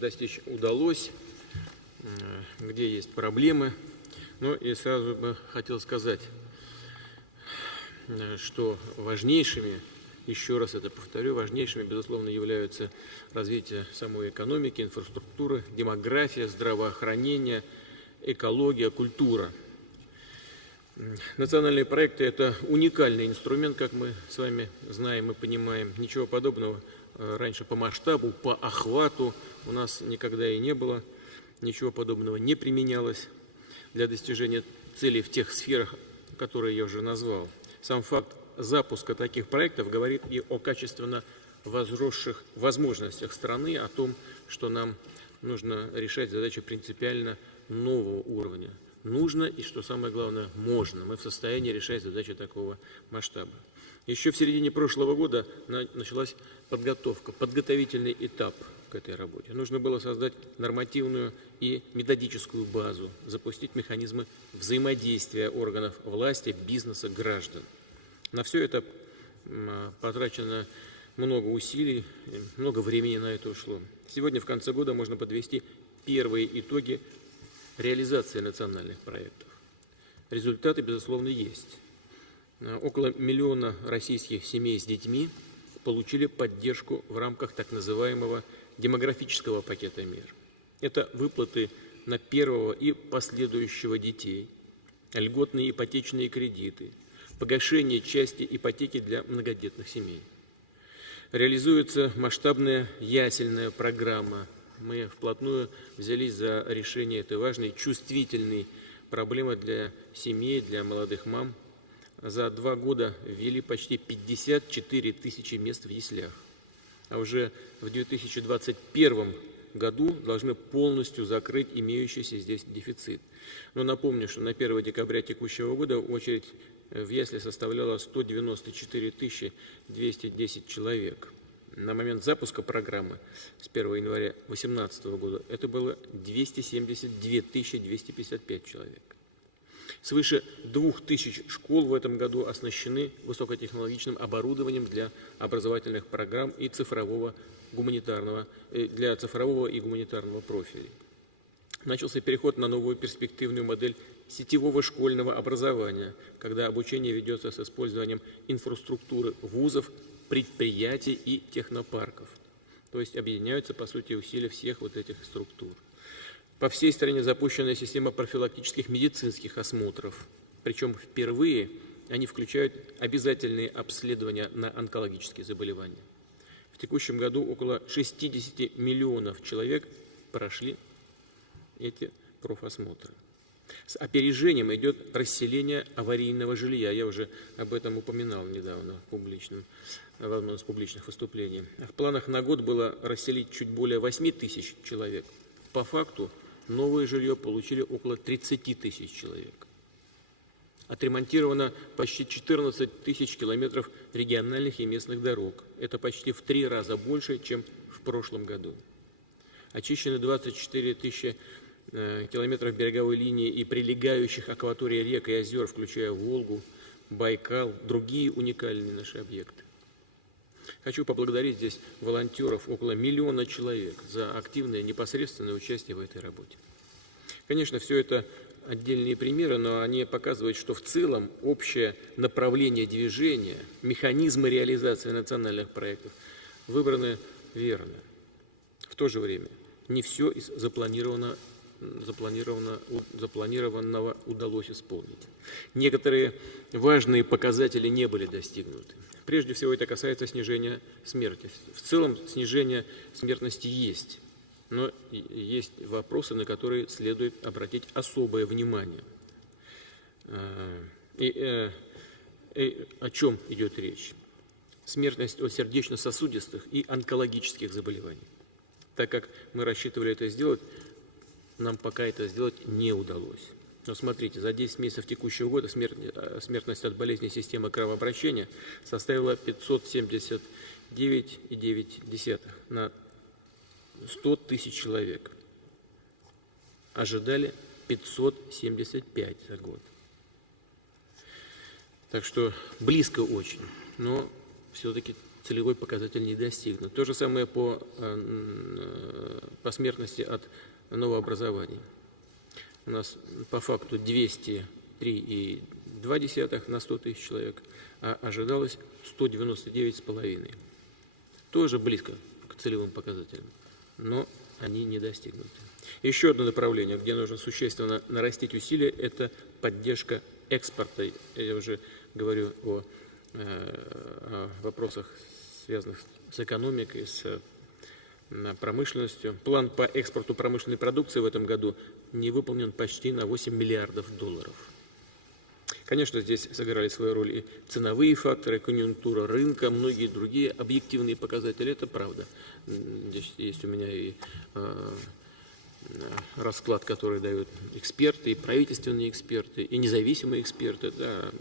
достичь удалось, где есть проблемы. Но и сразу бы хотел сказать, что важнейшими, еще раз это повторю, важнейшими, безусловно, являются развитие самой экономики, инфраструктуры, демография, здравоохранение, экология, культура. Национальные проекты – это уникальный инструмент, как мы с вами знаем и понимаем. Ничего подобного раньше по масштабу, по охвату у нас никогда и не было. Ничего подобного не применялось для достижения целей в тех сферах, которые я уже назвал. Сам факт запуска таких проектов говорит и о качественно возросших возможностях страны, о том, что нам нужно решать задачи принципиально нового уровня. Нужно и, что самое главное, можно. Мы в состоянии решать задачи такого масштаба. Еще в середине прошлого года началась подготовка, подготовительный этап к этой работе. Нужно было создать нормативную и методическую базу, запустить механизмы взаимодействия органов власти, бизнеса, граждан. На все это потрачено много усилий, много времени на это ушло. Сегодня, в конце года, можно подвести первые итоги реализации национальных проектов. Результаты, безусловно, есть. Около 1 миллиона российских семей с детьми получили поддержку в рамках так называемого демографического пакета мер. Это выплаты на первого и последующего детей, льготные ипотечные кредиты, погашение части ипотеки для многодетных семей. Реализуется масштабная ясельная программа. Мы вплотную взялись за решение этой важной, чувствительной проблемы для семей, для молодых мам. За 2 года ввели почти 54 тысячи мест в яслях. А уже в 2021 году должны полностью закрыть имеющийся здесь дефицит. Но напомню, что на 1 декабря текущего года очередь в ясли составляла 194 210 человек. На момент запуска программы с 1 января 2018 года это было 272 255 человек. Свыше 2000 школ в этом году оснащены высокотехнологичным оборудованием для образовательных программ и цифрового и гуманитарного профилей. Начался переход на новую перспективную модель сетевого школьного образования, когда обучение ведется с использованием инфраструктуры вузов, предприятий и технопарков. То есть объединяются, по сути, усилия всех вот этих структур. По всей стране запущена система профилактических медицинских осмотров. Причем впервые они включают обязательные обследования на онкологические заболевания. В текущем году около 60 миллионов человек прошли эти профосмотры. С опережением идет расселение аварийного жилья. Я уже об этом упоминал недавно в одном из публичных выступлений. В планах на год было расселить чуть более 8 тысяч человек. По факту новое жилье получили около 30 тысяч человек. Отремонтировано почти 14 тысяч километров региональных и местных дорог. Это почти в 3 раза больше, чем в прошлом году. Очищены 24 тысячи километров береговой линии и прилегающих акваторий рек и озер, включая Волгу, Байкал, другие уникальные наши объекты. Хочу поблагодарить здесь волонтеров, около 1 миллиона человек, за активное непосредственное участие в этой работе. Конечно, все это отдельные примеры, но они показывают, что в целом общее направление движения, механизмы реализации национальных проектов выбраны верно. В то же время не все из запланированного удалось исполнить. Некоторые важные показатели не были достигнуты. Прежде всего, это касается снижения смертности. В целом, снижение смертности есть, но есть вопросы, на которые следует обратить особое внимание. О чем идет речь? Смертность от сердечно-сосудистых и онкологических заболеваний. Так как мы рассчитывали это сделать, нам пока это сделать не удалось. Но смотрите, за 10 месяцев текущего года смертность от болезней системы кровообращения составила 579,9 на 100 тысяч человек. Ожидали 575 за год. Так что близко очень, но все-таки целевой показатель не достигнут. То же самое по смертности от новообразований. У нас по факту 203,2 на 100 тысяч человек, а ожидалось 199,5. Тоже близко к целевым показателям, но они не достигнуты. Еще одно направление, где нужно существенно нарастить усилия, это поддержка экспорта. Я уже говорю о вопросах, связанных с экономикой, с промышленностью. План по экспорту промышленной продукции в этом году не выполнен почти на 8 миллиардов долларов. Конечно, здесь сыграли свою роль и ценовые факторы, конъюнктура рынка, многие другие объективные показатели. Это правда. Здесь есть у меня и расклад, который дают эксперты, и правительственные эксперты, и независимые эксперты. Да,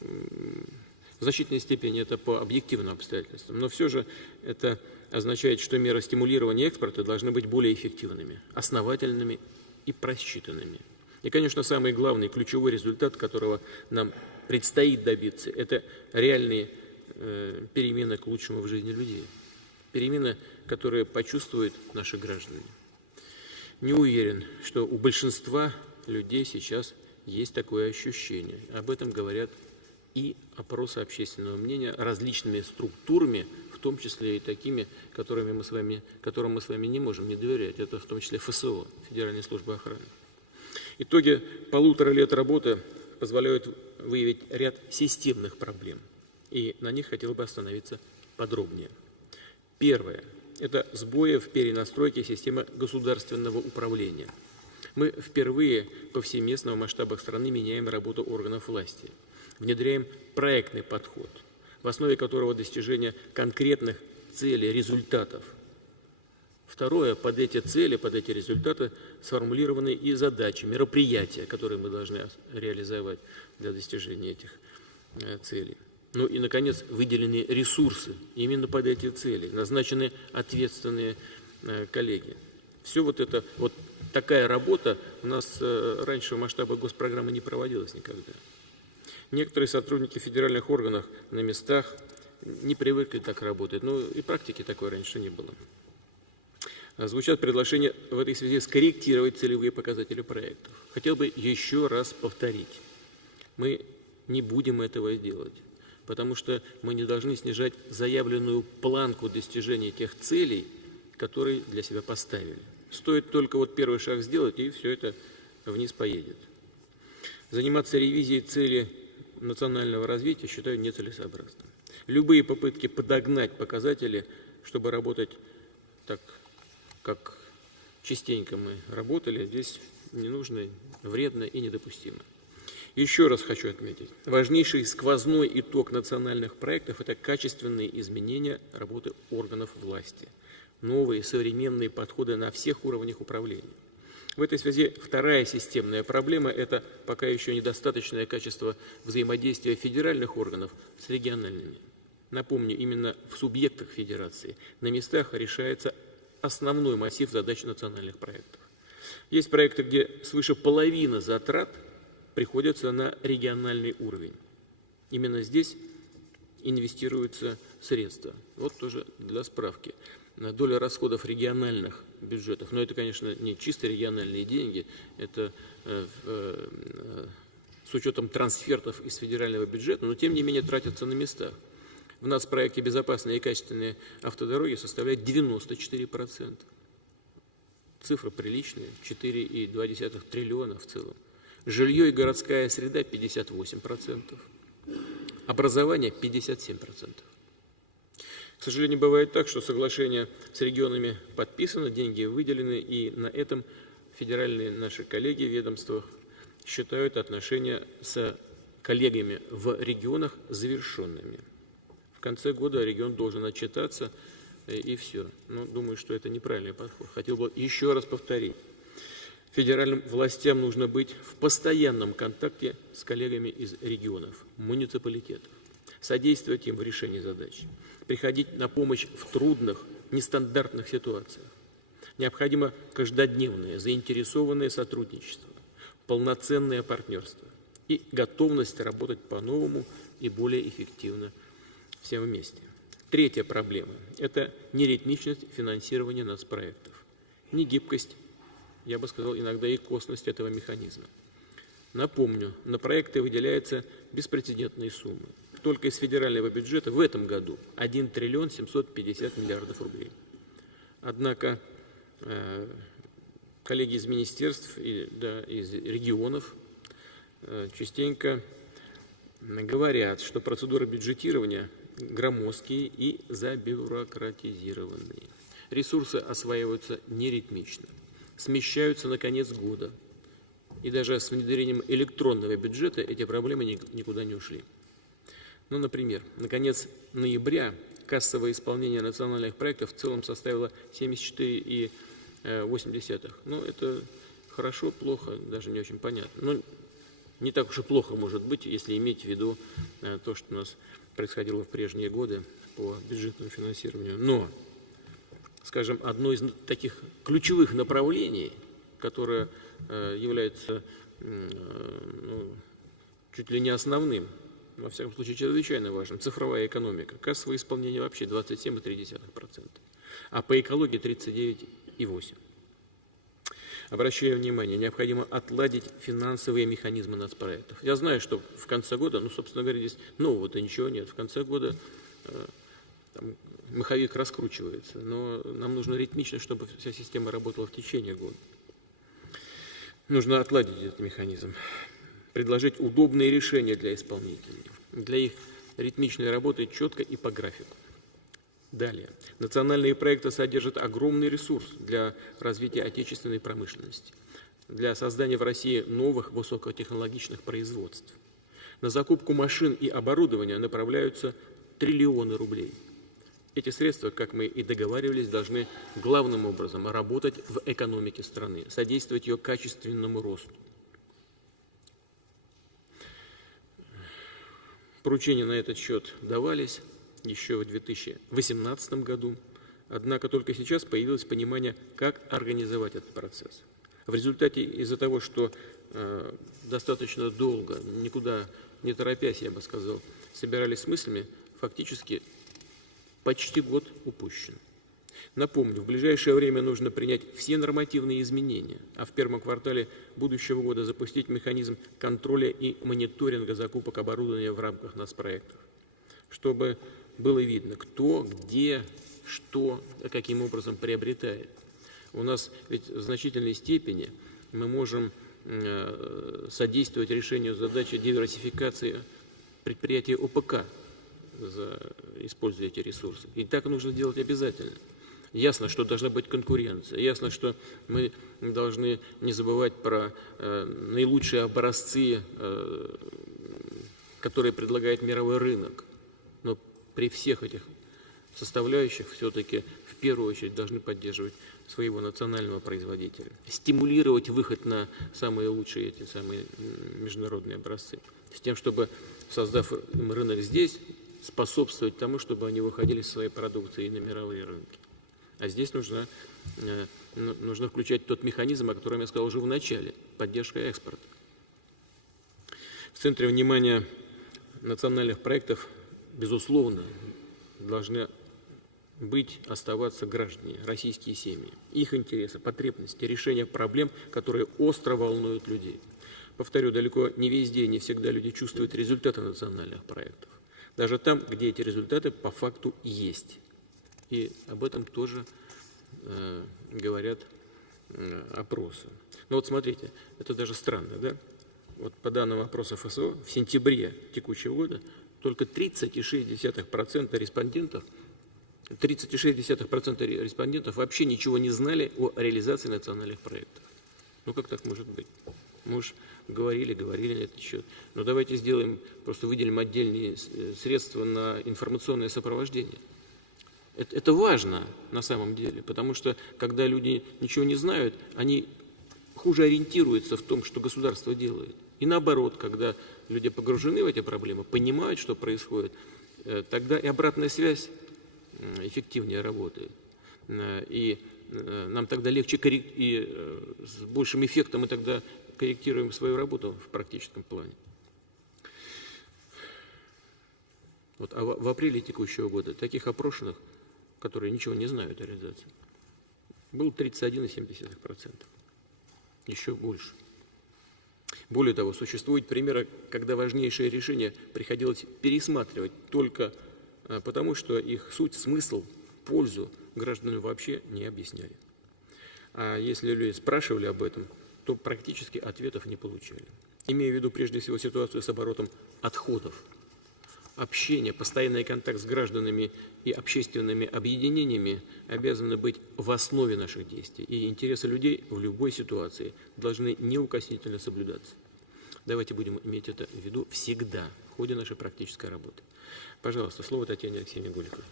в значительной степени это по объективным обстоятельствам. Но все же это означает, что меры стимулирования экспорта должны быть более эффективными, основательными и просчитанными. И, конечно, самый главный, ключевой результат, которого нам предстоит добиться, это реальные перемены к лучшему в жизни людей. Перемены, которые почувствуют наши граждане. Не уверен, что у большинства людей сейчас есть такое ощущение. Об этом говорят и опросы общественного мнения различными структурами, в том числе и такими, которым мы с вами не можем не доверять. Это в том числе ФСО, Федеральная служба охраны. Итоги 1,5 лет работы позволяют выявить ряд системных проблем, и на них хотел бы остановиться подробнее. Первое – это сбои в перенастройке системы государственного управления. Мы впервые повсеместно в масштабах страны меняем работу органов власти, внедряем проектный подход, в основе которого достижение конкретных целей, результатов. Второе, под эти цели, под эти результаты сформулированы и задачи, мероприятия, которые мы должны реализовать для достижения этих целей. Ну и, наконец, выделены ресурсы именно под эти цели, назначены ответственные коллеги. Все вот это, вот такая работа у нас раньше в масштабах госпрограммы не проводилась никогда. Некоторые сотрудники федеральных органов на местах не привыкли так работать, но и практики такой раньше не было. Звучат предложения в этой связи скорректировать целевые показатели проектов. Хотел бы еще раз повторить. Мы не будем этого делать, потому что мы не должны снижать заявленную планку достижения тех целей, которые для себя поставили. Стоит только вот первый шаг сделать, и все это вниз поедет. Заниматься ревизией цели национального развития считаю нецелесообразным. Любые попытки подогнать показатели, чтобы работать так, как частенько мы работали, здесь не нужно, вредно и недопустимо. Еще раз хочу отметить, важнейший сквозной итог национальных проектов – это качественные изменения работы органов власти, новые современные подходы на всех уровнях управления. В этой связи вторая системная проблема – это пока еще недостаточное качество взаимодействия федеральных органов с региональными. Напомню, именно в субъектах федерации на местах решается основной массив задач национальных проектов. Есть проекты, где свыше половины затрат приходятся на региональный уровень. Именно здесь инвестируются средства. Вот тоже для справки. Доля расходов региональных бюджетов, но это, конечно, не чисто региональные деньги, это с учетом трансфертов из федерального бюджета, но тем не менее тратятся на местах. В нас в проекте «Безопасные и качественные автодороги» составляет 94%. Цифра приличная, 4,2 триллиона в целом. Жилье и городская среда 58%. Образование 57%. К сожалению, бывает так, что соглашение с регионами подписано, деньги выделены, и на этом федеральные наши коллеги в ведомствах считают отношения с коллегами в регионах завершенными. В конце года регион должен отчитаться, и все. Но думаю, что это неправильный подход. Хотел бы еще раз повторить. Федеральным властям нужно быть в постоянном контакте с коллегами из регионов, муниципалитетов, содействовать им в решении задач, приходить на помощь в трудных, нестандартных ситуациях. Необходимо каждодневное, заинтересованное сотрудничество, полноценное партнерство и готовность работать по-новому и более эффективно всем вместе. Третья проблема – это неритмичность финансирования нацпроектов, негибкость, я бы сказал, иногда и косность этого механизма. Напомню, на проекты выделяются беспрецедентные суммы. Только из федерального бюджета в этом году 1 триллион 750 миллиардов рублей. Однако коллеги из министерств и из регионов частенько говорят, что процедуры бюджетирования громоздкие и забюрократизированные. Ресурсы осваиваются неритмично, смещаются на конец года. И даже с внедрением электронного бюджета эти проблемы никуда не ушли. Ну, например, на конец ноября кассовое исполнение национальных проектов в целом составило 74,8. Ну, это хорошо, плохо, даже не очень понятно. Но не так уж и плохо может быть, если иметь в виду то, что у нас происходило в прежние годы по бюджетному финансированию. Но, скажем, одно из таких ключевых направлений, которое является чуть ли не основным, во всяком случае чрезвычайно важным, цифровая экономика. Кассовое исполнение вообще 27,3%, а по экологии 39,8%. Обращаю внимание, необходимо отладить финансовые механизмы нацпроектов. Я знаю, что в конце года, собственно говоря, здесь нового-то ничего нет. В конце года маховик раскручивается, но нам нужно ритмично, чтобы вся система работала в течение года. Нужно отладить этот механизм, предложить удобные решения для исполнителей, для их ритмичной работы четко и по графику. Далее. Национальные проекты содержат огромный ресурс для развития отечественной промышленности, для создания в России новых высокотехнологичных производств. На закупку машин и оборудования направляются триллионы рублей. Эти средства, как мы и договаривались, должны главным образом работать в экономике страны, содействовать ее качественному росту. Поручения на этот счет давались еще в 2018 году, однако только сейчас появилось понимание, как организовать этот процесс. В результате из-за того, что достаточно долго, никуда не торопясь, я бы сказал, собирались с мыслями, фактически почти год упущен. Напомню, в ближайшее время нужно принять все нормативные изменения, а в первом квартале будущего года запустить механизм контроля и мониторинга закупок оборудования в рамках нацпроектов, чтобы было видно, кто, где, что, каким образом приобретает. У нас ведь в значительной степени мы можем содействовать решению задачи диверсификации предприятий ОПК, используя эти ресурсы. И так нужно делать обязательно. Ясно, что должна быть конкуренция. Ясно, что мы должны не забывать про наилучшие образцы, которые предлагает мировой рынок. Но при всех этих составляющих все-таки в первую очередь должны поддерживать своего национального производителя. Стимулировать выход на самые лучшие, эти самые международные образцы. С тем, чтобы, создав рынок здесь, способствовать тому, чтобы они выходили с своей продукцией на мировые рынки. А здесь нужно включать тот механизм, о котором я сказал уже в начале – поддержка экспорта. В центре внимания национальных проектов, безусловно, должны оставаться граждане, российские семьи, их интересы, потребности, решения проблем, которые остро волнуют людей. Повторю, далеко не везде, не всегда люди чувствуют результаты национальных проектов. Даже там, где эти результаты по факту есть. И об этом тоже говорят опросы. Но вот смотрите, это даже странно, да? Вот по данным опроса ФСО, в сентябре текущего года только 30,6% респондентов вообще ничего не знали о реализации национальных проектов. Ну как так может быть? Мы уж говорили на этот счет. Но давайте просто выделим отдельные средства на информационное сопровождение. Это важно на самом деле, потому что когда люди ничего не знают, они хуже ориентируются в том, что государство делает. И наоборот, когда люди погружены в эти проблемы, понимают, что происходит, тогда и обратная связь эффективнее работает. И нам тогда легче и с большим эффектом мы тогда корректируем свою работу в практическом плане. Вот, а в апреле текущего года таких опрошенных, которые ничего не знают о реализации, было 31,7%. Еще больше. Более того, существуют примеры, когда важнейшие решения приходилось пересматривать только потому, что их суть, смысл, пользу гражданам вообще не объясняли. А если люди спрашивали об этом, то практически ответов не получали. Имея в виду прежде всего ситуацию с оборотом отходов. Общение, постоянный контакт с гражданами и общественными объединениями обязаны быть в основе наших действий, и интересы людей в любой ситуации должны неукоснительно соблюдаться. Давайте будем иметь это в виду всегда в ходе нашей практической работы. Пожалуйста, слово Татьяне Алексеевне Голиковой.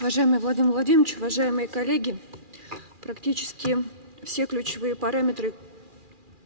Уважаемый Владимир Владимирович, уважаемые коллеги, практически все ключевые параметры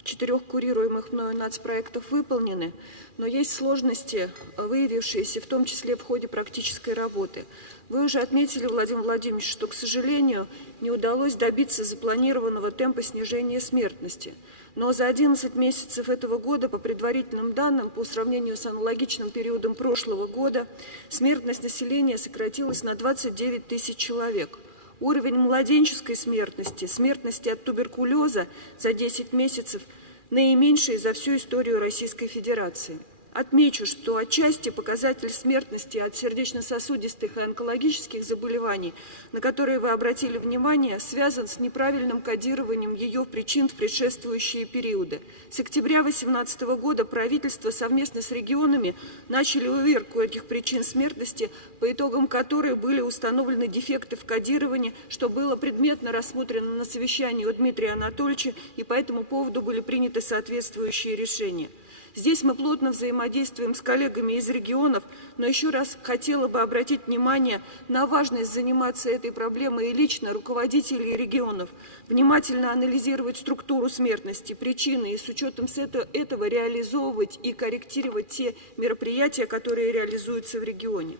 4 курируемых мною нацпроектов выполнены, но есть сложности, выявившиеся в том числе в ходе практической работы. Вы уже отметили, Владимир Владимирович, что, к сожалению, не удалось добиться запланированного темпа снижения смертности. Но за 11 месяцев этого года, по предварительным данным, по сравнению с аналогичным периодом прошлого года, смертность населения сократилась на 29 тысяч человек. Уровень младенческой смертности, смертности от туберкулеза за 10 месяцев наименьший за всю историю Российской Федерации. Отмечу, что отчасти показатель смертности от сердечно-сосудистых и онкологических заболеваний, на которые вы обратили внимание, связан с неправильным кодированием ее причин в предшествующие периоды. С октября 2018 года правительство совместно с регионами начали выверку этих причин смертности, по итогам которой были установлены дефекты в кодировании, что было предметно рассмотрено на совещании у Дмитрия Анатольевича, и по этому поводу были приняты соответствующие решения. Здесь мы плотно взаимодействуем с коллегами из регионов, но еще раз хотела бы обратить внимание на важность заниматься этой проблемой и лично руководителей регионов, внимательно анализировать структуру смертности, причины и с учетом этого реализовывать и корректировать те мероприятия, которые реализуются в регионе.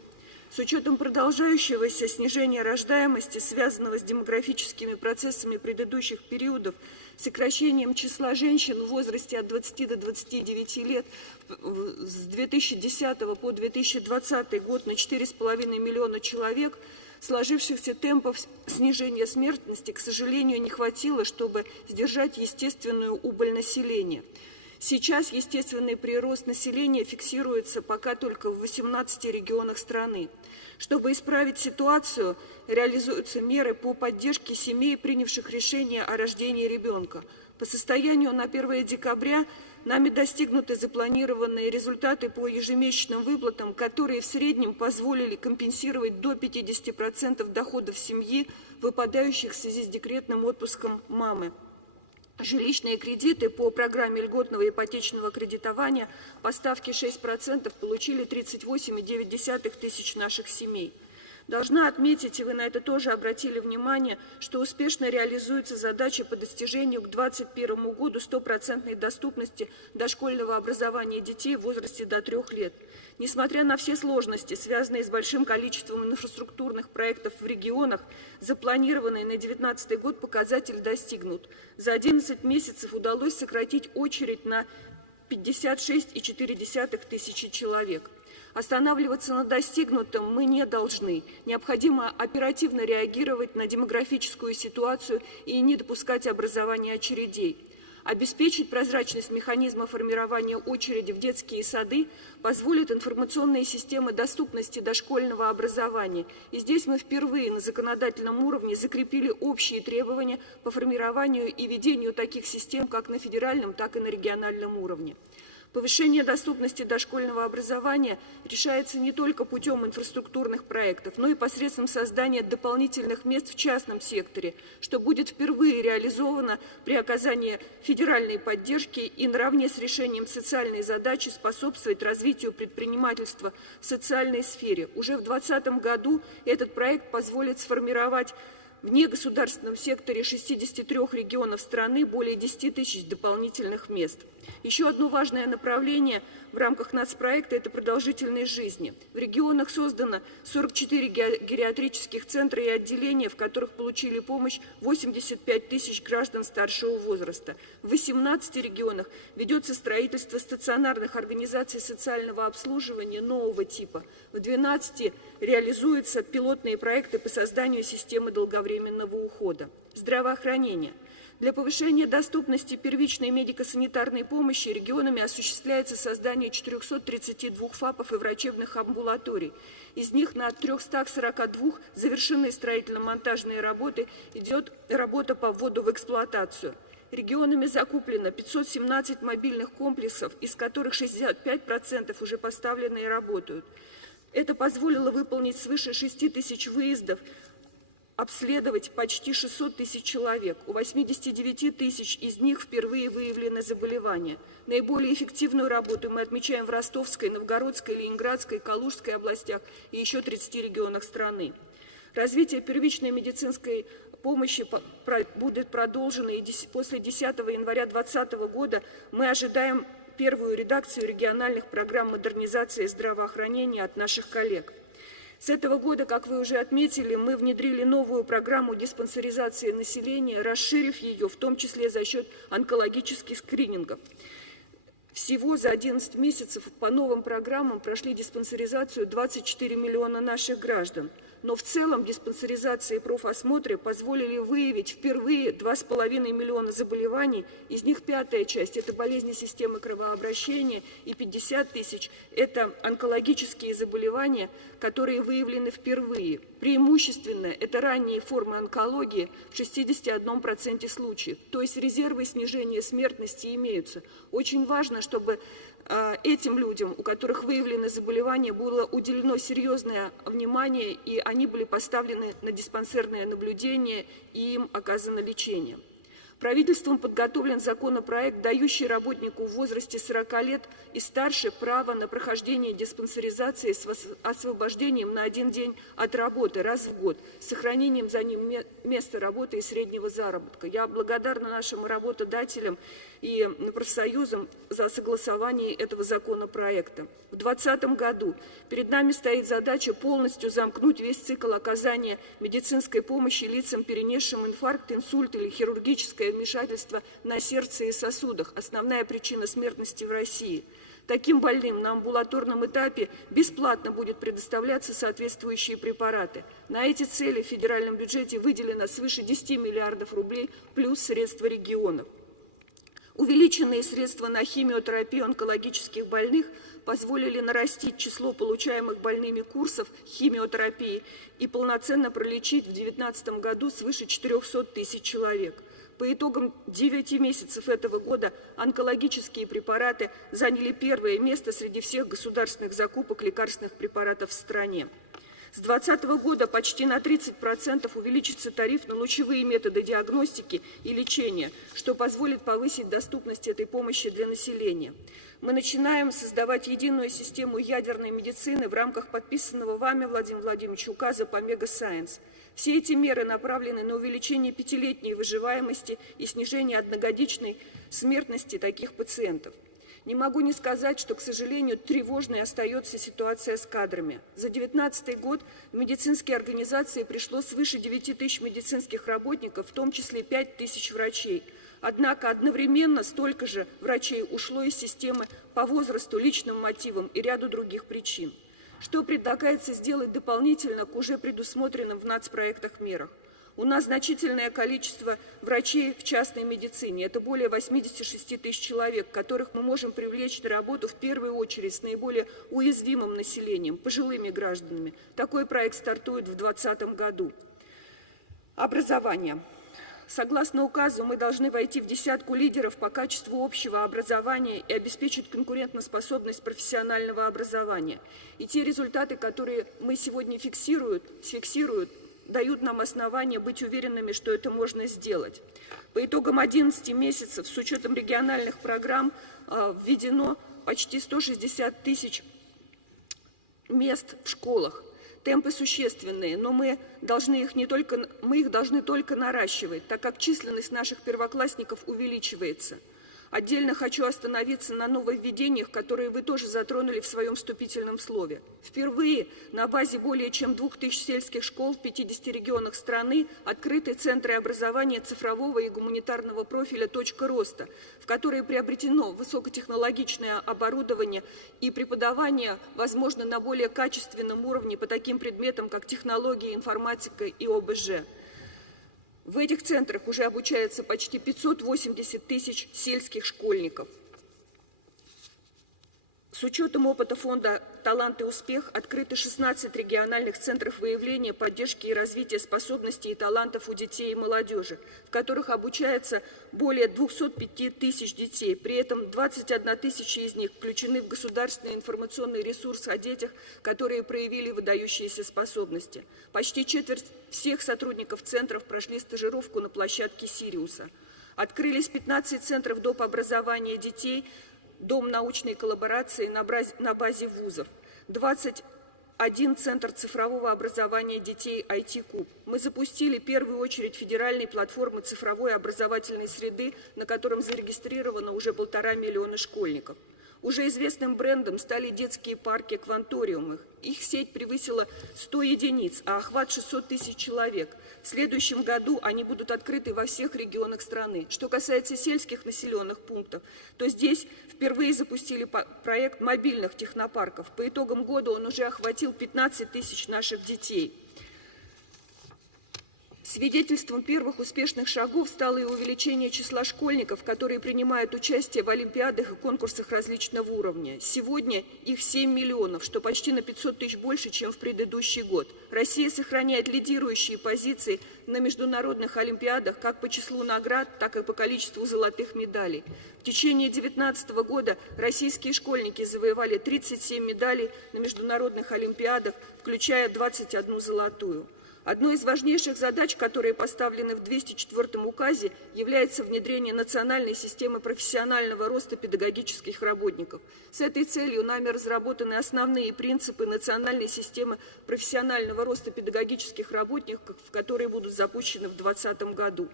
С учетом продолжающегося снижения рождаемости, связанного с демографическими процессами предыдущих периодов, сокращением числа женщин в возрасте от 20 до 29 лет с 2010 по 2020 год на 4,5 миллиона человек, сложившихся темпов снижения смертности, к сожалению, не хватило, чтобы сдержать естественную убыль населения. Сейчас естественный прирост населения фиксируется пока только в 18 регионах страны. Чтобы исправить ситуацию, реализуются меры по поддержке семей, принявших решение о рождении ребенка. По состоянию на 1 декабря нами достигнуты запланированные результаты по ежемесячным выплатам, которые в среднем позволили компенсировать до 50% доходов семьи, выпадающих в связи с декретным отпуском мамы. Жилищные кредиты по программе льготного ипотечного кредитования по ставке 6% получили 38,9 тысяч наших семей. Должна отметить, и вы на это тоже обратили внимание, что успешно реализуется задача по достижению к 2021 году 100% доступности дошкольного образования детей в возрасте до 3 лет. Несмотря на все сложности, связанные с большим количеством инфраструктурных проектов в регионах, запланированный на 2019 год показатель достигнут. За 11 месяцев удалось сократить очередь на 56,4 тысячи человек. Останавливаться на достигнутом мы не должны. Необходимо оперативно реагировать на демографическую ситуацию и не допускать образования очередей. Обеспечить прозрачность механизма формирования очереди в детские сады позволит информационные системы доступности дошкольного образования. И здесь мы впервые на законодательном уровне закрепили общие требования по формированию и ведению таких систем как на федеральном, так и на региональном уровне. Повышение доступности дошкольного образования решается не только путем инфраструктурных проектов, но и посредством создания дополнительных мест в частном секторе, что будет впервые реализовано при оказании федеральной поддержки и наравне с решением социальной задачи способствовать развитию предпринимательства в социальной сфере. Уже в 2020 году этот проект позволит сформировать в негосударственном секторе 63 регионов страны более 10 тысяч дополнительных мест. Еще одно важное направление в рамках нацпроекта – это продолжительность жизни. В регионах создано 44 гериатрических центра и отделения, в которых получили помощь 85 тысяч граждан старшего возраста. В 18 регионах ведется строительство стационарных организаций социального обслуживания нового типа. В 12 реализуются пилотные проекты по созданию системы долговременного ухода. Здравоохранение. Для повышения доступности первичной медико-санитарной помощи регионами осуществляется создание 432 ФАПов и врачебных амбулаторий. Из них на 342 завершены строительно-монтажные работы, идет работа по вводу в эксплуатацию. Регионами закуплено 517 мобильных комплексов, из которых 65% уже поставлены и работают. Это позволило выполнить свыше 6 тысяч выездов, обследовать почти 600 тысяч человек. У 89 тысяч из них впервые выявлены заболевания. Наиболее эффективную работу мы отмечаем в Ростовской, Новгородской, Ленинградской, Калужской областях и еще 30 регионах страны. Развитие первичной медицинской помощи будет продолжено, и после 10 января 2020 года мы ожидаем первую редакцию региональных программ модернизации здравоохранения от наших коллег. С этого года, как вы уже отметили, мы внедрили новую программу диспансеризации населения, расширив ее, в том числе за счет онкологических скринингов. Всего за 11 месяцев по новым программам прошли диспансеризацию 24 миллиона наших граждан. Но в целом диспансеризация и профосмотры позволили выявить впервые 2,5 миллиона заболеваний, из них пятая часть – это болезни системы кровообращения, и 50 тысяч – это онкологические заболевания, которые выявлены впервые. Преимущественно это ранние формы онкологии в 61% случаев, то есть резервы снижения смертности имеются. Очень важно, чтобы этим людям, у которых выявлены заболевания, было уделено серьезное внимание, и они были поставлены на диспансерное наблюдение, и им оказано лечение. Правительством подготовлен законопроект, дающий работнику в возрасте 40 лет и старше право на прохождение диспансеризации с освобождением на 1 день от работы раз в год, с сохранением за ним места работы и среднего заработка. Я благодарна нашим работодателям и профсоюзам за согласование этого законопроекта. В 2020 году перед нами стоит задача полностью замкнуть весь цикл оказания медицинской помощи лицам, перенесшим инфаркт, инсульт или хирургическое вмешательство на сердце и сосудах, основная причина смертности в России. Таким больным на амбулаторном этапе бесплатно будет предоставляться соответствующие препараты. На эти цели в федеральном бюджете выделено свыше 10 миллиардов рублей плюс средства регионов. Увеличенные средства на химиотерапию онкологических больных позволили нарастить число получаемых больными курсов химиотерапии и полноценно пролечить в 2019 году свыше 400 тысяч человек. По итогам 9 месяцев этого года онкологические препараты заняли первое место среди всех государственных закупок лекарственных препаратов в стране. С 2020 года почти на 30% увеличится тариф на лучевые методы диагностики и лечения, что позволит повысить доступность этой помощи для населения. Мы начинаем создавать единую систему ядерной медицины в рамках подписанного вами, Владимир Владимирович, указа по Мегасайенс. Все эти меры направлены на увеличение 5-летней выживаемости и снижение одногодичной смертности таких пациентов. Не могу не сказать, что, к сожалению, тревожной остается ситуация с кадрами. За 2019 год в медицинские организации пришло свыше 9 тысяч медицинских работников, в том числе 5 тысяч врачей. Однако одновременно столько же врачей ушло из системы по возрасту, личным мотивам и ряду других причин. Что предлагается сделать дополнительно к уже предусмотренным в нацпроектах мерах? У нас значительное количество врачей в частной медицине. Это более 86 тысяч человек, которых мы можем привлечь на работу в первую очередь с наиболее уязвимым населением, пожилыми гражданами. Такой проект стартует в 2020 году. Образование. Согласно указу, мы должны войти в десятку лидеров по качеству общего образования и обеспечить конкурентоспособность профессионального образования. И те результаты, которые мы сегодня фиксируют, дают нам основания быть уверенными, что это можно сделать. По итогам 11 месяцев с учетом региональных программ введено почти 160 тысяч мест в школах. Темпы существенные, но мы их должны только наращивать, так как численность наших первоклассников увеличивается. Отдельно хочу остановиться на нововведениях, которые вы тоже затронули в своем вступительном слове. Впервые на базе более чем 2000 сельских школ в 50 регионах страны открыты центры образования цифрового и гуманитарного профиля «Точка роста», в которые приобретено высокотехнологичное оборудование и преподавание, возможно, на более качественном уровне по таким предметам, как технологии, информатика и ОБЖ. В этих центрах уже обучается почти 580 тысяч сельских школьников. С учетом опыта фонда «Талант и успех» открыты 16 региональных центров выявления, поддержки и развития способностей и талантов у детей и молодежи, в которых обучается более 205 тысяч детей. При этом 21 тысяча из них включены в государственный информационный ресурс о детях, которые проявили выдающиеся способности. Почти четверть всех сотрудников центров прошли стажировку на площадке «Сириуса». Открылись 15 центров доп. Образования детей, Дом научной коллаборации на базе вузов, 21 центр цифрового образования детей IT-Куб. Мы запустили в первую очередь федеральные платформы цифровой образовательной среды, на котором зарегистрировано уже 1,5 миллиона школьников. Уже известным брендом стали детские парки «Кванториумы». Их сеть превысила 100 единиц, а охват 600 тысяч человек. В следующем году они будут открыты во всех регионах страны. Что касается сельских населенных пунктов, то здесь впервые запустили проект мобильных технопарков. По итогам года он уже охватил 15 тысяч наших детей. Свидетельством первых успешных шагов стало и увеличение числа школьников, которые принимают участие в олимпиадах и конкурсах различного уровня. Сегодня их 7 миллионов, что почти на 500 тысяч больше, чем в предыдущий год. Россия сохраняет лидирующие позиции на международных олимпиадах как по числу наград, так и по количеству золотых медалей. В течение 2019 года российские школьники завоевали 37 медалей на международных олимпиадах, включая 21 золотую. Одной из важнейших задач, которые поставлены в 204-м указе, является внедрение национальной системы профессионального роста педагогических работников. С этой целью нами разработаны основные принципы национальной системы профессионального роста педагогических работников, которые будут запущены в 2020 году.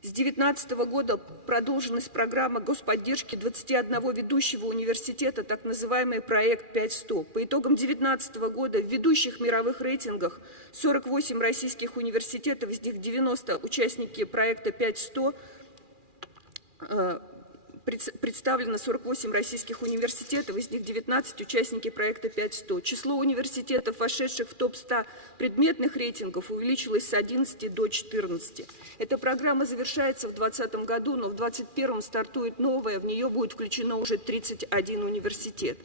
С 2019 года продолжилась программа господдержки 21 ведущего университета, так называемый проект 5-100. По итогам 2019 года в ведущих мировых рейтингах 48 российских университетов, из них 90 участники проекта 5-100, представлено 48 российских университетов, из них 19 участники проекта 5-100. Число университетов, вошедших в топ-100 предметных рейтингов, увеличилось с 11 до 14. Эта программа завершается в 2020 году, но в 2021 стартует новая, в нее будет включено уже 31 университет.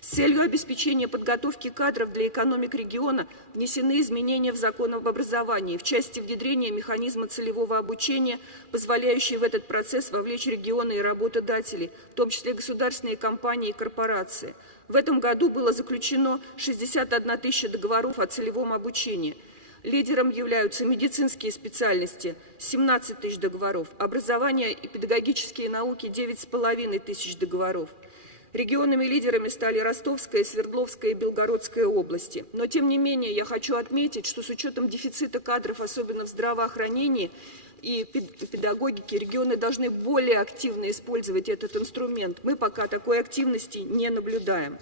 С целью обеспечения подготовки кадров для экономик региона внесены изменения в закон об образовании в части внедрения механизма целевого обучения, позволяющие в этот процесс вовлечь регионы и работодателей, в том числе государственные компании и корпорации. В этом году было заключено 61 тысяча договоров о целевом обучении. Лидером являются медицинские специальности – 17 тысяч договоров, образование и педагогические науки – 9,5 тысяч договоров. Регионами-лидерами стали Ростовская, Свердловская и Белгородская области. Но, тем не менее, я хочу отметить, что с учетом дефицита кадров, особенно в здравоохранении и педагогике, регионы должны более активно использовать этот инструмент. Мы пока такой активности не наблюдаем.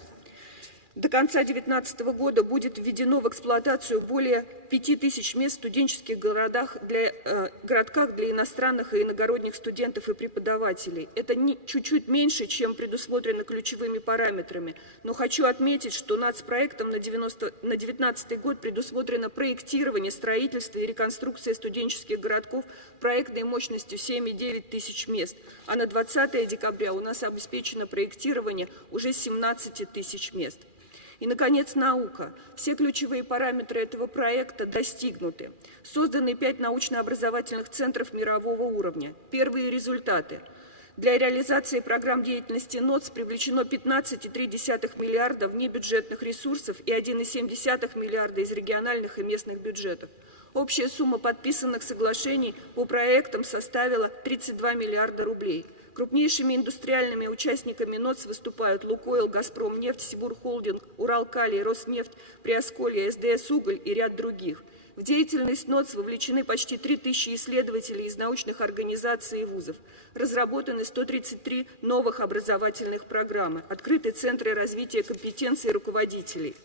До конца 2019 года будет введено в эксплуатацию более 5000 мест в студенческих городках для иностранных и иногородних студентов и преподавателей. Это чуть-чуть меньше, чем предусмотрено ключевыми параметрами. Но хочу отметить, что нацпроектом на 2019 год предусмотрено проектирование, строительство и реконструкция студенческих городков проектной мощностью 7,9 тысяч мест. А на 20 декабря у нас обеспечено проектирование уже 17 тысяч мест. И, наконец, наука. Все ключевые параметры этого проекта достигнуты. Созданы 5 научно-образовательных центров мирового уровня. Первые результаты. Для реализации программ деятельности НОЦ привлечено 15,3 миллиарда внебюджетных ресурсов и 1,7 миллиарда из региональных и местных бюджетов. Общая сумма подписанных соглашений по проектам составила 32 миллиарда рублей. Крупнейшими индустриальными участниками НОЦ выступают «Лукойл», «Газпромнефть», «Сибурхолдинг», «Уралкалий», «Роснефть», «Приосколье», СДС «Уголь» и ряд других. В деятельность НОЦ вовлечены почти 3000 исследователей из научных организаций и вузов. Разработаны 133 новых образовательных программы, открыты центры развития компетенций руководителей.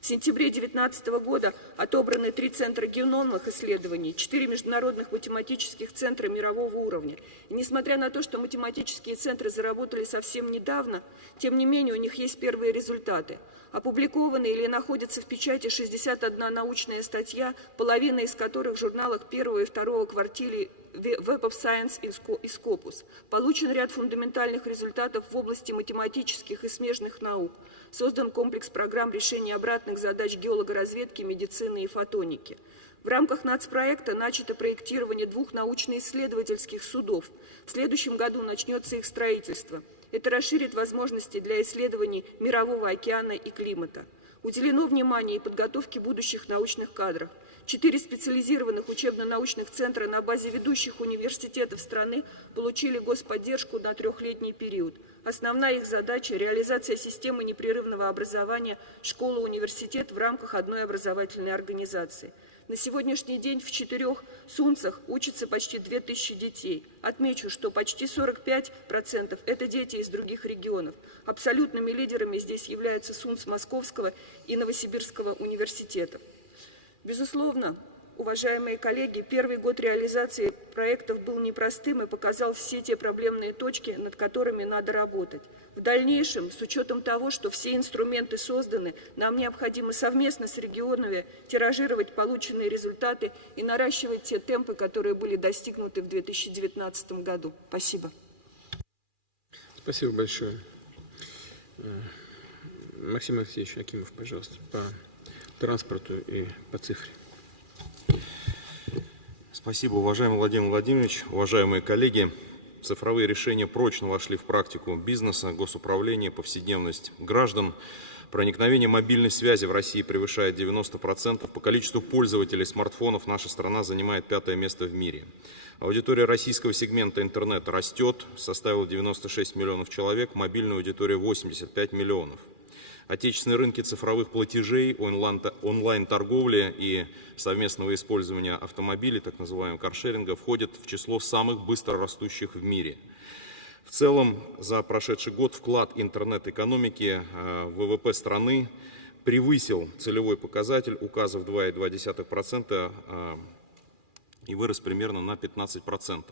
В сентябре 2019 года отобраны 3 центра геномных исследований, 4 международных математических центра мирового уровня. И несмотря на то, что математические центры заработали совсем недавно, тем не менее у них есть первые результаты. Опубликованы или находятся в печати 61 научная статья, половина из которых в журналах 1 и 2 квартила Web of Science и Scopus. Получен ряд фундаментальных результатов в области математических и смежных наук. Создан комплекс программ решения обратных задач геологоразведки, медицины и фотоники. В рамках нацпроекта начато проектирование 2 научно-исследовательских судов. В следующем году начнется их строительство. Это расширит возможности для исследований мирового океана и климата. Уделено внимание и подготовке будущих научных кадров. 4 специализированных учебно-научных центра на базе ведущих университетов страны получили господдержку на 3-летний период. Основная их задача – реализация системы непрерывного образования школа-университет в рамках одной образовательной организации. На сегодняшний день в 4 СУНЦах учатся почти 2000 детей. Отмечу, что почти 45% – это дети из других регионов. Абсолютными лидерами здесь являются СУНЦ Московского и Новосибирского университетов. Безусловно, уважаемые коллеги, первый год реализации проектов был непростым и показал все те проблемные точки, над которыми надо работать. В дальнейшем, с учетом того, что все инструменты созданы, нам необходимо совместно с регионами тиражировать полученные результаты и наращивать те темпы, которые были достигнуты в 2019 году. Спасибо. Спасибо большое. Максим Алексеевич Акимов, пожалуйста, по транспорту и по цифре. Спасибо, уважаемый Владимир Владимирович, уважаемые коллеги. Цифровые решения прочно вошли в практику бизнеса, госуправления, повседневность граждан. Проникновение мобильной связи в России превышает 90%. По количеству пользователей смартфонов наша страна занимает 5-е место в мире. Аудитория российского сегмента интернета растет, составила 96 миллионов человек, мобильная аудитория 85 миллионов. Отечественные рынки цифровых платежей, онлайн-торговли и совместного использования автомобилей, так называемого каршеринга, входят в число самых быстро растущих в мире. В целом, за прошедший год вклад интернет-экономики в ВВП страны превысил целевой показатель указа в 2,2% и вырос примерно на 15%.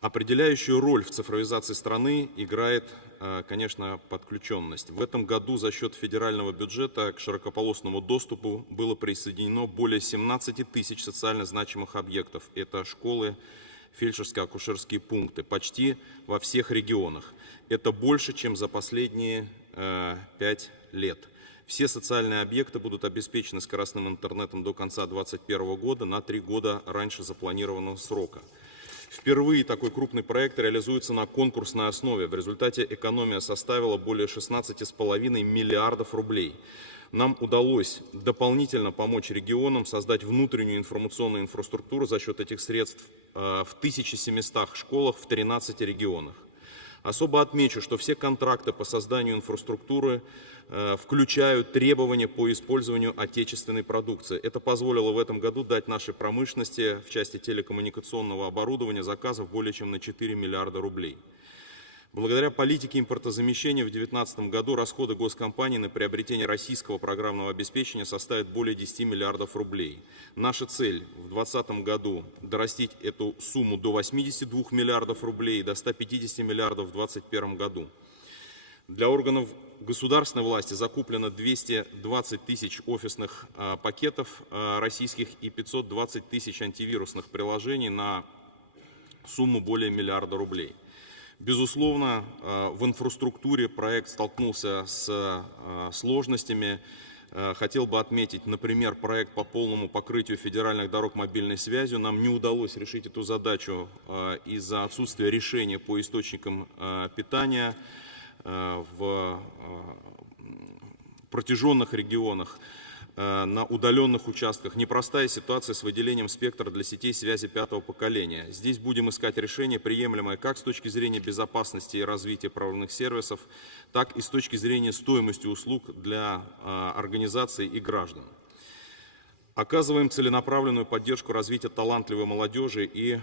Определяющую роль в цифровизации страны играет, конечно, подключенность. В этом году за счет федерального бюджета к широкополосному доступу было присоединено более 17 тысяч социально значимых объектов. Это школы, фельдшерско-акушерские пункты почти во всех регионах. Это больше, чем за последние 5 лет. Все социальные объекты будут обеспечены скоростным интернетом до конца 2021 года на 3 года раньше запланированного срока. Впервые такой крупный проект реализуется на конкурсной основе. В результате экономия составила более 16,5 миллиардов рублей. Нам удалось дополнительно помочь регионам создать внутреннюю информационную инфраструктуру за счет этих средств в 1700 школах в 13 регионах. Особо отмечу, что все контракты по созданию инфраструктуры включают требования по использованию отечественной продукции. Это позволило в этом году дать нашей промышленности в части телекоммуникационного оборудования заказов более чем на 4 миллиарда рублей. Благодаря политике импортозамещения в 2019 году расходы госкомпаний на приобретение российского программного обеспечения составят более 10 миллиардов рублей. Наша цель в 2020 году дорастить эту сумму до 82 миллиардов рублей и до 150 миллиардов в 2021 году. Для органов государственной власти закуплено 220 тысяч офисных пакетов российских и 520 тысяч антивирусных приложений на сумму более миллиарда рублей. Безусловно, в инфраструктуре проект столкнулся с сложностями. Хотел бы отметить, например, проект по полному покрытию федеральных дорог мобильной связью. Нам не удалось решить эту задачу из-за отсутствия решения по источникам питания в протяженных регионах, на удаленных участках. Непростая ситуация с выделением спектра для сетей связи 5-го поколения. Здесь будем искать решение, приемлемое как с точки зрения безопасности и развития прорывных сервисов, так и с точки зрения стоимости услуг для организаций и граждан. Оказываем целенаправленную поддержку развития талантливой молодежи и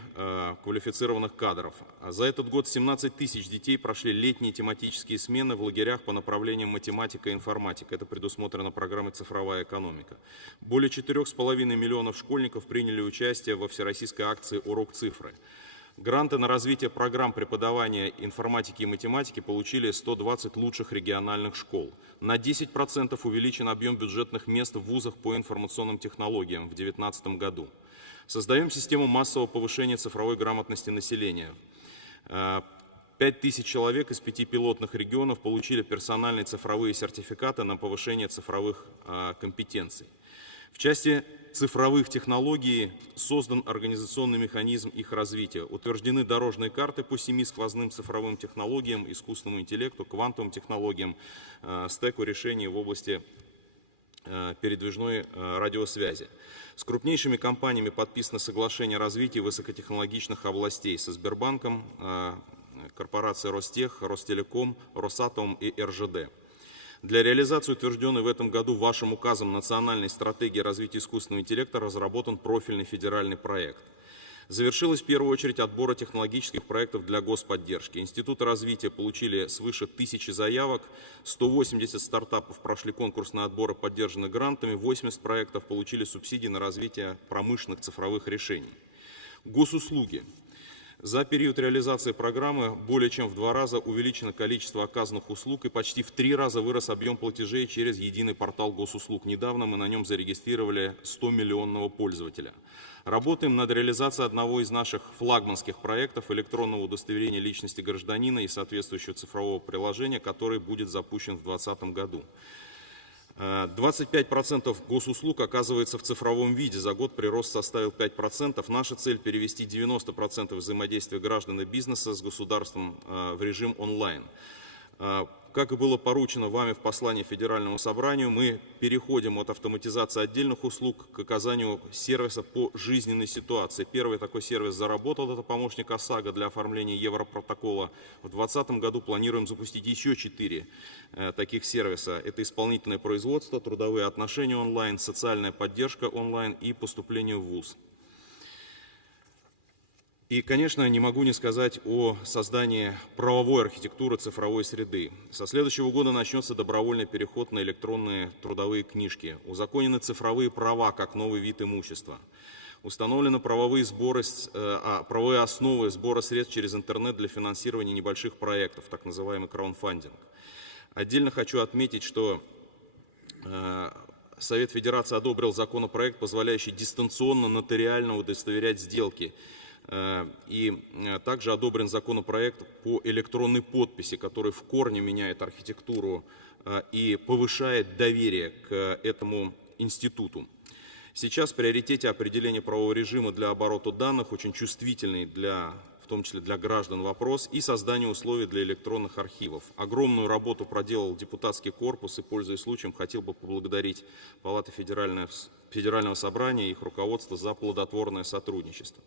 квалифицированных кадров. За этот год 17 тысяч детей прошли летние тематические смены в лагерях по направлениям математика и информатика. Это предусмотрено программой «Цифровая экономика». Более 4,5 миллионов школьников приняли участие во всероссийской акции «Урок цифры». Гранты на развитие программ преподавания информатики и математики получили 120 лучших региональных школ. На 10% увеличен объем бюджетных мест в вузах по информационным технологиям в 2019 году. Создаем систему массового повышения цифровой грамотности населения. 5000 человек из 5 пилотных регионов получили персональные цифровые сертификаты на повышение цифровых компетенций. В части цифровых технологий создан организационный механизм их развития. Утверждены дорожные карты по 7 сквозным цифровым технологиям, искусственному интеллекту, квантовым технологиям, стеку решений в области передвижной радиосвязи. С крупнейшими компаниями подписано соглашение о развитии высокотехнологичных областей со Сбербанком, корпорацией Ростех, Ростелеком, Росатомом и РЖД. Для реализации утвержденной в этом году вашим указом национальной стратегии развития искусственного интеллекта разработан профильный федеральный проект. Завершилась в первую очередь отбора технологических проектов для господдержки. Институты развития получили свыше 1000 заявок, 180 стартапов прошли конкурсные отборы, поддержаны грантами, 80 проектов получили субсидии на развитие промышленных цифровых решений. Госуслуги. За период реализации программы более чем в 2 раза увеличено количество оказанных услуг и почти в 3 раза вырос объем платежей через единый портал госуслуг. Недавно мы на нем зарегистрировали 100-миллионного пользователя. Работаем над реализацией одного из наших флагманских проектов электронного удостоверения личности гражданина и соответствующего цифрового приложения, который будет запущен в 2020 году. 25% госуслуг оказывается в цифровом виде. За год прирост составил 5%. Наша цель – перевести 90% взаимодействия граждан и бизнеса с государством в режим онлайн. Как и было поручено вами в послании Федеральному собранию, мы переходим от автоматизации отдельных услуг к оказанию сервиса по жизненной ситуации. Первый такой сервис заработал, это помощник ОСАГО для оформления Европротокола. В 2020 году планируем запустить еще 4 таких сервиса. Это исполнительное производство, трудовые отношения онлайн, социальная поддержка онлайн и поступление в ВУЗ. И, конечно, не могу не сказать о создании правовой архитектуры цифровой среды. Со следующего года начнется добровольный переход на электронные трудовые книжки. Узаконены цифровые права как новый вид имущества. Установлены правовые основы сбора средств через интернет для финансирования небольших проектов, так называемый краундфандинг. Отдельно хочу отметить, что Совет Федерации одобрил законопроект, позволяющий дистанционно нотариально удостоверять сделки. И также одобрен законопроект по электронной подписи, который в корне меняет архитектуру и повышает доверие к этому институту. Сейчас в приоритете определение правового режима для оборота данных, очень чувствительный в том числе для граждан вопрос, и создание условий для электронных архивов. Огромную работу проделал депутатский корпус, и, пользуясь случаем, хотел бы поблагодарить Палату Федерального собрания и их руководство за плодотворное сотрудничество.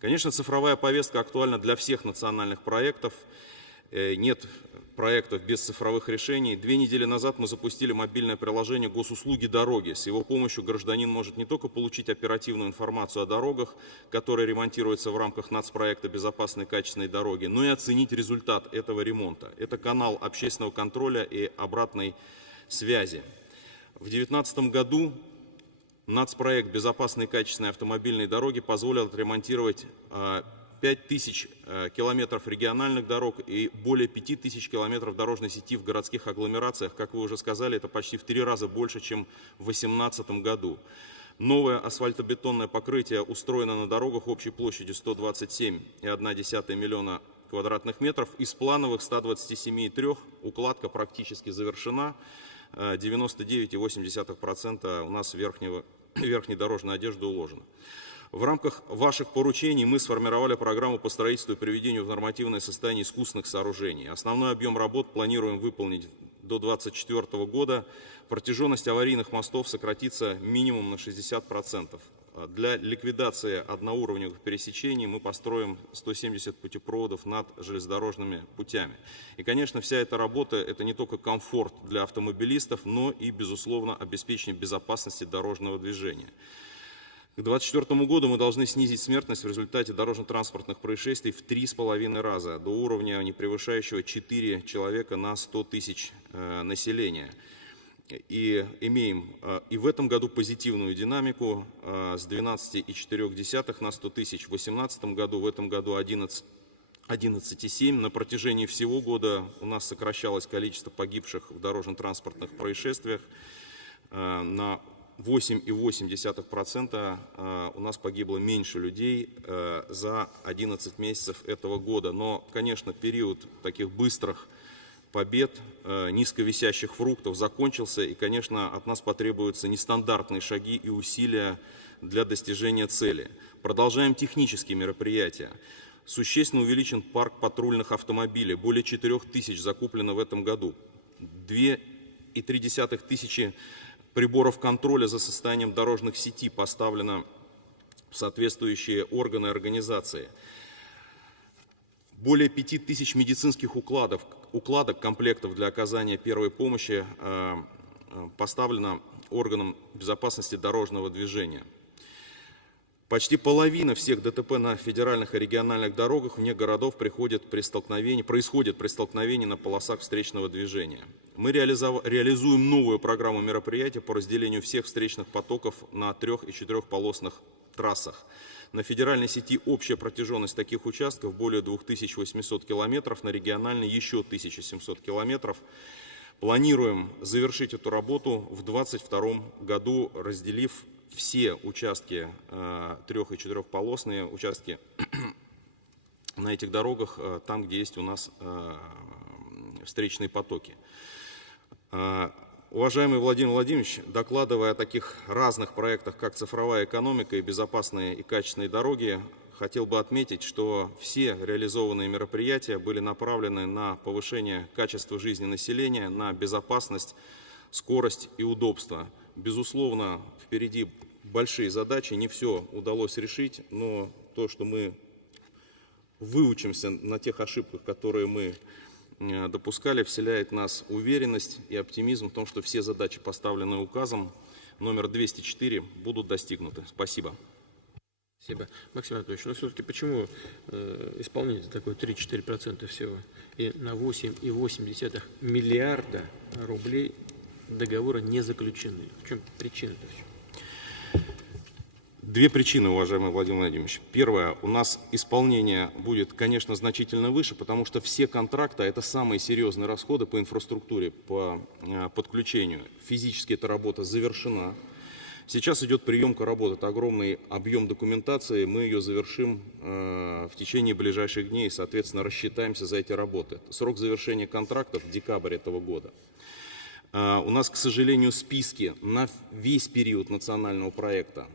Конечно, цифровая повестка актуальна для всех национальных проектов. Нет проектов без цифровых решений. 2 недели назад мы запустили мобильное приложение «Госуслуги дороги». С его помощью гражданин может не только получить оперативную информацию о дорогах, которые ремонтируются в рамках нацпроекта «Безопасные качественные дороги», но и оценить результат этого ремонта. Это канал общественного контроля и обратной связи. В 2019 году нацпроект «Безопасные качественные автомобильные дороги» позволил отремонтировать 5000 километров региональных дорог и более 5000 километров дорожной сети в городских агломерациях. Как вы уже сказали, это почти в 3 раза больше, чем в 2018 году. Новое асфальтобетонное покрытие устроено на дорогах общей площадью 127,1 миллиона квадратных метров. Из плановых 127,3 укладка практически завершена. 99,8% у нас верхней дорожной одежды уложено. В рамках ваших поручений мы сформировали программу по строительству и приведению в нормативное состояние искусственных сооружений. Основной объем работ планируем выполнить до 2024 года. Протяженность аварийных мостов сократится минимум на 60%. Для ликвидации одноуровневых пересечений мы построим 170 путепроводов над железнодорожными путями. И, конечно, вся эта работа – это не только комфорт для автомобилистов, но и, безусловно, обеспечение безопасности дорожного движения. К 2024 году мы должны снизить смертность в результате дорожно-транспортных происшествий в 3,5 раза, до уровня, не превышающего 4 человека на 100 тысяч населения. И имеем и в этом году позитивную динамику с 12,4 на 100 тысяч в 2018 году, в этом году 11,7. На протяжении всего года у нас сокращалось количество погибших в дорожно-транспортных происшествиях. На 8,8% у нас погибло меньше людей за 11 месяцев этого года. Но, конечно, период таких быстрых побед, низковисящих фруктов закончился, и, конечно, от нас потребуются нестандартные шаги и усилия для достижения цели. Продолжаем технические мероприятия. Существенно увеличен парк патрульных автомобилей, более 4000 закуплено в этом году, 2,3 тысячи приборов контроля за состоянием дорожных сетей поставлено в соответствующие органы и организации. Более 5000 медицинских укладок, комплектов для оказания первой помощи поставлено органам безопасности дорожного движения. Почти половина всех ДТП на федеральных и региональных дорогах вне городов происходит при столкновении на полосах встречного движения. Мы реализуем новую программу мероприятий по разделению всех встречных потоков на 3- и 4-полосных трассах. На федеральной сети общая протяженность таких участков более 2800 километров, на региональной еще 1700 километров. Планируем завершить эту работу в 2022 году, разделив все участки 3- и 4-полосные участки на этих дорогах, там, где есть у нас встречные потоки. Уважаемый Владимир Владимирович, докладывая о таких разных проектах, как цифровая экономика и безопасные и качественные дороги, хотел бы отметить, что все реализованные мероприятия были направлены на повышение качества жизни населения, на безопасность, скорость и удобство. Безусловно, впереди большие задачи, не все удалось решить, но то, что мы выучимся на тех ошибках, которые мы допускали, вселяет в нас уверенность и оптимизм в том, что все задачи, поставленные указом номер 204, будут достигнуты. Спасибо. Спасибо. Максим Анатольевич, но все-таки почему исполнение такое 3-4% всего? И на 8,8 миллиарда рублей договора не заключены. В чем причина-то? Две причины, уважаемый Владимир Владимирович. Первое, у нас исполнение будет, конечно, значительно выше, потому что все контракты, это самые серьезные расходы по инфраструктуре, по подключению. Физически эта работа завершена. Сейчас идет приемка работы, это огромный объем документации, мы ее завершим в течение ближайших дней, соответственно, рассчитаемся за эти работы. Срок завершения контрактов – декабрь этого года. У нас, к сожалению, списки на весь период национального проекта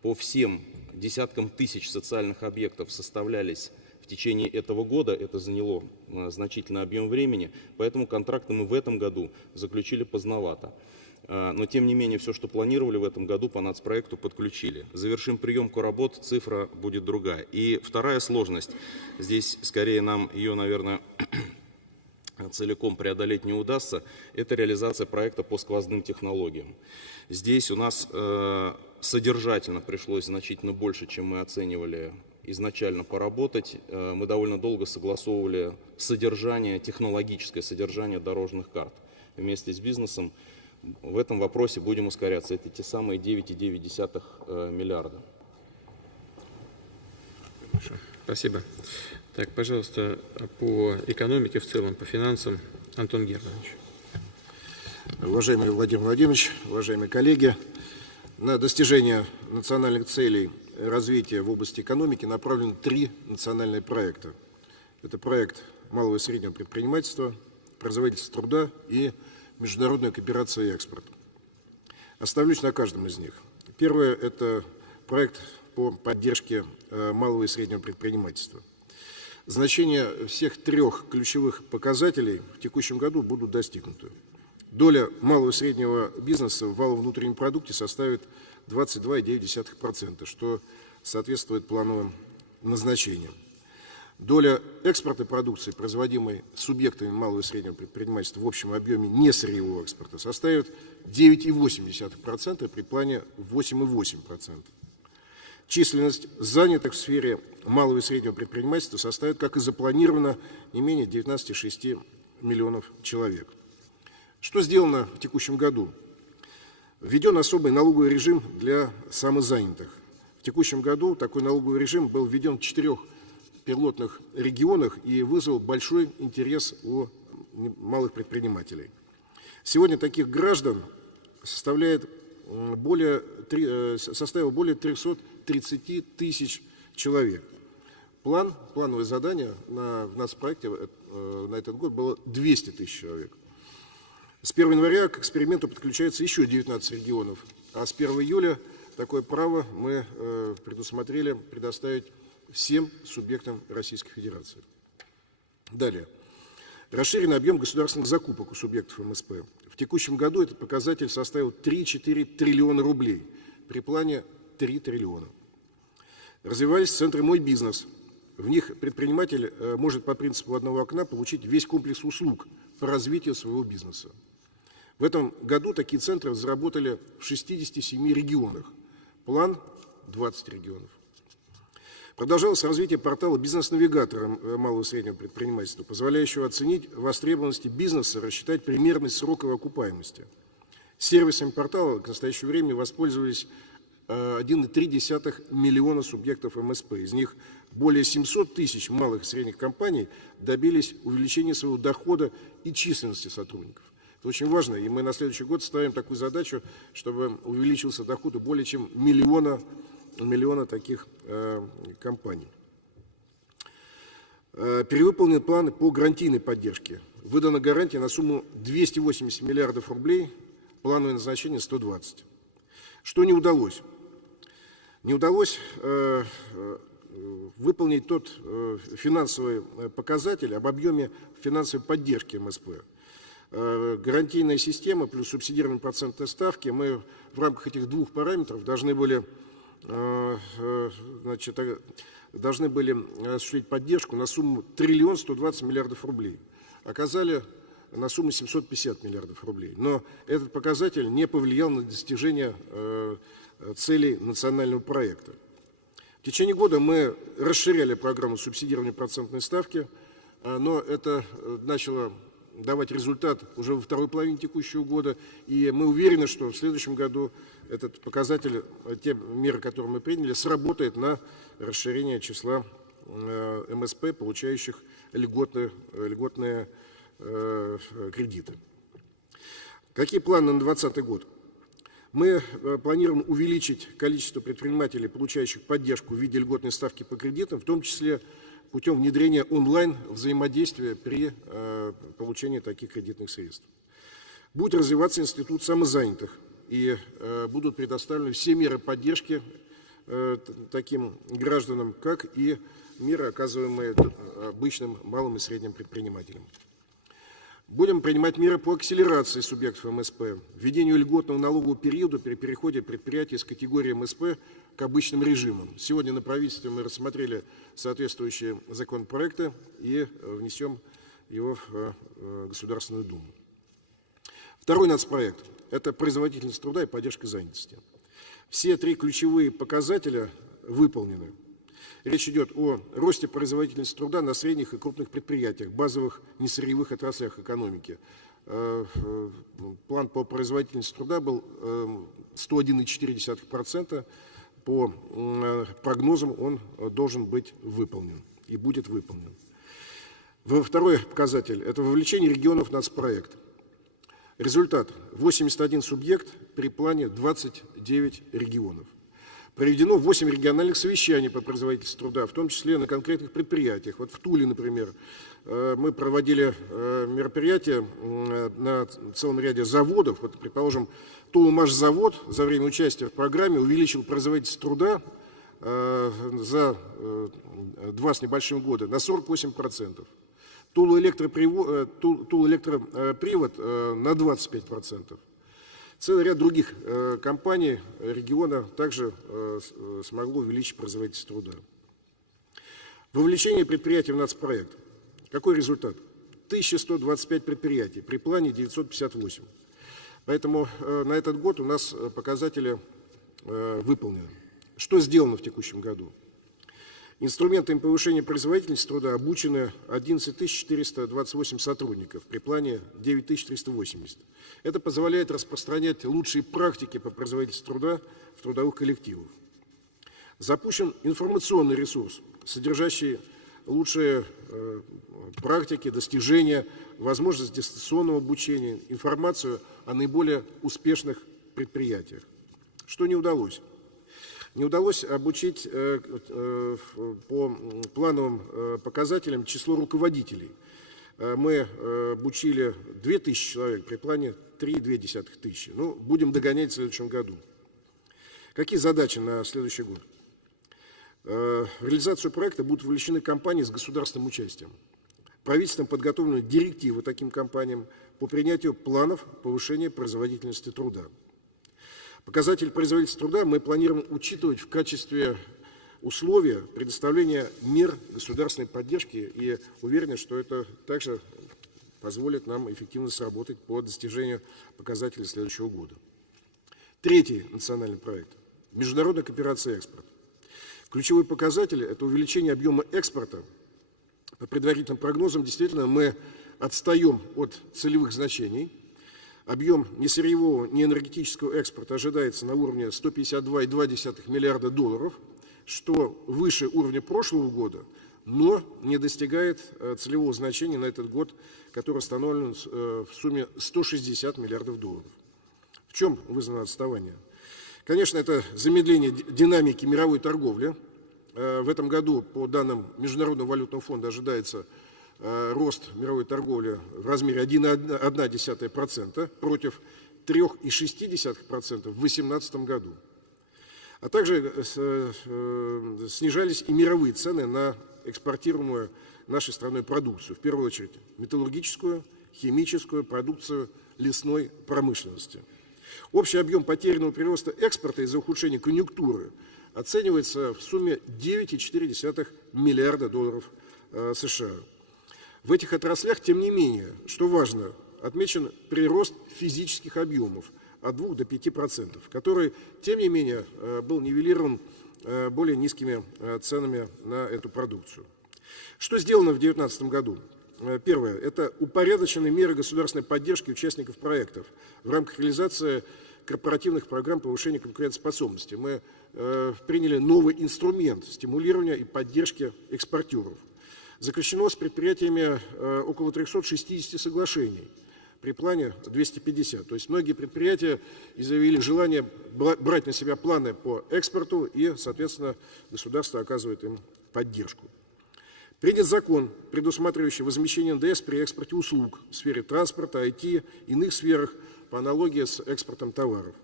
по всем десяткам тысяч социальных объектов составлялись в течение этого года. Это заняло значительный объем времени, поэтому контракты мы в этом году заключили поздновато. Но, тем не менее, все, что планировали в этом году по нацпроекту, подключили. Завершим приемку работ, цифра будет другая. И вторая сложность, здесь скорее нам ее, наверное, целиком преодолеть не удастся, это реализация проекта по сквозным технологиям. Здесь у нас содержательно пришлось значительно больше, чем мы оценивали изначально поработать. Мы довольно долго согласовывали содержание, технологическое содержание дорожных карт вместе с бизнесом. В этом вопросе будем ускоряться. Это те самые 9,9 миллиарда. Хорошо. Спасибо. Так, пожалуйста, по экономике в целом, по финансам, Антон Германович. Уважаемый Владимир Владимирович, уважаемые коллеги, на достижение национальных целей развития в области экономики направлены 3 национальные проекта. Это проект малого и среднего предпринимательства, производительства труда и международная кооперация и экспорт. Остановлюсь на каждом из них. Первое – это проект по поддержке малого и среднего предпринимательства. Значения всех 3 ключевых показателей в текущем году будут достигнуты. Доля малого и среднего бизнеса в валовом внутреннем продукте составит 22,9%, что соответствует плановым назначениям. Доля экспорта продукции, производимой субъектами малого и среднего предпринимательства в общем объеме несырьевого экспорта, составит 9,8% при плане 8,8%. Численность занятых в сфере малого и среднего предпринимательства составит, как и запланировано, не менее 19,6 миллионов человек. Что сделано в текущем году? Введен особый налоговый режим для самозанятых. В текущем году такой налоговый режим был введен в 4 пилотных регионах и вызвал большой интерес у малых предпринимателей. Сегодня таких граждан составило более 330 тысяч человек. Плановое задание в нацпроекте на этот год было 200 тысяч человек. С 1 января к эксперименту подключается еще 19 регионов, а с 1 июля такое право мы предусмотрели предоставить всем субъектам Российской Федерации. Далее. Расширен объем государственных закупок у субъектов МСП. В текущем году этот показатель составил 3,4 триллиона рублей, при плане 3 триллиона. Развивались центры «Мой бизнес». В них предприниматель может по принципу одного окна получить весь комплекс услуг по развитию своего бизнеса. В этом году такие центры заработали в 67 регионах. План – 20 регионов. Продолжалось развитие портала «Бизнес-навигатора» малого и среднего предпринимательства, позволяющего оценить востребованности бизнеса, рассчитать примерность сроковой окупаемости. Сервисами портала к настоящему времени воспользовались 1,3 миллиона субъектов МСП. Из них более 700 тысяч малых и средних компаний добились увеличения своего дохода и численности сотрудников. Это очень важно, и мы на следующий год ставим такую задачу, чтобы увеличился доход у более чем миллиона таких компаний. Перевыполнены планы по гарантийной поддержке. Выдана гарантия на сумму 280 миллиардов рублей, плановое назначение 120. Что не удалось? Не удалось выполнить тот финансовый показатель об объеме финансовой поддержки МСП. Гарантийная система плюс субсидирование процентной ставки, мы в рамках этих двух параметров должны были осуществить поддержку на сумму 1 120 миллиардов рублей. Оказали на сумму 750 миллиардов рублей. Но этот показатель не повлиял на достижение целей национального проекта. В течение года мы расширяли программу субсидирования процентной ставки, но это начало давать результат уже во второй половине текущего года, и мы уверены, что в следующем году этот показатель, те меры, которые мы приняли, сработает на расширение числа МСП, получающих льготные кредиты. Какие планы на 2020 год? Мы планируем увеличить количество предпринимателей, получающих поддержку в виде льготной ставки по кредитам, в том числе путем внедрения онлайн взаимодействия при получении таких кредитных средств. Будет развиваться институт самозанятых, и будут предоставлены все меры поддержки таким гражданам, как и меры, оказываемые обычным малым и средним предпринимателям. Будем принимать меры по акселерации субъектов МСП, введению льготного налогового периода при переходе предприятий с категории МСП к обычным режимам. Сегодня на правительстве мы рассмотрели соответствующие законопроекты и внесем его в Государственную Думу. Второй нацпроект – это производительность труда и поддержка занятости. Все три ключевые показателя выполнены. Речь идет о росте производительности труда на средних и крупных предприятиях, базовых несырьевых отраслях экономики. План по производительности труда был 101,4%. По прогнозам он должен быть выполнен и будет выполнен. Второй показатель – это вовлечение регионов в нацпроект. Результат – 81 субъект при плане 29 регионов. Проведено 8 региональных совещаний по производительности труда, в том числе на конкретных предприятиях. Вот в Туле, например, мы проводили мероприятия на целом ряде заводов. Вот, предположим, Тулумашзавод за время участия в программе увеличил производительность труда за 2 с небольшим года на 48%. Тулэлекропривод на 25%. Целый ряд других компаний региона также смогло увеличить производительность труда. Вовлечение предприятий в нацпроект. Какой результат? 1125 предприятий при плане 958. Поэтому на этот год у нас показатели выполнены. Что сделано в текущем году? Инструментами повышения производительности труда обучены 11 428 сотрудников при плане 9 380. Это позволяет распространять лучшие практики по производительности труда в трудовых коллективах. Запущен информационный ресурс, содержащий лучшие практики, достижения, возможность дистанционного обучения, информацию о наиболее успешных предприятиях. Что не удалось? Не удалось обучить по плановым показателям число руководителей. Мы обучили 2000 человек при плане 3,2 тысячи. Ну, будем догонять в следующем году. Какие задачи на следующий год? В реализацию проекта будут вовлечены компании с государственным участием. Правительством подготовлены директивы таким компаниям по принятию планов повышения производительности труда. Показатель производительности труда мы планируем учитывать в качестве условия предоставления мер государственной поддержки и уверены, что это также позволит нам эффективно сработать по достижению показателей следующего года. Третий национальный проект – международная кооперация и экспорт. Ключевой показатель – это увеличение объема экспорта. По предварительным прогнозам, действительно, мы отстаем от целевых значений. Объем несырьевого, неэнергетического экспорта ожидается на уровне $152,2 миллиарда, что выше уровня прошлого года, но не достигает целевого значения на этот год, который установлен в сумме $160 миллиардов. В чем вызвано отставание? Конечно, это замедление динамики мировой торговли. В этом году, по данным Международного валютного фонда, ожидается рост мировой торговли в размере 1,1% против 3,6% в 2018 году. А также снижались и мировые цены на экспортируемую нашей страной продукцию, в первую очередь металлургическую, химическую, продукцию лесной промышленности. Общий объем потерянного прироста экспорта из-за ухудшения конъюнктуры оценивается в сумме $9,4 миллиарда США. В этих отраслях, тем не менее, что важно, отмечен прирост физических объемов от 2 до 5%, который, тем не менее, был нивелирован более низкими ценами на эту продукцию. Что сделано в 2019 году? Первое – это упорядоченные меры государственной поддержки участников проектов в рамках реализации корпоративных программ повышения конкурентоспособности. Мы приняли новый инструмент стимулирования и поддержки экспортеров. Заключено с предприятиями около 360 соглашений при плане 250. То есть многие предприятия изъявили желание брать на себя планы по экспорту и, соответственно, государство оказывает им поддержку. Принят закон, предусматривающий возмещение НДС при экспорте услуг в сфере транспорта, IT, иных сферах по аналогии с экспортом товаров.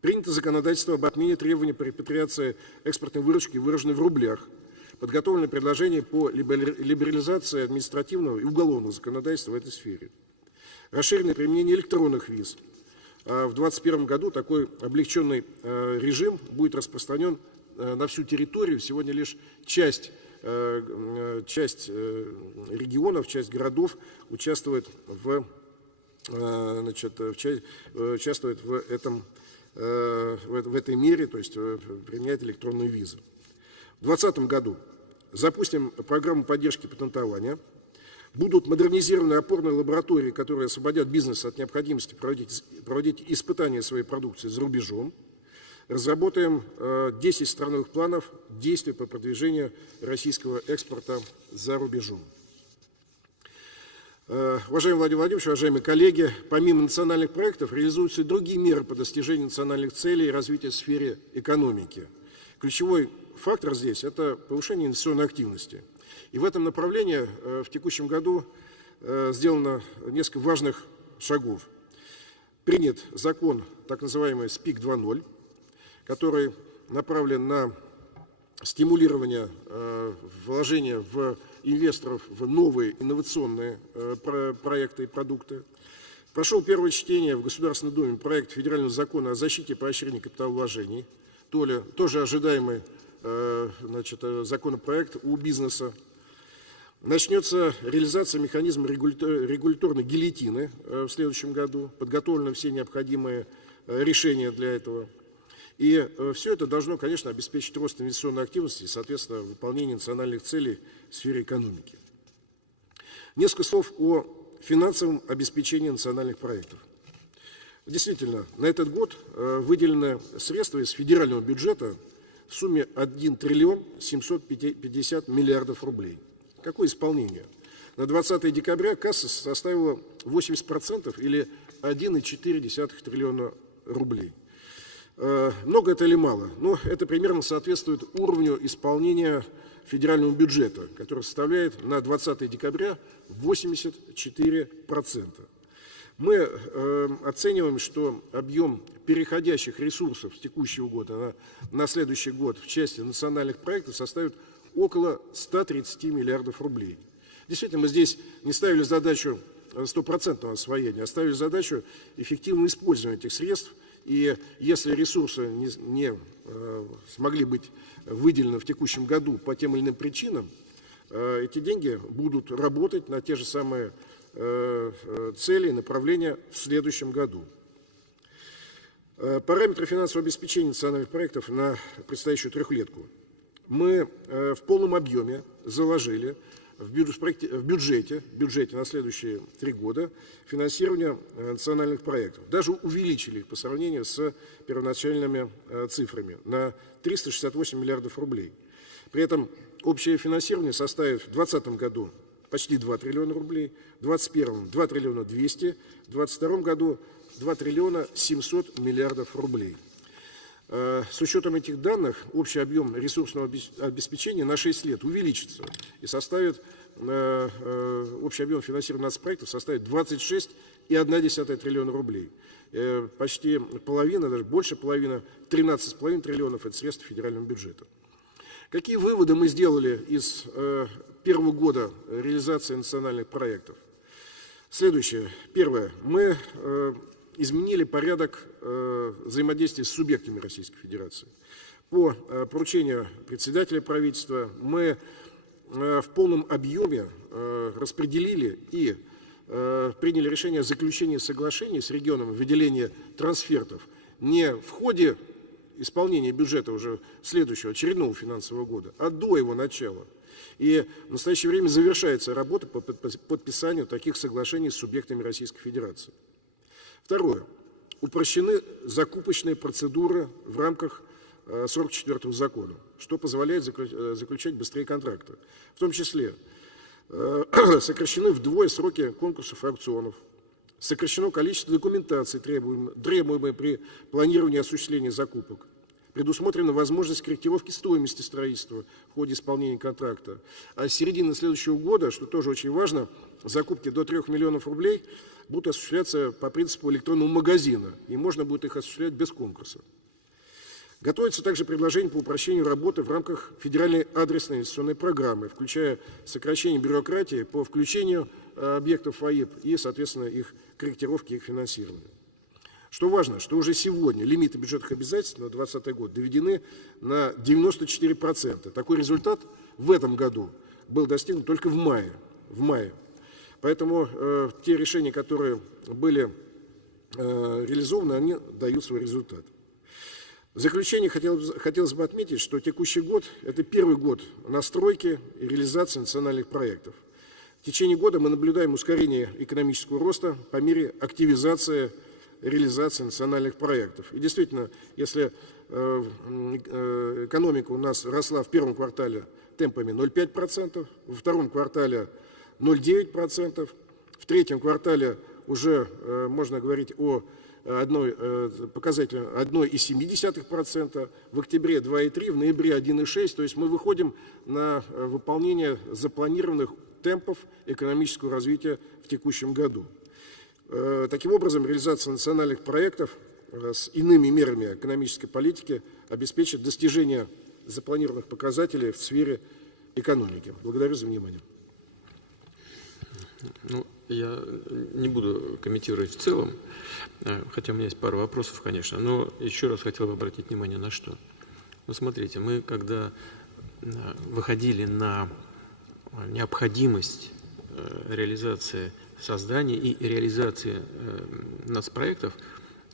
Принято законодательство об отмене требований по репатриации экспортной выручки, выраженной в рублях. Подготовлено предложение по либерализации административного и уголовного законодательства в этой сфере. Расширенное применение электронных виз. В 2021 году такой облегченный режим будет распространен на всю территорию. Сегодня лишь часть регионов, часть городов участвует в этой мере, то есть применяет электронные визы. В 2020 году запустим программу поддержки патентования. Будут модернизированы опорные лаборатории, которые освободят бизнес от необходимости проводить испытания своей продукции за рубежом. Разработаем 10 страновых планов действий по продвижению российского экспорта за рубежом. Уважаемый Владимир Владимирович, уважаемые коллеги, помимо национальных проектов реализуются и другие меры по достижению национальных целей и развития в сфере экономики. Ключевой фактор здесь – это повышение инвестиционной активности. И в этом направлении в текущем году сделано несколько важных шагов. Принят закон, так называемый СПИК 2.0, который направлен на стимулирование вложения в инвесторов в новые инновационные проекты и продукты. Прошел первое чтение в Государственной Думе проект федерального закона о защите и поощрении капиталовложений, тоже ожидаемый законопроект у бизнеса. Начнется реализация механизма регуляторной гильотины в следующем году. Подготовлены все необходимые решения для этого. И все это должно, конечно, обеспечить рост инвестиционной активности и, соответственно, выполнение национальных целей в сфере экономики. Несколько слов о финансовом обеспечении национальных проектов. Действительно, на этот год выделены средства из федерального бюджета в сумме 1 триллион 750 миллиардов рублей. Какое исполнение? На 20 декабря касса составила 80% или 1,4 триллиона рублей. Много это или мало? Но это примерно соответствует уровню исполнения федерального бюджета, который составляет на 20 декабря 84%. Мы оцениваем, что объем переходящих ресурсов с текущего года на следующий год в части национальных проектов составит около 130 миллиардов рублей. Действительно, мы здесь не ставили задачу стопроцентного освоения, а ставили задачу эффективного использования этих средств. И если ресурсы не смогли быть выделены в текущем году по тем или иным причинам, эти деньги будут работать на те же самые цели и направления в следующем году. Параметры финансового обеспечения национальных проектов на предстоящую трехлетку мы в полном объеме заложили в бюджете на следующие 3 года финансирование национальных проектов. Даже увеличили их по сравнению с первоначальными цифрами на 368 миллиардов рублей. При этом общее финансирование составит в 2020 году почти 2 триллиона рублей, в 2021 – 2 триллиона 200, в 2022 году 2 триллиона 700 миллиардов рублей. С учетом этих данных общий объем ресурсного обеспечения на 6 лет увеличится и составит, общий объем финансирования нацпроектов составит 26,1 триллиона рублей. Почти половина, даже больше половины, 13,5 триллионов – это средства федерального бюджета. Какие выводы мы сделали из первого года реализации национальных проектов? Следующее. Первое. Мы изменили порядок взаимодействия с субъектами Российской Федерации. По поручению председателя правительства мы в полном объеме распределили и приняли решение о заключении соглашений с регионом выделения трансфертов не в ходе исполнения бюджета уже следующего очередного финансового года, а до его начала. И в настоящее время завершается работа по подписанию таких соглашений с субъектами Российской Федерации. Второе. Упрощены закупочные процедуры в рамках 44-го закона, что позволяет заключать быстрее контракты. В том числе сокращены вдвое сроки конкурсов и аукционов, сокращено количество документаций, требуемой при планировании и осуществлении закупок. Предусмотрена возможность корректировки стоимости строительства в ходе исполнения контракта. А с середины следующего года, что тоже очень важно, закупки до 3 миллионов рублей будут осуществляться по принципу электронного магазина, и можно будет их осуществлять без конкурса. Готовится также предложение по упрощению работы в рамках федеральной адресной инвестиционной программы, включая сокращение бюрократии по включению объектов ФАИП и, соответственно, их корректировки, их финансирования. Что важно, что уже сегодня лимиты бюджетных обязательств на 2020 год доведены на 94%. Такой результат в этом году был достигнут только в мае. Поэтому те решения, которые были реализованы, они дают свой результат. В заключение хотелось бы отметить, что текущий год – это первый год настройки и реализации национальных проектов. В течение года мы наблюдаем ускорение экономического роста по мере активизации реализации национальных проектов. И действительно, если экономика у нас росла в первом квартале темпами 0,5%, во втором квартале 0,9%, в третьем квартале уже можно говорить о показателе 1,7%, в октябре 2,3%, в ноябре 1,6%. То есть мы выходим на выполнение запланированных темпов экономического развития в текущем году. Таким образом, реализация национальных проектов с иными мерами экономической политики обеспечит достижение запланированных показателей в сфере экономики. Благодарю за внимание. Я не буду комментировать в целом, хотя у меня есть пару вопросов, конечно, но еще раз хотел бы обратить внимание на что. Ну, смотрите, мы когда выходили на необходимость реализации создания и реализации нацпроектов,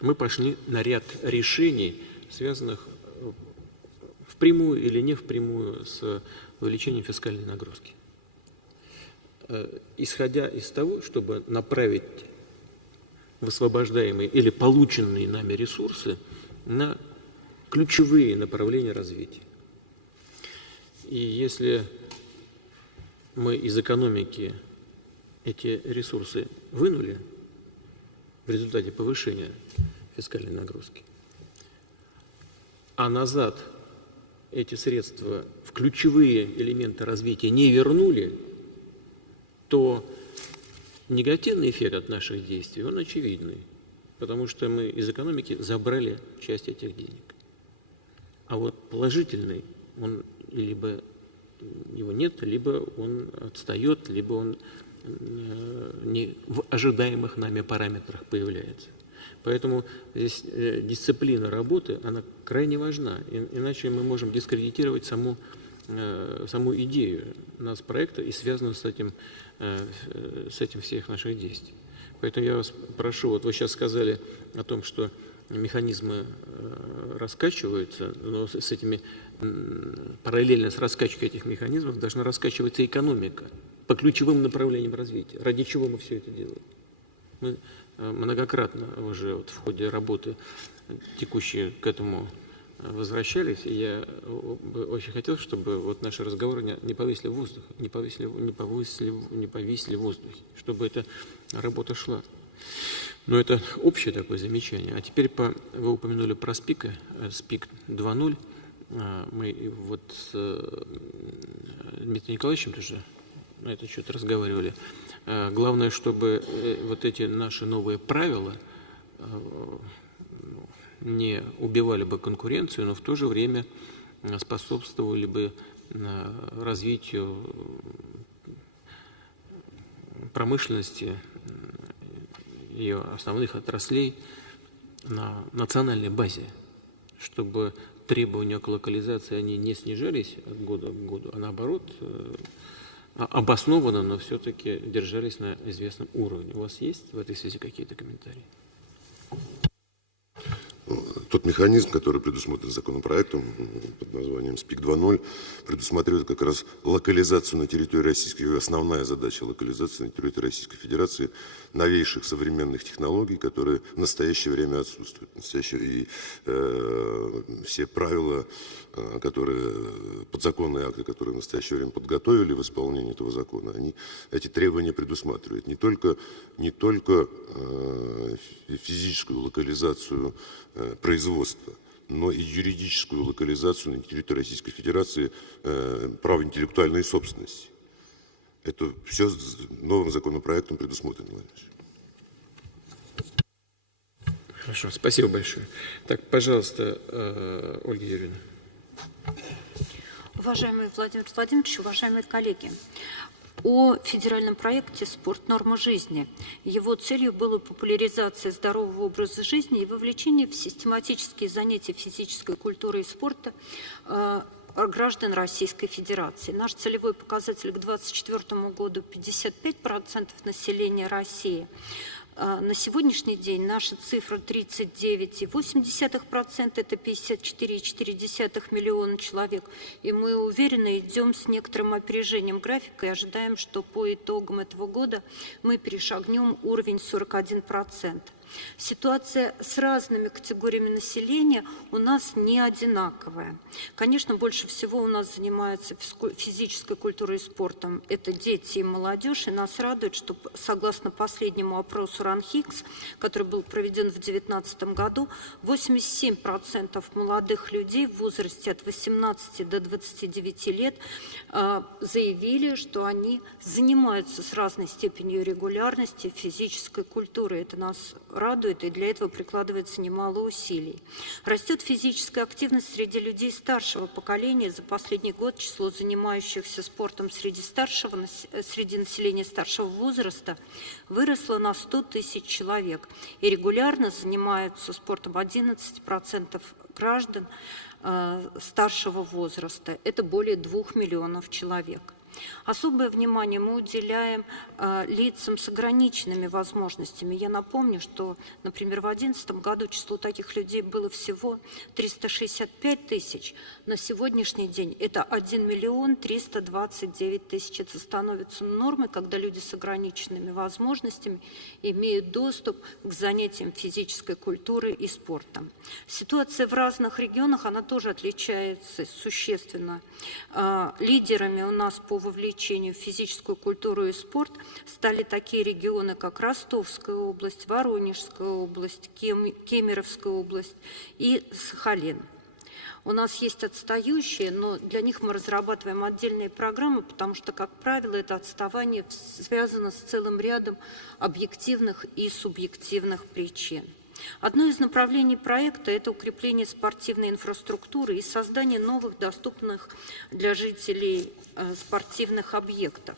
мы пошли на ряд решений, связанных впрямую или не впрямую с увеличением фискальной нагрузки. Исходя из того, чтобы направить высвобождаемые или полученные нами ресурсы на ключевые направления развития. И если мы из экономики эти ресурсы вынули в результате повышения фискальной нагрузки, а назад эти средства в ключевые элементы развития не вернули, то негативный эффект от наших действий, он очевидный, потому что мы из экономики забрали часть этих денег. А вот положительный, он либо его нет, либо он отстает, либо он не в ожидаемых нами параметрах появляется. Поэтому здесь дисциплина работы, она крайне важна, иначе мы можем дискредитировать саму идею нас проекта и связанную с этим всех наших действий. Поэтому я вас прошу, вот вы сейчас сказали о том, что механизмы раскачиваются, но с этими, параллельно с раскачкой этих механизмов должна раскачиваться экономика по ключевым направлениям развития. Ради чего мы все это делаем? Мы многократно уже вот в ходе работы текущей к этому возвращались, и я бы очень хотел, чтобы вот наши разговоры не повисли в воздухе, не повисли в воздухе, чтобы эта работа шла. Но это общее такое замечание. А теперь вы упомянули про СПИК 2.0. Мы вот с Дмитрием Николаевичем тоже на этот счет разговаривали. Главное, чтобы вот эти наши новые правила не убивали бы конкуренцию, но в то же время способствовали бы развитию промышленности, ее основных отраслей на национальной базе, чтобы требования к локализации они не снижались от года к году, а наоборот обоснованно, но все-таки держались на известном уровне. У вас есть в этой связи какие-то комментарии? Тот механизм, который предусмотрен законопроектом под названием СПИК 2.0, предусматривает как раз локализацию на территории Российской Федерации, основная задача локализации на территории Российской Федерации новейших современных технологий, которые в настоящее время отсутствуют. И все правила, подзаконные акты, которые в настоящее время подготовили в исполнении этого закона, они эти требования предусматривают. Не только физическую локализацию производства, но и юридическую локализацию на территории Российской Федерации прав интеллектуальной собственности. Это все новым законопроектом предусмотрено, Владимир. Хорошо, спасибо большое. Так, пожалуйста, Ольга Юрьевна. Уважаемый Владимир Владимирович, уважаемые коллеги, о федеральном проекте «Спорт. Норма жизни». Его целью была популяризация здорового образа жизни и вовлечение в систематические занятия физической культуры и спорта граждан Российской Федерации. Наш целевой показатель к 2024 году 55% населения России. На сегодняшний день наша цифра 39,8%, это 54,4 миллиона человек. И мы уверенно идем с некоторым опережением графика и ожидаем, что по итогам этого года мы перешагнем уровень 41%. Ситуация с разными категориями населения у нас не одинаковая. Конечно, больше всего у нас занимаются физической культурой и спортом. Это дети и молодежь. И нас радует, что согласно последнему опросу РАНХИКС, который был проведен в 2019 году, 87% молодых людей в возрасте от 18 до 29 лет заявили, что они занимаются с разной степенью регулярности физической культуры. Это нас радует, и для этого прикладывается немало усилий. Растет физическая активность среди людей старшего поколения. За последний год число занимающихся спортом среди населения старшего возраста выросло на 100 тысяч человек. И регулярно занимаются спортом 11% граждан старшего возраста. Это более 2 миллионов человек. Особое внимание мы уделяем лицам с ограниченными возможностями. Я напомню, что, например, в 2011 году число таких людей было всего 365 тысяч. На сегодняшний день это 1 миллион 329 тысяч. Это становится нормой, когда люди с ограниченными возможностями имеют доступ к занятиям физической культуры и спортом. Ситуация в разных регионах, она тоже отличается существенно. Лидерами у нас по вовлечению в физическую культуру и спорт стали такие регионы, как Ростовская область, Воронежская область, Кемеровская область и Сахалин. У нас есть отстающие, но для них мы разрабатываем отдельные программы, потому что, как правило, это отставание связано с целым рядом объективных и субъективных причин. Одно из направлений проекта – это укрепление спортивной инфраструктуры и создание новых доступных для жителей спортивных объектов.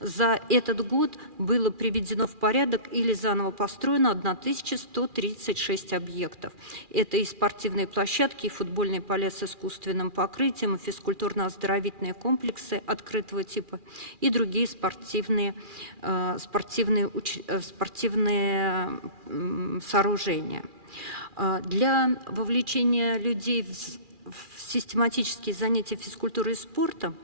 За этот год было приведено в порядок или заново построено 1136 объектов. Это и спортивные площадки, и футбольные поля с искусственным покрытием, и физкультурно-оздоровительные комплексы открытого типа, и другие спортивные сооружения. Для вовлечения людей в систематические занятия физкультурой и спортом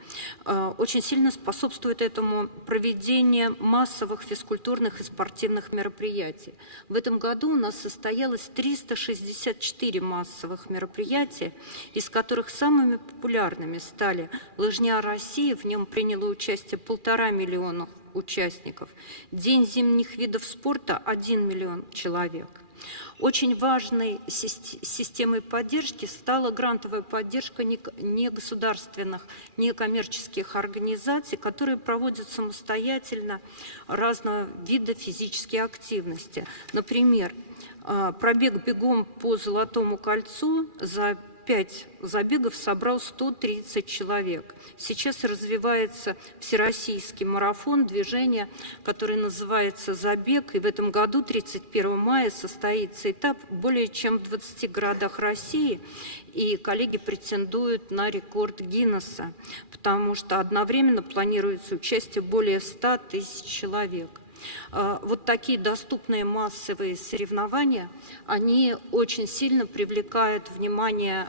очень сильно способствует этому проведение массовых физкультурных и спортивных мероприятий. В этом году у нас состоялось 364 массовых мероприятия, из которых самыми популярными стали «Лыжня России», в нем приняло участие 1,5 миллиона участников, «День зимних видов спорта» – 1 миллион человек. Очень важной системой поддержки стала грантовая поддержка негосударственных, некоммерческих организаций, которые проводят самостоятельно разного вида физические активности. Например, пробег бегом по Золотому кольцу за 5 забегов собрал 130 человек. Сейчас развивается всероссийский марафон движения, который называется «Забег». И в этом году, 31 мая, состоится этап более чем в 20 городах России. И коллеги претендуют на рекорд Гиннесса, потому что одновременно планируется участие более 100 тысяч человек. Вот такие доступные массовые соревнования, они очень сильно привлекают внимание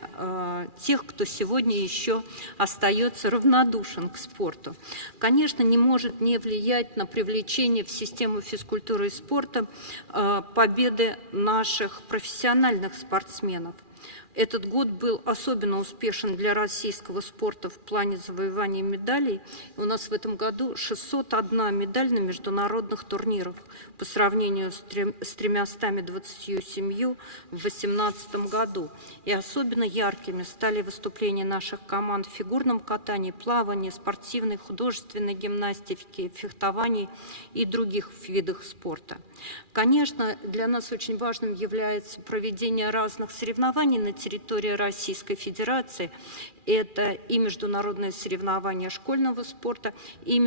тех, кто сегодня еще остается равнодушен к спорту. Конечно, не может не влиять на привлечение в систему физкультуры и спорта победы наших профессиональных спортсменов. Этот год был особенно успешен для российского спорта в плане завоевания медалей. У нас в этом году 601 медаль на международных турнирах по сравнению с 327 в 2018 году. И особенно яркими стали выступления наших команд в фигурном катании, плавании, спортивной, художественной гимнастике, фехтовании и других видах спорта. Конечно, для нас очень важным является проведение разных соревнований на территории Российской Федерации. Это и международные соревнования школьного спорта, и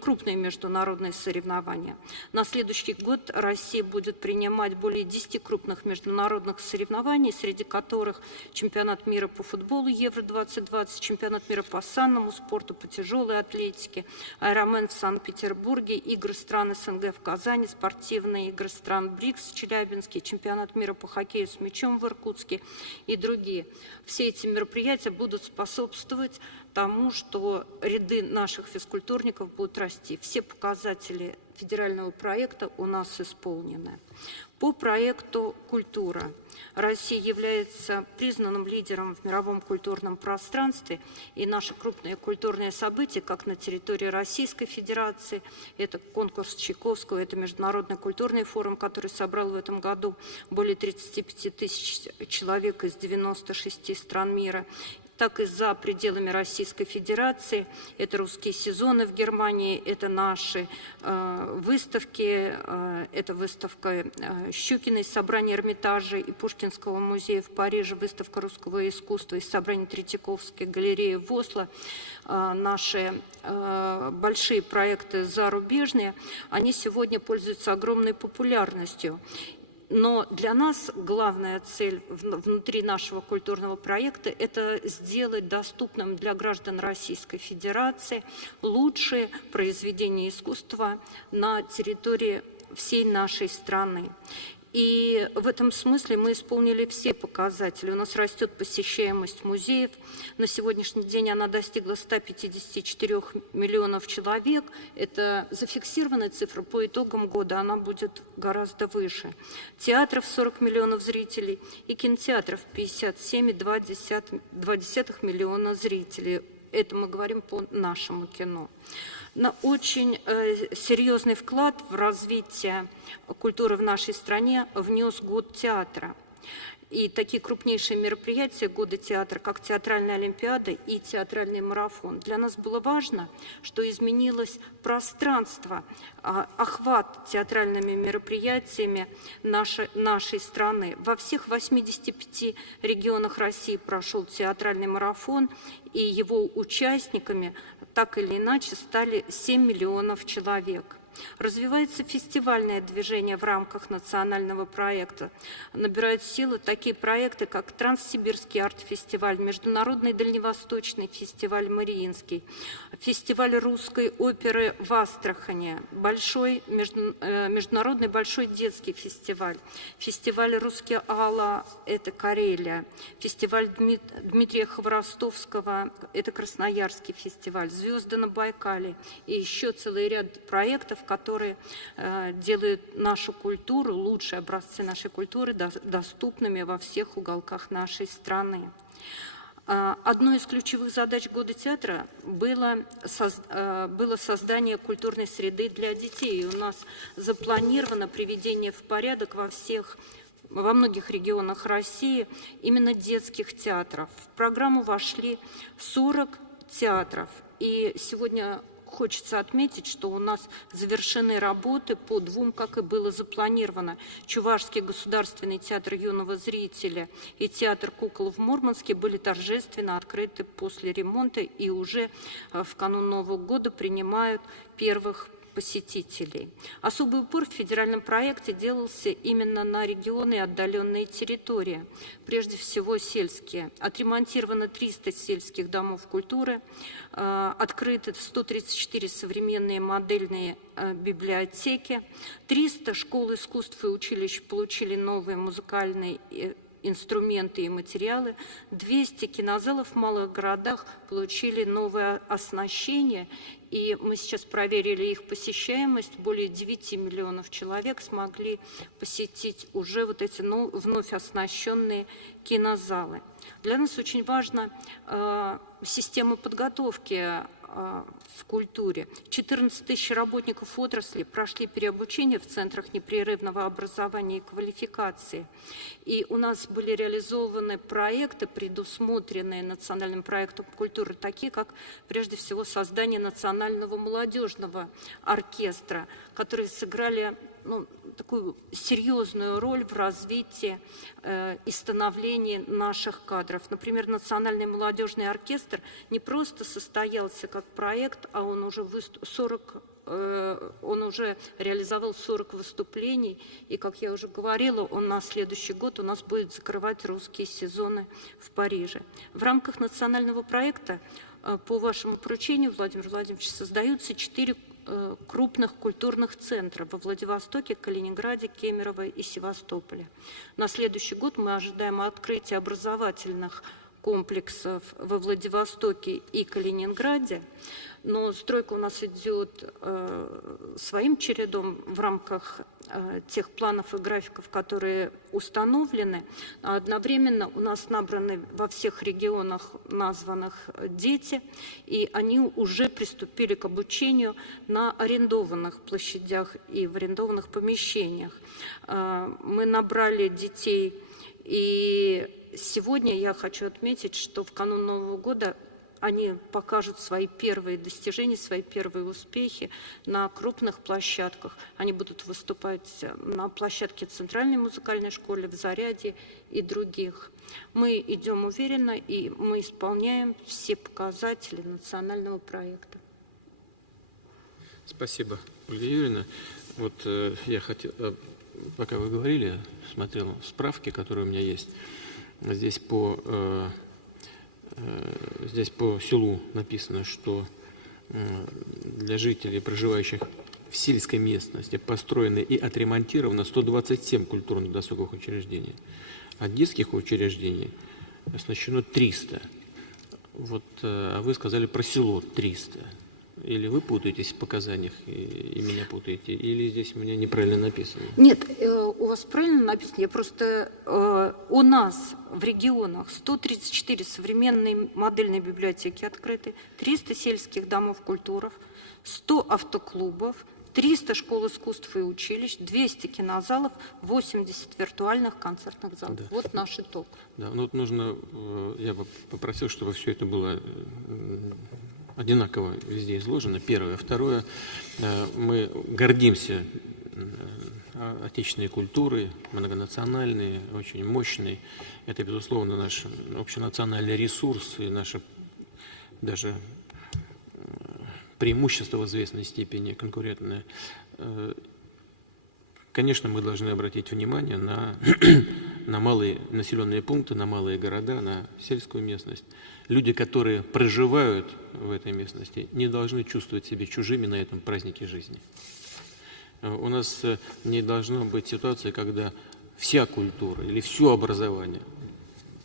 крупные международные соревнования. На следующий год Россия будет принимать более 10 крупных международных соревнований, среди которых чемпионат мира по футболу Евро-2020, чемпионат мира по санному спорту, по тяжелой атлетике, Ironman в Санкт-Петербурге, игры стран СНГ в Казани, спортивные игры стран БРИКС в Челябинске, чемпионат мира по хоккею с мячом в Иркутске и другие. Все эти мероприятия будут способствовать тому, что ряды наших физкультурников будут расти. Все показатели федерального проекта у нас исполнены. По проекту «Культура» Россия является признанным лидером в мировом культурном пространстве, и наши крупные культурные события, как на территории Российской Федерации, это конкурс Чайковского, это Международный культурный форум, который собрал в этом году более 35 тысяч человек из 96 стран мира, так и за пределами Российской Федерации. Это русские сезоны в Германии, это наши выставки, это выставка Щукиной, собрание Эрмитажа и Пушкинского музея в Париже, выставка русского искусства и собрание Третьяковской галереи в Осло, наши большие проекты зарубежные, они сегодня пользуются огромной популярностью. Но для нас главная цель внутри нашего культурного проекта – это сделать доступным для граждан Российской Федерации лучшие произведения искусства на территории всей нашей страны. И в этом смысле мы исполнили все показатели. У нас растет посещаемость музеев. На сегодняшний день она достигла 154 миллионов человек. Это зафиксированная цифра. По итогам года она будет гораздо выше. Театров 40 миллионов зрителей и кинотеатров 57,2 миллиона зрителей. Это мы говорим по нашему кино. На очень серьезный вклад в развитие культуры в нашей стране внес Год театра. И такие крупнейшие мероприятия Года театра, как Театральная Олимпиада и Театральный марафон. Для нас было важно, что изменилось пространство, охват театральными мероприятиями нашей страны. Во всех 85 регионах России прошел Театральный марафон, и его участниками так или иначе стали 7 миллионов человек. Развивается фестивальное движение в рамках национального проекта. Набирают силу такие проекты, как Транссибирский арт-фестиваль, Международный дальневосточный фестиваль Мариинский, фестиваль русской оперы в Астрахани, Международный большой детский фестиваль, фестиваль «Русский Алла» – это Карелия, фестиваль Дмитрия Хворостовского – это Красноярский фестиваль, «Звезды на Байкале» и еще целый ряд проектов, которые делают нашу культуру, лучшие образцы нашей культуры доступными во всех уголках нашей страны. Одной из ключевых задач Года театра было создание культурной среды для детей. И у нас запланировано приведение в порядок во многих регионах России именно детских театров. В программу вошли 40 театров. И сегодня хочется отметить, что у нас завершены работы по 2, как и было запланировано. Чувашский государственный театр юного зрителя и театр кукол в Мурманске были торжественно открыты после ремонта и уже в канун Нового года принимают первых посетителей. Особый упор в федеральном проекте делался именно на регионы и отдаленные территории, прежде всего сельские. Отремонтировано 300 сельских домов культуры, открыты 134 современные модельные библиотеки, 300 школ искусств и училищ получили новые музыкальные инструменты и материалы, 200 кинозалов в малых городах получили новое оснащение, и мы сейчас проверили их посещаемость, более 9 миллионов человек смогли посетить уже вот эти вновь оснащенные кинозалы. Для нас очень важна система подготовки в культуре. 14 тысяч работников отрасли прошли переобучение в центрах непрерывного образования и квалификации. И у нас были реализованы проекты, предусмотренные национальным проектом культуры, такие как, прежде всего, создание национального молодежного оркестра, которые сыграли такую серьезную роль в развитии и становлении наших кадров. Например, Национальный молодежный оркестр не просто состоялся как проект, а он уже реализовал 40 выступлений, и, как я уже говорила, он на следующий год у нас будет закрывать русские сезоны в Париже. В рамках национального проекта по вашему поручению, Владимир Владимирович, создаются 4 крупных культурных центров во Владивостоке, Калининграде, Кемерово и Севастополе. На следующий год мы ожидаем открытия образовательных комплексов во Владивостоке и Калининграде, но стройка у нас идет своим чередом в рамках тех планов и графиков, которые установлены. Одновременно у нас набраны во всех регионах названных дети, и они уже приступили к обучению на арендованных площадях и в арендованных помещениях. Мы набрали детей И сегодня я хочу отметить, что в канун Нового года они покажут свои первые достижения, свои первые успехи на крупных площадках. Они будут выступать на площадке Центральной музыкальной школы, в Заряде и других. Мы идем уверенно, и мы исполняем все показатели национального проекта. Спасибо, Ольга Юрьевна. Вот я хотел, пока вы говорили, смотрел справки, которые у меня есть. Здесь по селу написано, что для жителей, проживающих в сельской местности, построено и отремонтировано 127 культурно-досуговых учреждений. От детских учреждений оснащено 300. Вот, а вы сказали про село 300. Или вы путаетесь в показаниях и меня путаете, или здесь у меня неправильно написано? Нет, у вас правильно написано. Я просто у нас в регионах 134 современные модельные библиотеки открыты, 300 сельских домов культуры, 100 автоклубов, 300 школ искусств и училищ, 200 кинозалов, 80 виртуальных концертных залов. Да. Вот наш итог. Да, ну вот нужно, я бы попросил, чтобы все это было одинаково везде изложено. Первое. Второе, мы гордимся отечественной культурой, многонациональной, очень мощной. Это, безусловно, наш общенациональный ресурс и наше даже преимущество в известной степени конкурентное. Конечно, мы должны обратить внимание на малые населенные пункты, на малые города, на сельскую местность. Люди, которые проживают в этой местности, не должны чувствовать себя чужими на этом празднике жизни. У нас не должно быть ситуации, когда вся культура или все образование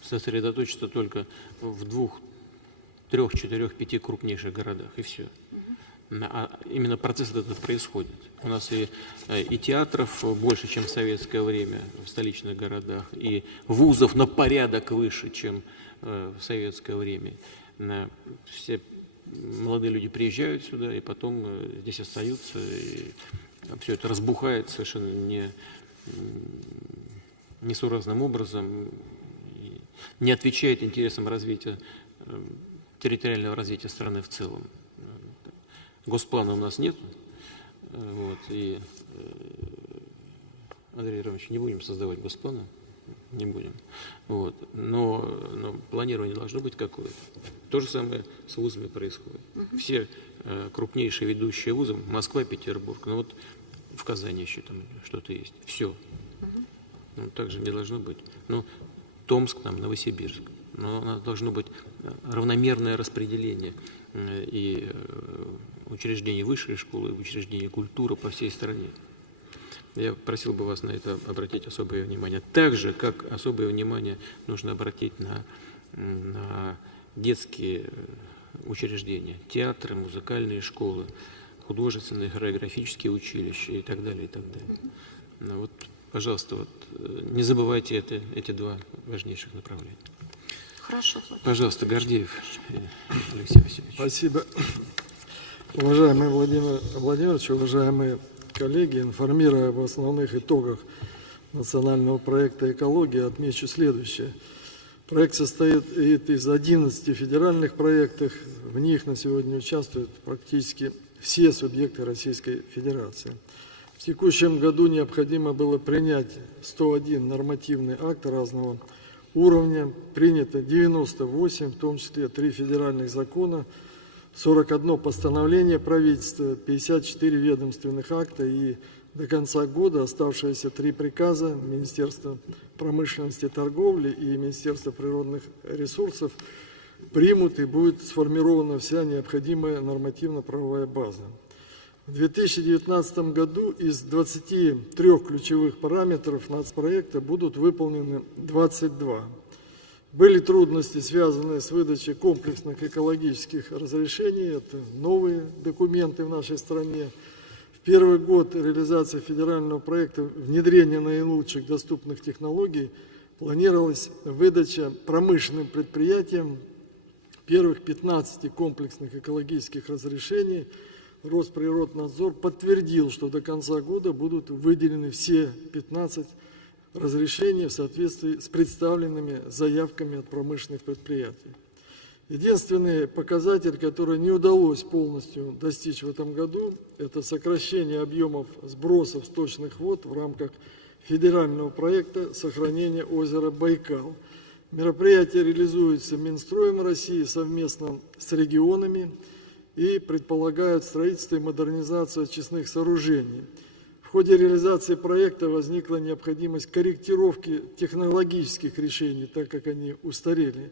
сосредоточится только в 2, 3, 4, 5 крупнейших городах, и все. А именно процесс этот происходит. У нас и театров больше, чем в советское время в столичных городах, и вузов на порядок выше, чем в советское время. Все молодые люди приезжают сюда, и потом здесь остаются, и все это разбухает совершенно несуразным образом, не отвечает интересам развития, территориального развития страны в целом. Госплана у нас нет, вот, и, Андрей Иванович, не будем создавать госплана, не будем, вот, но планирование должно быть какое-то. То же самое с вузами происходит. Все крупнейшие ведущие вузы, Москва, Петербург, ну вот в Казани еще там что-то есть, все. Ну, так же не должно быть. Ну, Томск, там, Новосибирск, но у нас должно быть равномерное распределение и учреждений высшей школы, и учреждений культуры по всей стране. Я просил бы вас на это обратить особое внимание. Так же, как особое внимание нужно обратить на детские учреждения, театры, музыкальные школы, художественные, хореографические училища и так далее, и так далее. Ну, вот, пожалуйста, вот, не забывайте эти два важнейших направления. Хорошо. Пожалуйста, Гордеев Алексей Васильевич. Спасибо. Уважаемый Владимир Владимирович, уважаемые коллеги, информируя об основных итогах национального проекта «Экология», отмечу следующее. Проект состоит из 11 федеральных проектов. В них на сегодня участвуют практически все субъекты Российской Федерации. В текущем году необходимо было принять 101 нормативный акт разного уровня. Принято 98, в том числе 3 федеральных закона, 41 постановление правительства, 54 ведомственных акта и до конца года оставшиеся 3 приказа Министерства промышленности и торговли и Министерства природных ресурсов примут, и будет сформирована вся необходимая нормативно-правовая база. В 2019 году из 23 ключевых параметров нацпроекта будут выполнены 22. Были трудности, связанные с выдачей комплексных экологических разрешений. Это новые документы в нашей стране. В первый год реализации федерального проекта внедрения наилучших доступных технологий планировалась выдача промышленным предприятиям первых 15 комплексных экологических разрешений. Росприроднадзор подтвердил, что до конца года будут выделены все 15 разрешений в соответствии с представленными заявками от промышленных предприятий. Единственный показатель, который не удалось полностью достичь в этом году, это сокращение объемов сбросов сточных вод в рамках федерального проекта сохранения озера Байкал. Мероприятие реализуется Минстроем России совместно с регионами и предполагает строительство и модернизацию очистных сооружений. В ходе реализации проекта возникла необходимость корректировки технологических решений, так как они устарели.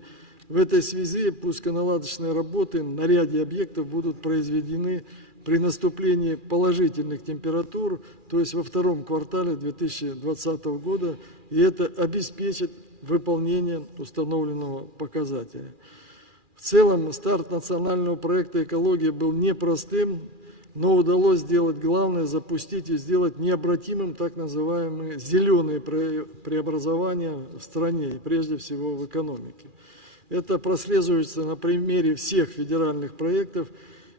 В этой связи пусконаладочные работы на ряде объектов будут произведены при наступлении положительных температур, то есть во втором квартале 2020 года, и это обеспечит выполнение установленного показателя. В целом, старт национального проекта «Экология» был непростым, но удалось сделать главное – запустить и сделать необратимым так называемые зеленые преобразования в стране и прежде всего в экономике. Это прослеживается на примере всех федеральных проектов,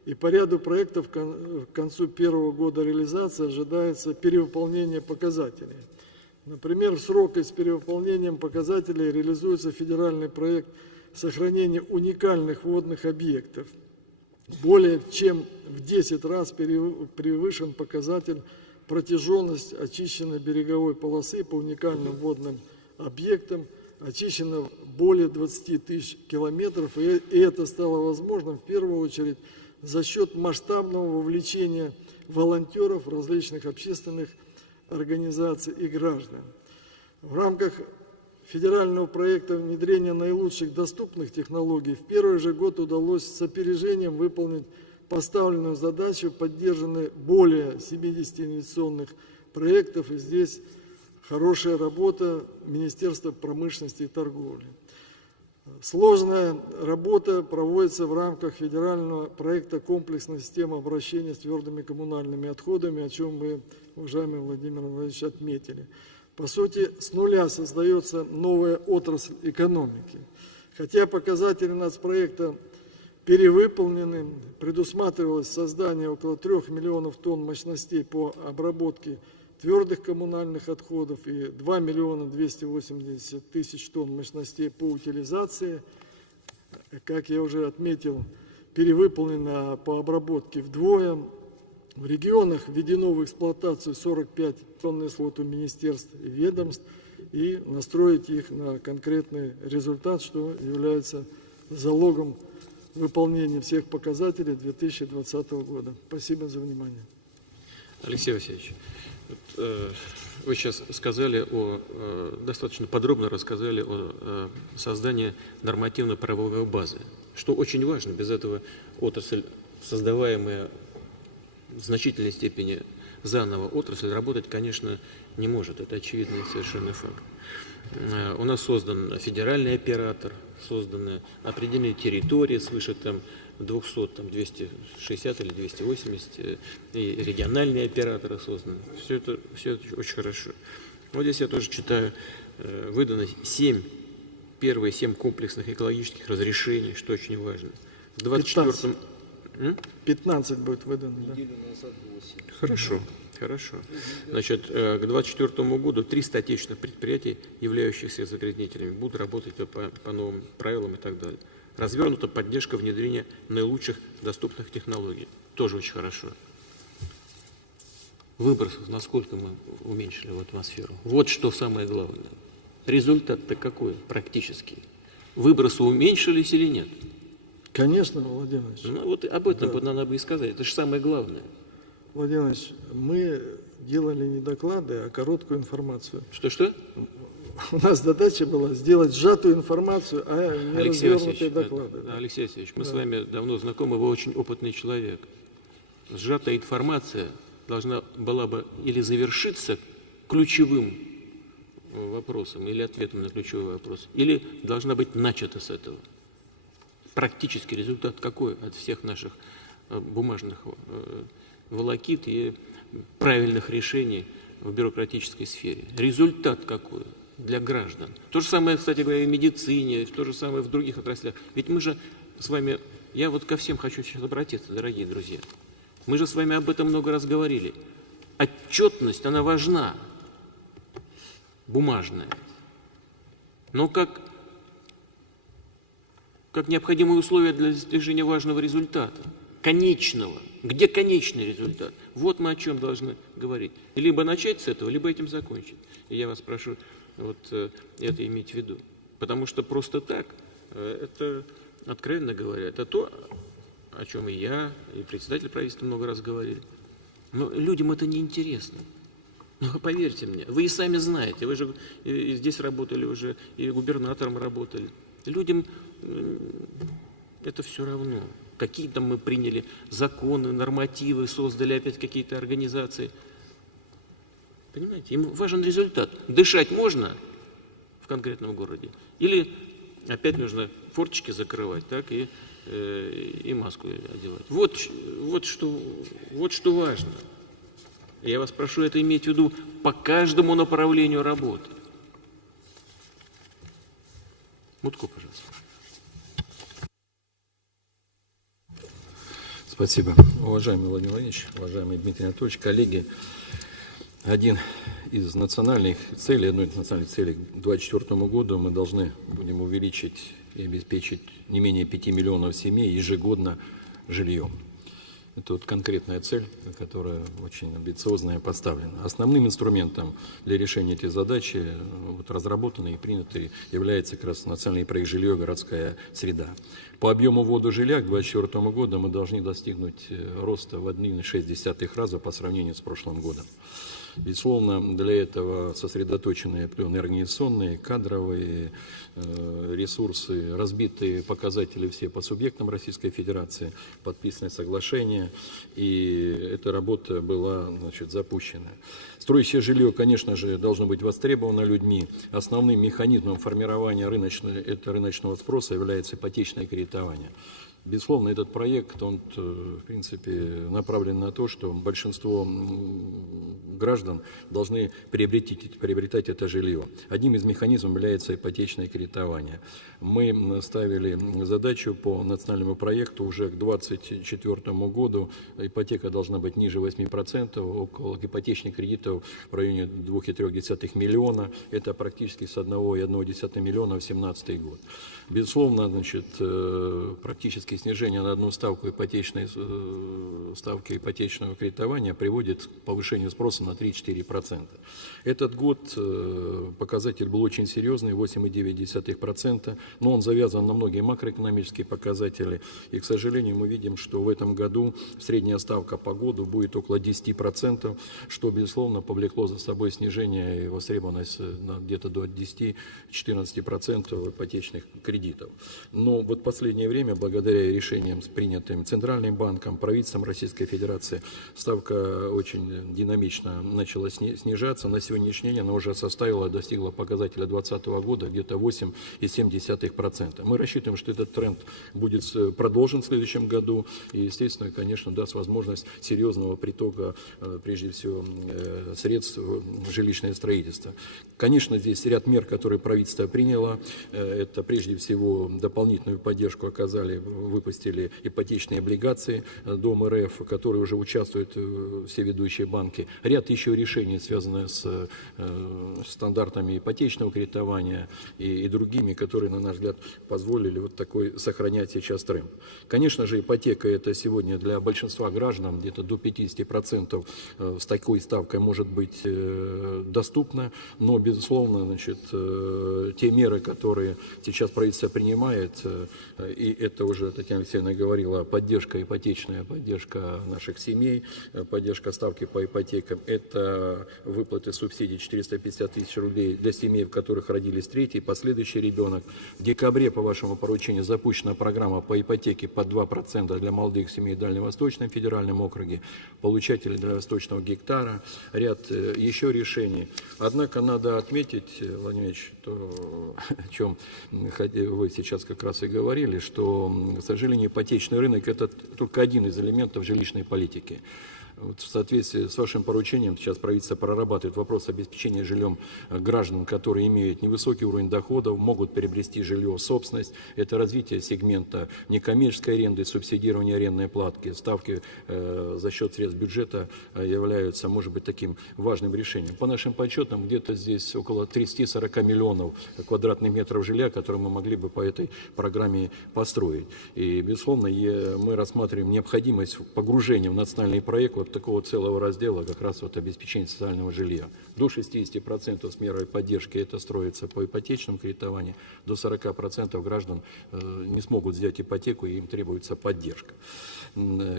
и по ряду проектов к концу первого года реализации ожидается перевыполнение показателей. Например, в срок и с перевыполнением показателей реализуется федеральный проект сохранения уникальных водных объектов. Более чем в 10 раз превышен показатель протяженность очищенной береговой полосы по уникальным водным объектам, очищено более 20 тысяч километров, и это стало возможным в первую очередь за счет масштабного вовлечения волонтеров, различных общественных организаций и граждан. В рамках федерального проекта внедрения наилучших доступных технологий в первый же год удалось с опережением выполнить поставленную задачу, поддержаны более 70 инвестиционных проектов, и здесь хорошая работа Министерства промышленности и торговли. Сложная работа проводится в рамках федерального проекта «Комплексная система обращения с твердыми коммунальными отходами», о чем вы, уважаемый Владимир Владимирович, отметили. По сути, с нуля создается новая отрасль экономики. Хотя показатели нацпроекта перевыполнены, предусматривалось создание около 3 миллионов тонн мощностей по обработке твердых коммунальных отходов и 2 миллиона 280 тысяч тонн мощностей по утилизации. Как я уже отметил, перевыполнено по обработке вдвое. В регионах введено в эксплуатацию 45 тонн флот у министерств и ведомств, и настроить их на конкретный результат, что является залогом выполнения всех показателей 2020 года. Спасибо за внимание. Алексей Васильевич, вы сейчас сказали достаточно подробно рассказали о создании нормативно-правовой базы, что очень важно. Без этого отрасль, создаваемая в значительной степени заново, отрасль работать, конечно, не может. Это очевидный совершенно факт. У нас создан федеральный оператор, созданы определенные территории свыше 200, 260 или 280, и региональные операторы созданы. Все это очень хорошо. Вот здесь я тоже читаю, выдано первые 7 комплексных экологических разрешений, что очень важно. В 24-м... 15 будет выдано. Да. Хорошо. Хорошо. Значит, к 2024 году 300 отечественных предприятий, являющихся загрязнителями, будут работать по новым правилам и так далее. Развернута поддержка внедрения наилучших доступных технологий. Тоже очень хорошо. Выбросов насколько мы уменьшили в атмосферу. Вот что самое главное. Результат-то какой практически? Выбросы уменьшились или нет? Конечно, Владимир Ильич. Ну, вот об этом надо бы и сказать. Это же самое главное. Владимир Ильич, мы делали не доклады, а короткую информацию. Что-что? У нас задача была сделать сжатую информацию, а не развернутые доклады. Алексей Васильевич, мы с вами давно знакомы, вы очень опытный человек. Сжатая информация должна была бы или завершиться ключевым вопросом, или ответом на ключевой вопрос, или должна быть начата с этого. Практический результат какой от всех наших бумажных волокит и правильных решений в бюрократической сфере? Результат какой для граждан? То же самое, кстати говоря, и в медицине, то же самое в других отраслях. Ведь мы же с вами, я вот ко всем хочу сейчас обратиться, дорогие друзья. Мы же с вами об этом много раз говорили. Отчетность, она важна. бумажное, но как необходимые условия для достижения важного результата, конечного. Где конечный результат? Вот мы о чем должны говорить. Либо начать с этого, либо этим закончить. И я вас прошу вот это иметь в виду. Потому что просто так, это, откровенно говоря, это то, о чем и я, и председатель правительства много раз говорили. Но людям это неинтересно. Но поверьте мне, вы и сами знаете, вы же и здесь работали уже, и губернатором работали. Людям это все равно. Какие там мы приняли законы, нормативы, создали опять какие-то организации. Понимаете, им важен результат. Дышать можно в конкретном городе? Или опять нужно форточки закрывать, так, и маску одевать? Вот что важно. Я вас прошу это иметь в виду по каждому направлению работы. Мутко, пожалуйста. Спасибо. Уважаемый Владимир Владимирович, уважаемый Дмитрий Анатольевич, коллеги, одной из национальных целей к 2024 году мы должны будем увеличить и обеспечить не менее 5 миллионов семей ежегодно жильем. Это вот конкретная цель, которая очень амбициозная поставлена. Основным инструментом для решения этой задачи, вот, разработанной и принятой, является как раз национальный проект «Жилье и городская среда». По объему ввода жилья к 2024 году мы должны достигнуть роста в 1,6 раза по сравнению с прошлым годом. Безусловно, для этого сосредоточены определенные организационные, кадровые ресурсы, разбитые показатели все по субъектам Российской Федерации, подписаны соглашения, и эта работа была, значит, запущена. Строящее жилье, конечно же, должно быть востребовано людьми. Основным механизмом формирования рыночного спроса является ипотечное кредитование. Безусловно, этот проект, он, в принципе, направлен на то, что большинство граждан должны приобретать это жилье. Одним из механизмов является ипотечное кредитование. Мы ставили задачу по национальному проекту уже к 2024 году. Ипотека должна быть ниже 8%, около ипотечных кредитов в районе 2,3 миллиона. Это практически с 1,1 миллиона в 2017 год. Безусловно, значит, практически снижение на одну ставку ставки ипотечного кредитования приводит к повышению спроса на 3-4%. Этот год показатель был очень серьезный, 8,9%, но он завязан на многие макроэкономические показатели. И, к сожалению, мы видим, что в этом году средняя ставка по году будет около 10%, что, безусловно, повлекло за собой снижение и востребованность где-то до 10-14% ипотечных кредитов. Но вот в последнее время, благодаря решениям, принятым Центральным банком, правительством Российской Федерации, ставка очень динамично начала снижаться. На сегодняшний день она уже достигла показателя 2020 года где-то 8,7%. Мы рассчитываем, что этот тренд будет продолжен в следующем году и, естественно, конечно, даст возможность серьезного притока, прежде всего, средств в жилищное строительство. Конечно, здесь ряд мер, которые правительство приняло. Это, прежде всего, дополнительную поддержку выпустили ипотечные облигации Дом РФ, в которые уже участвуют все ведущие банки. Ряд еще решений, связанных с стандартами ипотечного кредитования и другими, которые, на наш взгляд, позволили вот такой сохранять сейчас тренд. Конечно же, ипотека — это сегодня для большинства граждан где-то до 50% с такой ставкой может быть доступна, но, безусловно, значит, те меры, которые сейчас правительство принимает, и это уже Татьяна Алексеевна говорила, поддержка ипотечная, поддержка наших семей, поддержка ставки по ипотекам, это выплаты субсидий 450 тысяч рублей для семей, в которых родились третий и последующий ребенок. В декабре, по вашему поручению, запущена программа по ипотеке под 2% для молодых семей в Дальневосточном федеральном округе, получателей Дальневосточного гектара, ряд еще решений. Однако надо отметить, Владимир Ильич, то, о чем вы сейчас как раз и говорили, что, к сожалению, ипотечный рынок — это только один из элементов жилищной политики. Вот в соответствии с вашим поручением сейчас правительство прорабатывает вопрос обеспечения жильем граждан, которые имеют невысокий уровень доходов, могут приобрести жилье в собственность. Это развитие сегмента некоммерческой аренды, субсидирование арендной платы, ставки за счет средств бюджета являются, может быть, таким важным решением. По нашим подсчетам, где-то здесь около 30-40 миллионов квадратных метров жилья, которые мы могли бы по этой программе построить. И, безусловно, мы рассматриваем необходимость погружения в национальный проект вот такого целого раздела, как раз вот обеспечения социального жилья. До 60% с мерой поддержки это строится по ипотечному кредитованию, до 40% граждан не смогут взять ипотеку, и им требуется поддержка.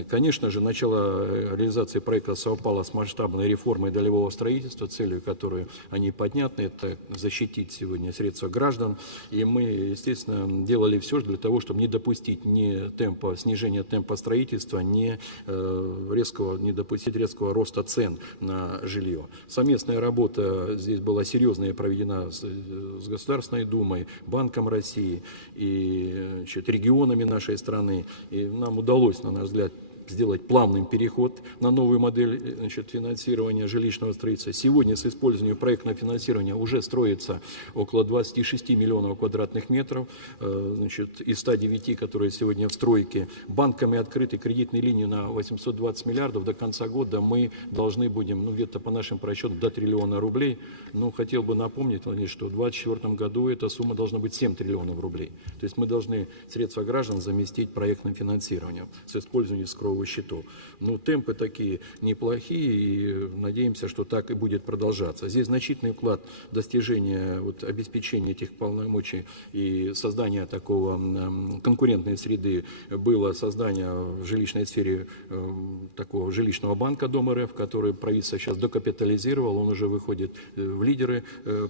Конечно же, начало реализации проекта совпало с масштабной реформой долевого строительства, целью которой они подняты, это защитить сегодня средства граждан. И мы, естественно, делали все для того, чтобы не допустить снижения темпа строительства, не допустить резкого роста цен на жилье. Совместная работа здесь была серьезная проведена с Государственной Думой, Банком России и регионами нашей страны. И нам удалось, на наш взгляд, сделать плавный переход на новую модель финансирования жилищного строительства. Сегодня с использованием проектного финансирования уже строится около 26 миллионов квадратных метров. Из 109, которые сегодня в стройке, банками открыты кредитные линии на 820 миллиардов. До конца года мы должны будем, где-то по нашим расчетам, до триллиона рублей. Хотел бы напомнить, что в 2024 году эта сумма должна быть 7 триллионов рублей. То есть мы должны средства граждан заместить проектным финансированием с использованием скровых счетов. Темпы такие неплохие, и надеемся, что так и будет продолжаться. Здесь значительный вклад в достижение обеспечения этих полномочий и создания такого конкурентной среды было создание в жилищной сфере такого жилищного банка Дом РФ, который правительство сейчас докапитализировал, он уже выходит в лидеры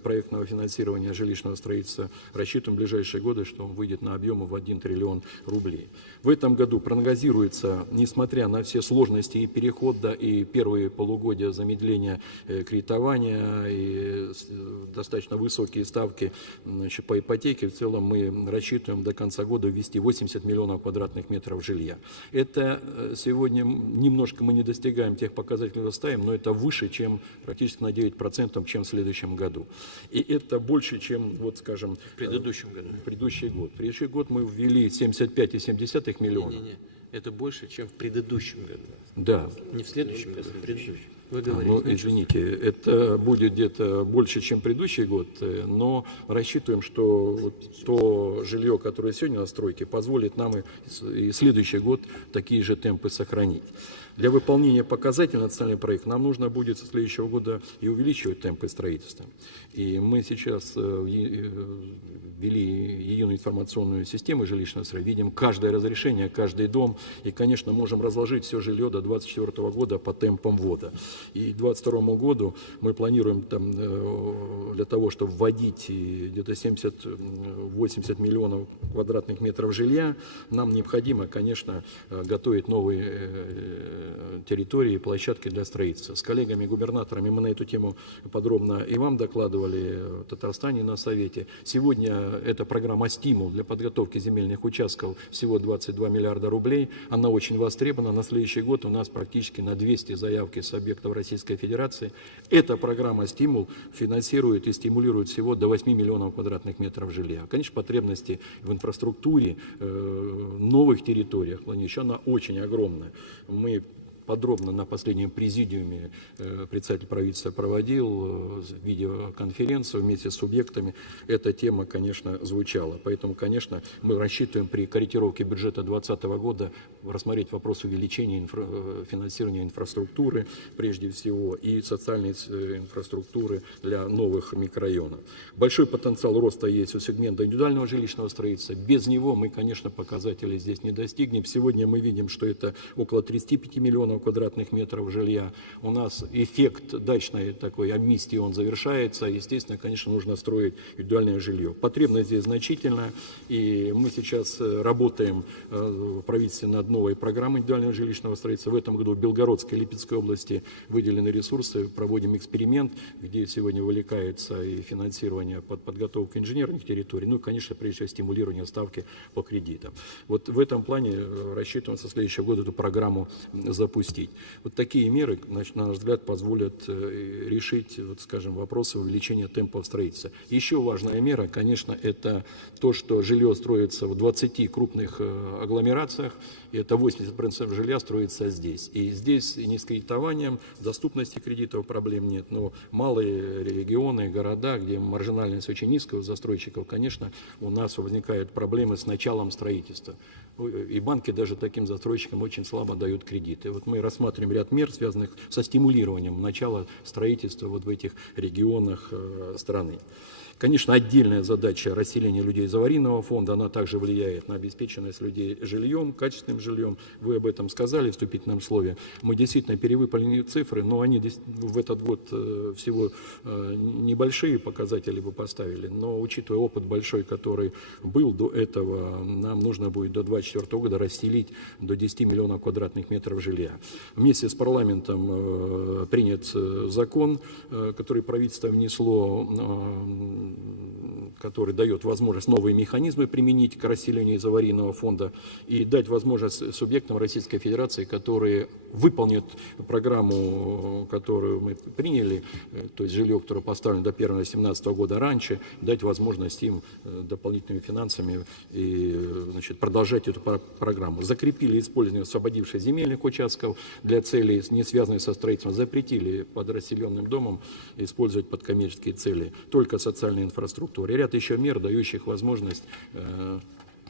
проектного финансирования жилищного строительства. Рассчитываем в ближайшие годы, что он выйдет на объемы в 1 триллион рублей. В этом году прогнозируется, несмотря на все сложности и перехода, и первые полугодия замедления кредитования, и достаточно высокие ставки по ипотеке, в целом мы рассчитываем до конца года ввести 80 миллионов квадратных метров жилья. Это сегодня немножко мы не достигаем тех показателей, ставим, но это выше, чем практически на 9%, чем в следующем году. И это больше, чем, скажем, В предыдущем году. Предыдущий год. В предыдущий год мы ввели 75,7 миллиона. Это больше, чем в предыдущем году. Да. Не в следующем году, а в предыдущем. Вы говорите. Извините, это будет где-то больше, чем предыдущий год, но рассчитываем, что то жилье, которое сегодня на стройке, позволит нам и следующий год такие же темпы сохранить. Для выполнения показателей национального проекта нам нужно будет со следующего года и увеличивать темпы строительства. И мы сейчас ввели единую информационную систему жилищного строительства, видим каждое разрешение, каждый дом, и, конечно, можем разложить все жилье до 2024 года по темпам ввода. И к 2022 году мы планируем для того, чтобы вводить где-то 70-80 миллионов квадратных метров жилья, нам необходимо, конечно, готовить новые территории и площадки для строительства. С коллегами-губернаторами мы на эту тему подробно и вам докладывали в Татарстане на Совете. Сегодня эта программа «Стимул» для подготовки земельных участков всего 22 миллиарда рублей. Она очень востребована. На следующий год у нас практически на 200 заявки с объектов Российской Федерации. Эта программа «Стимул» финансирует и стимулирует всего до 8 миллионов квадратных метров жилья. Конечно, потребности в инфраструктуре, новых территориях, она очень огромная. Мы подробно на последнем президиуме председатель правительства проводил видеоконференцию вместе с субъектами. Эта тема, конечно, звучала. Поэтому, конечно, мы рассчитываем при корректировке бюджета 2020 года рассмотреть вопрос увеличения финансирования инфраструктуры, прежде всего, и социальной инфраструктуры для новых микрорайонов. Большой потенциал роста есть у сегмента индивидуального жилищного строительства. Без него мы, конечно, показателей здесь не достигнем. Сегодня мы видим, что это около 35 миллионов квадратных метров жилья. У нас эффект дачной такой амнистии, он завершается. Естественно, конечно, нужно строить индивидуальное жилье. Потребность здесь значительная, и мы сейчас работаем в правительстве над новой программой индивидуального жилищного строительства. В этом году в Белгородской и Липецкой области выделены ресурсы, проводим эксперимент, где сегодня вовлекается и финансирование под подготовку инженерных территорий, и, конечно, прежде всего, стимулирование ставки по кредитам. В этом плане рассчитываем со следующего года эту программу запустить. допустить. Вот такие меры, значит, на наш взгляд, позволят решить, вот, скажем, вопросы увеличения темпов строительства. Еще важная мера, конечно, это то, что жилье строится в 20 крупных агломерациях, и это 80% жилья строится здесь. И здесь ни с кредитованием, доступности кредитов проблем нет, но малые регионы, города, где маржинальность очень низкая у застройщиков, конечно, у нас возникают проблемы с началом строительства. И банки даже таким застройщикам очень слабо дают кредиты. Вот мы рассматриваем ряд мер, связанных со стимулированием начала строительства вот в этих регионах страны. Конечно, отдельная задача расселения людей из аварийного фонда, она также влияет на обеспеченность людей жильем, качественным жильем. Вы об этом сказали в вступительном слове. Мы действительно перевыполнили цифры, но они в этот год всего небольшие показатели бы поставили. Но учитывая опыт большой, который был до этого, нам нужно будет до 2024 года расселить до 10 миллионов квадратных метров жилья. Вместе с парламентом принят закон, который правительство внесло, который дает возможность новые механизмы применить к расселению из аварийного фонда и дать возможность субъектам Российской Федерации, которые выполнят программу, которую мы приняли, то есть жилье, которое поставлено до 1.17 года раньше, дать возможность им дополнительными финансами и, значит, продолжать эту программу. Закрепили использование освободившихся земельных участков для целей, не связанных со строительством, запретили под расселенным домом использовать под коммерческие цели только социальной инфраструктуры. Ряд еще мер, дающих возможность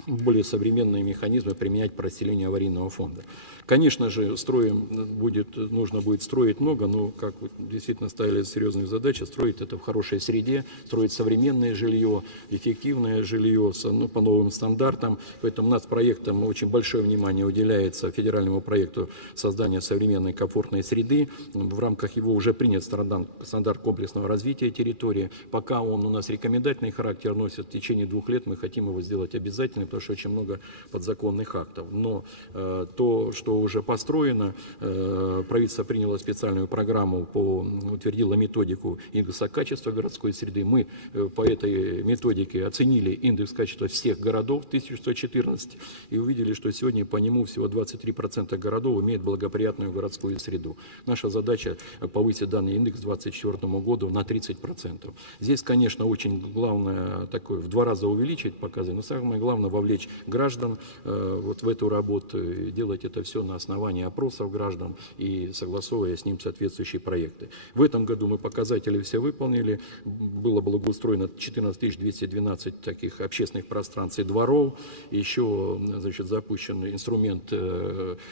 более современные механизмы применять по расселению аварийного фонда. Конечно же, нужно будет строить много, но, как вы действительно ставили серьезную задачу, строить это в хорошей среде, строить современное жилье, эффективное жилье по новым стандартам. Поэтому нацпроектом очень большое внимание уделяется федеральному проекту создания современной комфортной среды. В рамках его уже принят стандарт комплексного развития территории. Пока он у нас рекомендательный характер носит, в течение 2 лет мы хотим его сделать обязательным, потому что очень много подзаконных актов. Но то, что уже построено, правительство приняло специальную программу, утвердило методику индекса качества городской среды. Мы по этой методике оценили индекс качества всех городов, 1114, и увидели, что сегодня по нему всего 23% городов имеют благоприятную городскую среду. Наша задача повысить данный индекс к 2024 году на 30%. Здесь, конечно, очень главное такое в 2 раза увеличить показания, но самое главное вовлечь граждан вот в эту работу и делать это все на основании опросов граждан и согласовывая с ним соответствующие проекты. В этом году мы показатели все выполнили. Было благоустроено 14 212 таких общественных пространств и дворов. Еще, значит, запущен инструмент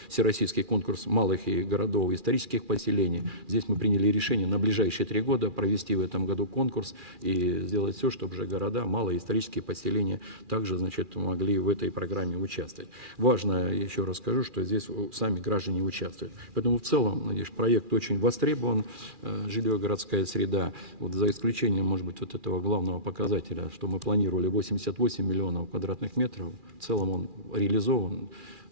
всероссийский конкурс малых и городов исторических поселений. Здесь мы приняли решение на ближайшие 3 года провести в этом году конкурс и сделать все, чтобы же города, малые исторические поселения также, значит, могли в этой программе участвовать. Важно, еще раз скажу, что здесь сами граждане участвуют. Поэтому в целом, надеюсь, проект очень востребован, жилье городская среда, вот за исключением, может быть, вот этого главного показателя, что мы планировали 88 миллионов квадратных метров, в целом он реализован.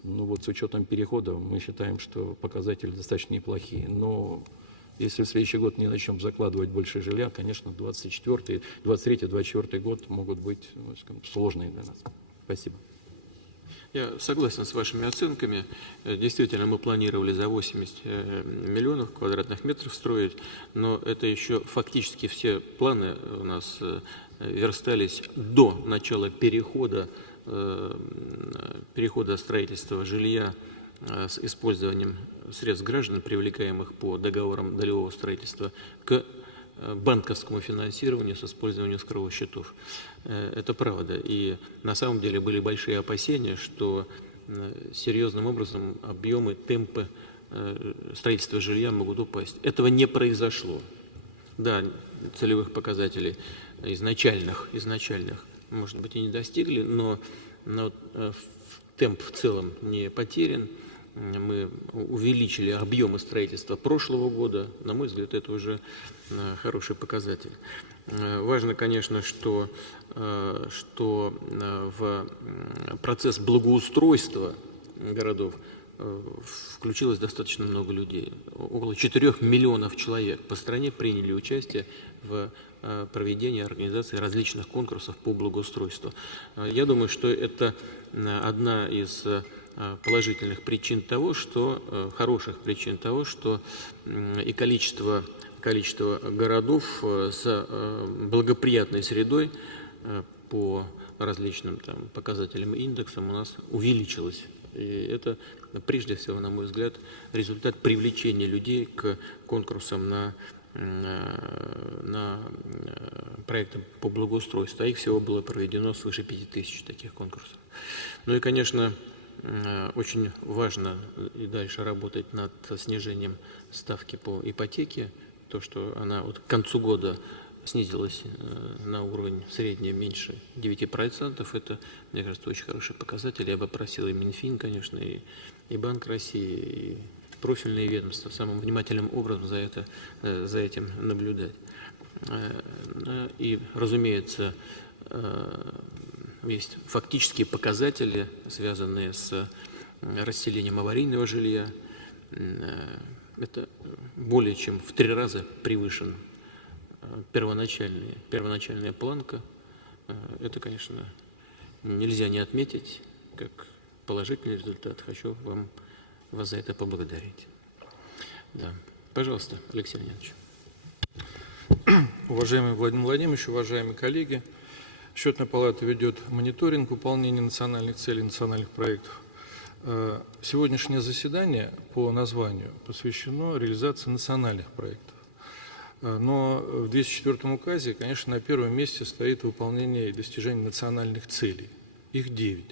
Ну вот с учетом перехода мы считаем, что показатели достаточно неплохие. Но если в следующий год не начнем закладывать больше жилья, конечно, 23-24 год могут быть, ну, скажем, сложные для нас. Спасибо. Я согласен с вашими оценками. Действительно, мы планировали за 80 миллионов квадратных метров строить, но это еще фактически все планы у нас верстались до начала перехода строительства жилья с использованием средств граждан, привлекаемых по договорам долевого строительства, к банковскому финансированию с использованием скрытых счетов. Это правда. И на самом деле были большие опасения, что серьезным образом объемы, темпы строительства жилья могут упасть. Этого не произошло. Да, целевых показателей изначальных, может быть, и не достигли, но темп в целом не потерян. Мы увеличили объемы строительства прошлого года. На мой взгляд, это уже хороший показатель. Важно, конечно, что в процесс благоустройства городов включилось достаточно много людей. Около 4 миллионов человек по стране приняли участие в проведении организации различных конкурсов по благоустройству. Я думаю, что это одна из положительных причин того, хороших причин того, что и количество городов с благоприятной средой по различным там показателям и индексам у нас увеличилось. И это, прежде всего, на мой взгляд, результат привлечения людей к конкурсам на проекты по благоустройству. А их всего было проведено свыше 5000 таких конкурсов. Ну и, конечно, очень важно и дальше работать над снижением ставки по ипотеке. То, что она вот к концу года снизилась на уровень средний меньше 9%, это, мне кажется, очень хороший показатель. Я бы просил и Минфин, конечно, и Банк России, и профильные ведомства самым внимательным образом за этим наблюдать. И, разумеется, есть фактические показатели, связанные с расселением аварийного жилья. Это более чем в 3 раза превышен первоначальная планка. Это, конечно, нельзя не отметить как положительный результат. Хочу вас за это поблагодарить. Да. Пожалуйста, Алексей Леонидович. Уважаемый Владимир Владимирович, уважаемые коллеги, Счетная палата ведет мониторинг выполнения национальных целей, национальных проектов. Сегодняшнее заседание по названию посвящено реализации национальных проектов. Но в 204 указе, конечно, на первом месте стоит выполнение и достижение национальных целей. Их 9.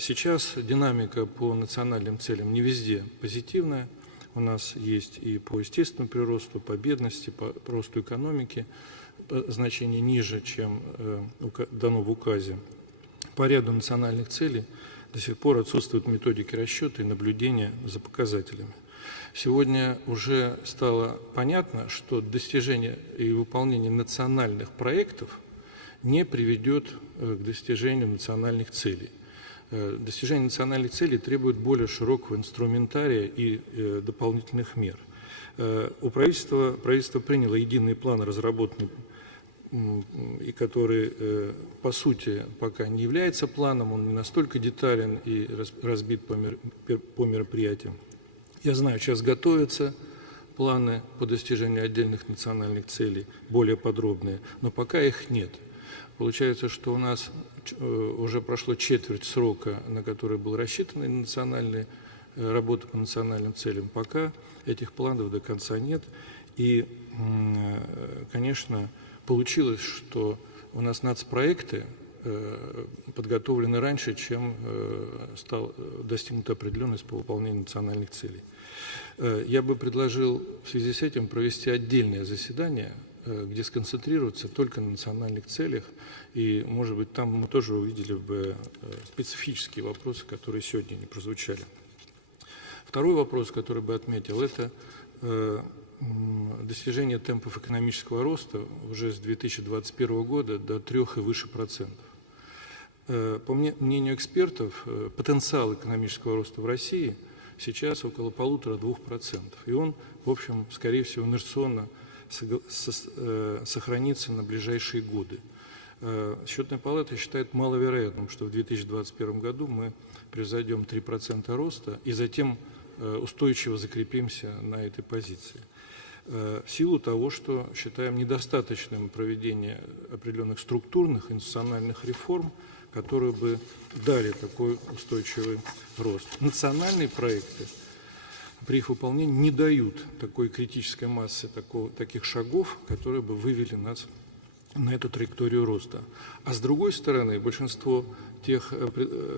Сейчас динамика по национальным целям не везде позитивная. У нас есть и по естественному приросту, по бедности, по росту экономики значение ниже, чем дано в указе. По ряду национальных целей до сих пор отсутствуют методики расчета и наблюдения за показателями. Сегодня уже стало понятно, что достижение и выполнение национальных проектов не приведет к достижению национальных целей. Достижение национальных целей требует более широкого инструментария и дополнительных мер. Правительство приняло единый план, разработанный и который, по сути, пока не является планом, он не настолько детален и разбит по мероприятиям. Я знаю, сейчас готовятся планы по достижению отдельных национальных целей, более подробные, но пока их нет. Получается, что у нас уже прошло четверть срока, на который был рассчитан национальные работы по национальным целям. Пока этих планов до конца нет. И, конечно, получилось, что у нас нацпроекты подготовлены раньше, чем стал достигнут определенность по выполнению национальных целей. Я бы предложил в связи с этим провести отдельное заседание, где сконцентрироваться только на национальных целях, и, может быть, там мы тоже увидели бы специфические вопросы, которые сегодня не прозвучали. Второй вопрос, который бы отметил, это достижение темпов экономического роста уже с 2021 года до 3 и выше процентов. По мнению экспертов, потенциал экономического роста в России сейчас около 1,5–2%. И он, в общем, скорее всего, инерционно сохранится на ближайшие годы. Счетная палата считает маловероятным, что в 2021 году мы превзойдем 3% роста и затем устойчиво закрепимся на этой позиции. В силу того, что считаем недостаточным проведение определенных структурных институциональных реформ, которые бы дали такой устойчивый рост. Национальные проекты при их выполнении не дают такой критической массы, таких шагов, которые бы вывели нас на эту траекторию роста. А с другой стороны, большинство тех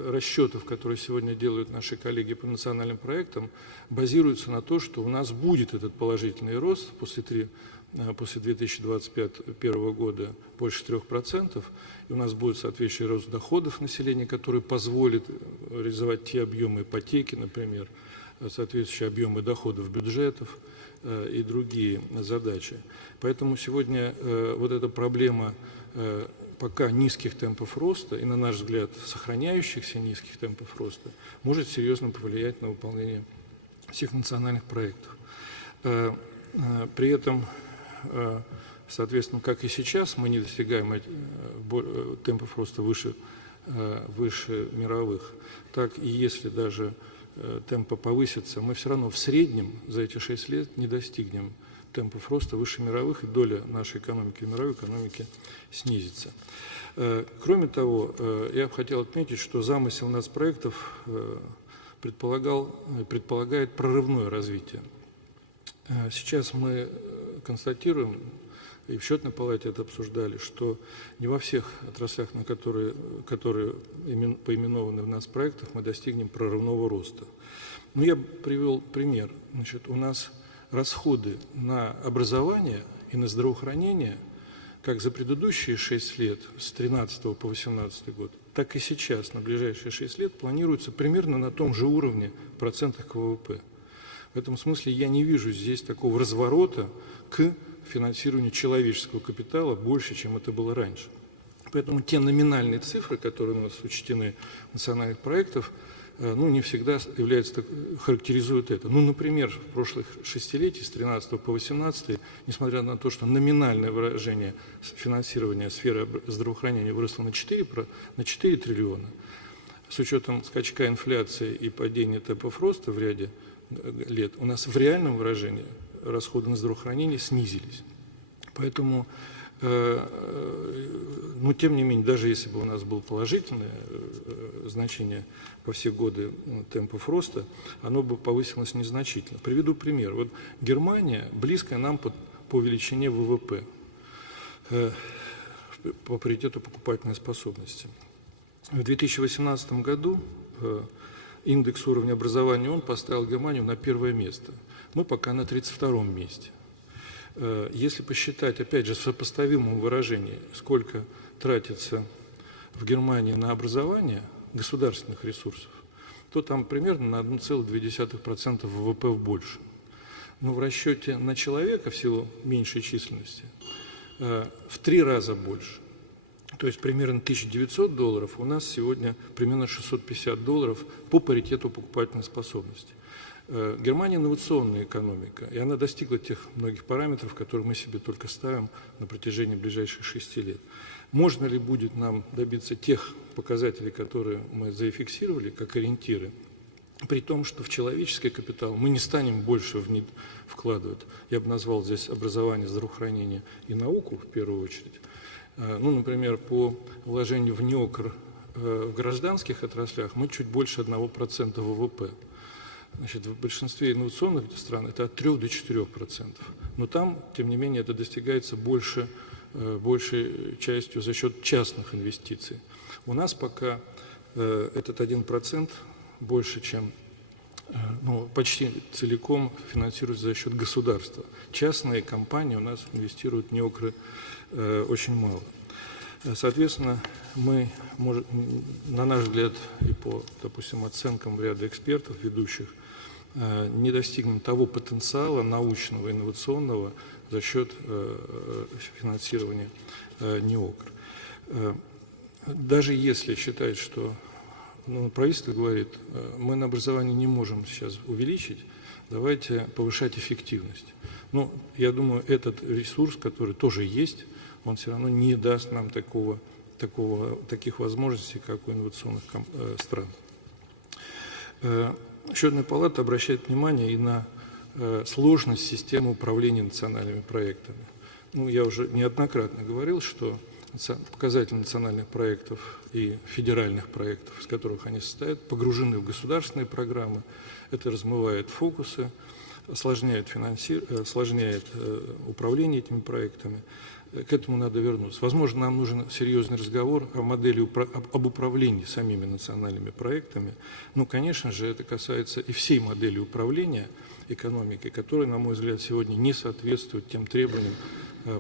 расчетов, которые сегодня делают наши коллеги по национальным проектам, базируются на том, что у нас будет этот положительный рост после 2021 года больше 3%, и у нас будет соответствующий рост доходов населения, который позволит реализовать те объемы ипотеки, например, соответствующие объемы доходов бюджетов и другие задачи. Поэтому сегодня вот эта проблема пока низких темпов роста и, на наш взгляд, сохраняющихся низких темпов роста может серьезно повлиять на выполнение всех национальных проектов. При этом, соответственно, как и сейчас, мы не достигаем темпов роста выше выше мировых, так и если даже темпы повысятся, мы все равно в среднем за эти 6 лет не достигнем темпов роста выше мировых, и доля нашей экономики в мировой экономике снизится. Кроме того, я бы хотел отметить, что замысел нацпроектов предполагает прорывное развитие. Сейчас мы констатируем, и в Счетной палате это обсуждали, что не во всех отраслях, которые поименованы в нацпроектах, мы достигнем прорывного роста. Но я привел пример. Значит, у нас расходы на образование и на здравоохранение, как за предыдущие 6 лет, с 2013 по 2018 год, так и сейчас, на ближайшие 6 лет, планируются примерно на том же уровне в процентах к ВВП. В этом смысле я не вижу здесь такого разворота к финансированию человеческого капитала больше, чем это было раньше. Поэтому те номинальные цифры, которые у нас учтены в национальных проектах, не всегда характеризуют это. Например, в прошлых 6-летий, с 2013 по 2018, несмотря на то, что номинальное выражение финансирования сферы здравоохранения выросло на 4 триллиона, с учетом скачка инфляции и падения темпов роста в ряде лет, у нас в реальном выражении расходы на здравоохранение снизились. Поэтому, тем не менее, даже если бы у нас было положительное значение по все годы темпов роста, оно бы повысилось незначительно. Приведу пример. Вот Германия близкая нам по величине ВВП, по паритету покупательной способности. В 2018 году индекс уровня образования ООН поставил Германию на первое место. Мы пока на 32-м месте. Если посчитать, опять же, в сопоставимом выражении, сколько тратится в Германии на образование государственных ресурсов, то там примерно на 1,2% ВВП больше. Но в расчете на человека в силу меньшей численности в 3 раза больше. То есть примерно $1900, у нас сегодня примерно $650 по паритету покупательной способности. Германия инновационная экономика, и она достигла тех многих параметров, которые мы себе только ставим на протяжении ближайших 6 лет. Можно ли будет нам добиться тех показателей, которые мы зафиксировали как ориентиры, при том, что в человеческий капитал мы не станем больше вкладывать? Я бы назвал здесь образование, здравоохранение и науку в первую очередь. Например, по вложению в НИОКР в гражданских отраслях мы чуть больше 1% ВВП. Значит, в большинстве инновационных стран это от 3 до 4%. Но там, тем не менее, это достигается большей частью за счет частных инвестиций. У нас пока этот 1% больше, чем почти целиком финансируется за счет государства. Частные компании у нас инвестируют в НИОКРы очень мало. Соответственно, мы, на наш взгляд, и по, допустим, оценкам ряда экспертов ведущих, не достигнем того потенциала научного, инновационного за счет финансирования НИОКР. Даже если считать, что правительство говорит, мы на образование не можем сейчас увеличить, давайте повышать эффективность. Я думаю, этот ресурс, который тоже есть, он все равно не даст нам таких возможностей, как у инновационных стран. Счетная палата обращает внимание и на сложность системы управления национальными проектами. Я уже неоднократно говорил, что показатели национальных проектов и федеральных проектов, из которых они состоят, погружены в государственные программы. Это размывает фокусы, осложняет управление этими проектами. К этому надо вернуться. Возможно, нам нужен серьезный разговор о модели об управлении самими национальными проектами. Конечно же, это касается и всей модели управления экономикой, которая, на мой взгляд, сегодня не соответствует тем требованиям,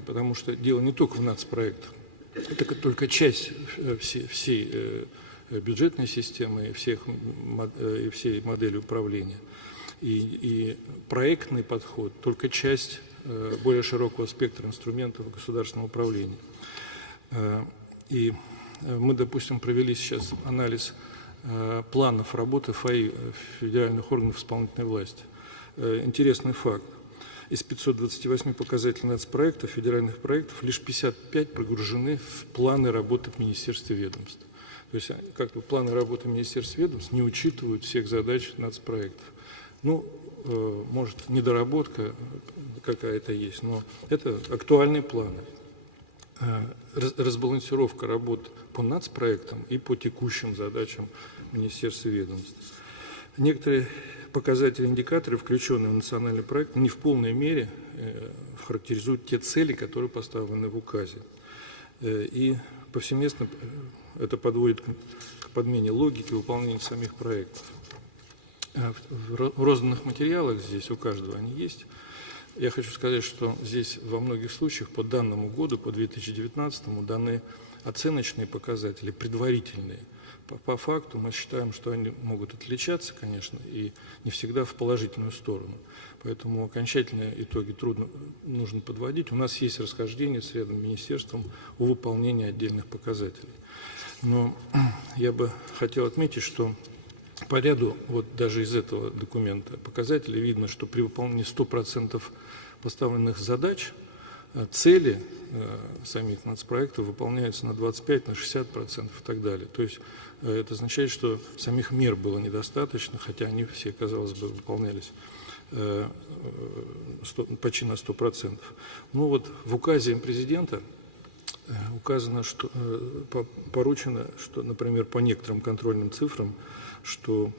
потому что дело не только в нацпроектах. Это только часть всей бюджетной системы и всей модели управления. И проектный подход только часть более широкого спектра инструментов государственного управления. И мы, допустим, провели сейчас анализ планов работы ФАИ, федеральных органов исполнительной власти. Интересный факт. Из 528 показателей нацпроектов, федеральных проектов, лишь 55 погружены в планы работы в министерстве и ведомств. То То есть как-то планы работы министерств и ведомств не учитывают всех задач нацпроектов. Ну, может, недоработка какая-то есть, но это актуальные планы. Разбалансировка работ по нацпроектам и по текущим задачам министерств и ведомств. Некоторые показатели, индикаторы, включенные в национальный проект, не в полной мере характеризуют те цели, которые поставлены в указе. И повсеместно это подводит к подмене логики выполнения самих проектов. В розданных материалах здесь у каждого они есть. Я хочу сказать, что здесь во многих случаях по данному году, по 2019, даны оценочные показатели, предварительные. По факту мы считаем, что они могут отличаться, конечно, и не всегда в положительную сторону. Поэтому окончательные итоги нужно подводить. У нас есть расхождение с рядом министерством о выполнении отдельных показателей. Но я бы хотел отметить, что по ряду, вот даже из этого документа показателей видно, что при выполнении 100% поставленных задач цели самих нацпроектов выполняются на 25%, на 60% и так далее. То есть это означает, что самих мер было недостаточно, хотя они все, казалось бы, выполнялись почти на 100%. Ну вот в указе президента указано, что поручено, что, например, по некоторым контрольным цифрам, что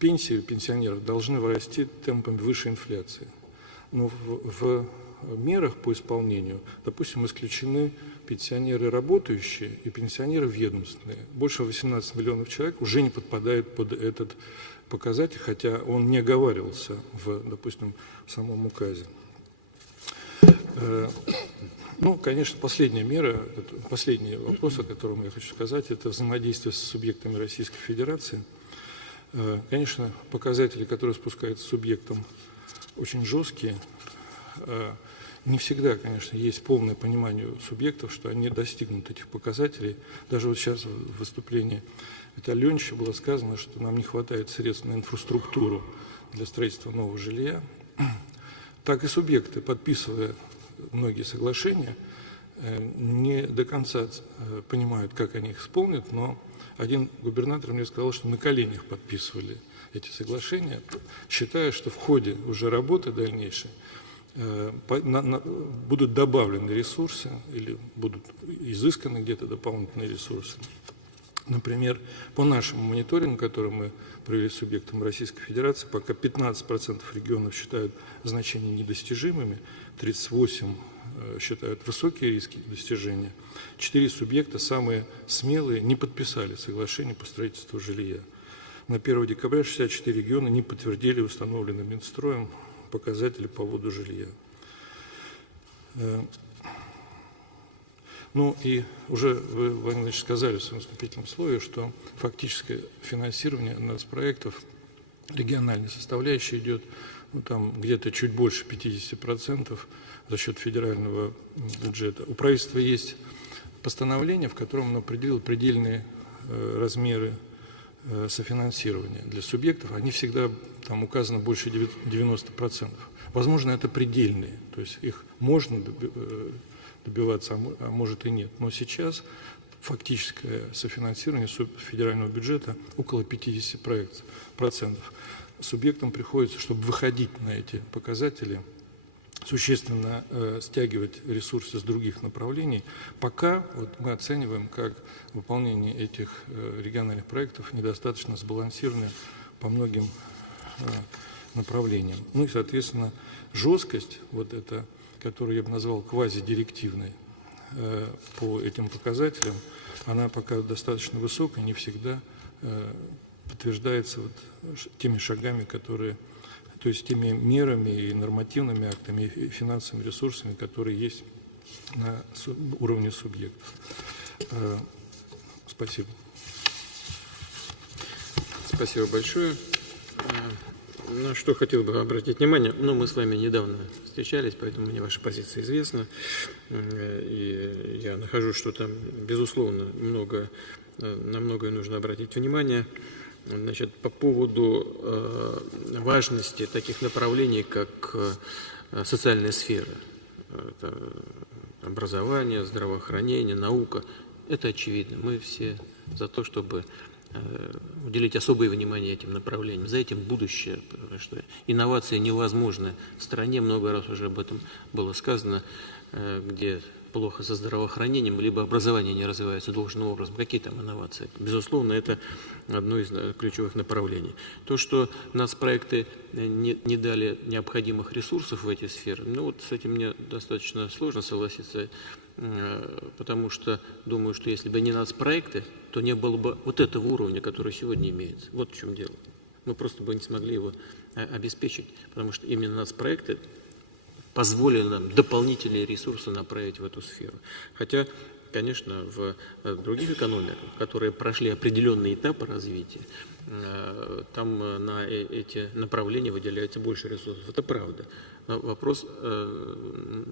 пенсии пенсионеров должны расти темпами выше инфляции. Но в мерах по исполнению, допустим, исключены пенсионеры работающие и пенсионеры ведомственные. Больше 18 миллионов человек уже не подпадают под этот показатель, хотя он не оговаривался допустим, в самом указе. Ну, конечно, последняя мера, последний вопрос, о котором я хочу сказать, это взаимодействие с субъектами Российской Федерации. Конечно, показатели, которые спускаются субъектам, очень жесткие. Не всегда, конечно, есть полное понимание у субъектов, что они достигнут этих показателей. Даже вот сейчас в выступлении Виталия Леонидовича было сказано, что нам не хватает средств на инфраструктуру для строительства нового жилья. Так и субъекты, подписывая многие соглашения, не до конца понимают, как они их исполнят, но один губернатор мне сказал, что на коленях подписывали эти соглашения, считая, что в ходе уже работы дальнейшей будут добавлены ресурсы или будут изысканы где-то дополнительные ресурсы. Например, по нашему мониторингу, который мы провели с субъектом Российской Федерации, пока 15% регионов считают значения недостижимыми, 38% считают высокие риски достижения, 4 субъекта, самые смелые, не подписали соглашение по строительству жилья. На 1 декабря 64 региона не подтвердили установленные Минстроем показатели по вводу жилья. Ну и уже вы, Владимир Владимирович, сказали в своем вступительном слове, что фактическое финансирование нацпроектов, региональной составляющей идет там где-то чуть больше 50% за счет федерального бюджета. У правительства есть постановление, в котором он определил предельные размеры софинансирования для субъектов. Они всегда там указано больше 90%. Возможно, это предельные, то есть их можно добиваться, а может и нет. Но сейчас фактическое софинансирование федерального бюджета около 50%. Субъектам приходится, чтобы выходить на эти показатели, существенно стягивать ресурсы с других направлений. Пока вот мы оцениваем, как выполнение этих региональных проектов недостаточно сбалансировано по многим направлениям. Ну и, соответственно, жесткость, вот эта, которую я бы назвал квазидирективной по этим показателям, она пока достаточно высокая, не всегда подтверждается вот теми шагами, которые, то есть теми мерами и нормативными актами, и финансовыми ресурсами, которые есть на уровне субъектов. Спасибо. Спасибо большое. На что хотел бы обратить внимание, мы с вами недавно встречались, поэтому мне ваша позиция известна, и я нахожу, что там, безусловно, на многое нужно обратить внимание. Значит, по поводу важности таких направлений, как социальная сфера, это образование, здравоохранение, наука, Это очевидно. Мы все за то, чтобы уделить особое внимание этим направлениям. За этим будущее, потому что инновации невозможны в стране, много раз уже об этом было сказано, где плохо со здравоохранением, либо образование не развивается должным образом. Какие там инновации? Безусловно, это одно из ключевых направлений. То, что нацпроекты не дали необходимых ресурсов в эти сферы, ну вот с этим мне достаточно сложно согласиться, потому что думаю, что если бы не нацпроекты, то не было бы вот этого уровня, который сегодня имеется. Вот в чем дело. Мы просто бы не смогли его обеспечить, потому что именно нацпроекты позволили нам дополнительные ресурсы направить в эту сферу. Хотя, конечно, в других экономиках, которые прошли определенные этапы развития, там на эти направления выделяется больше ресурсов. Это правда. Но вопрос,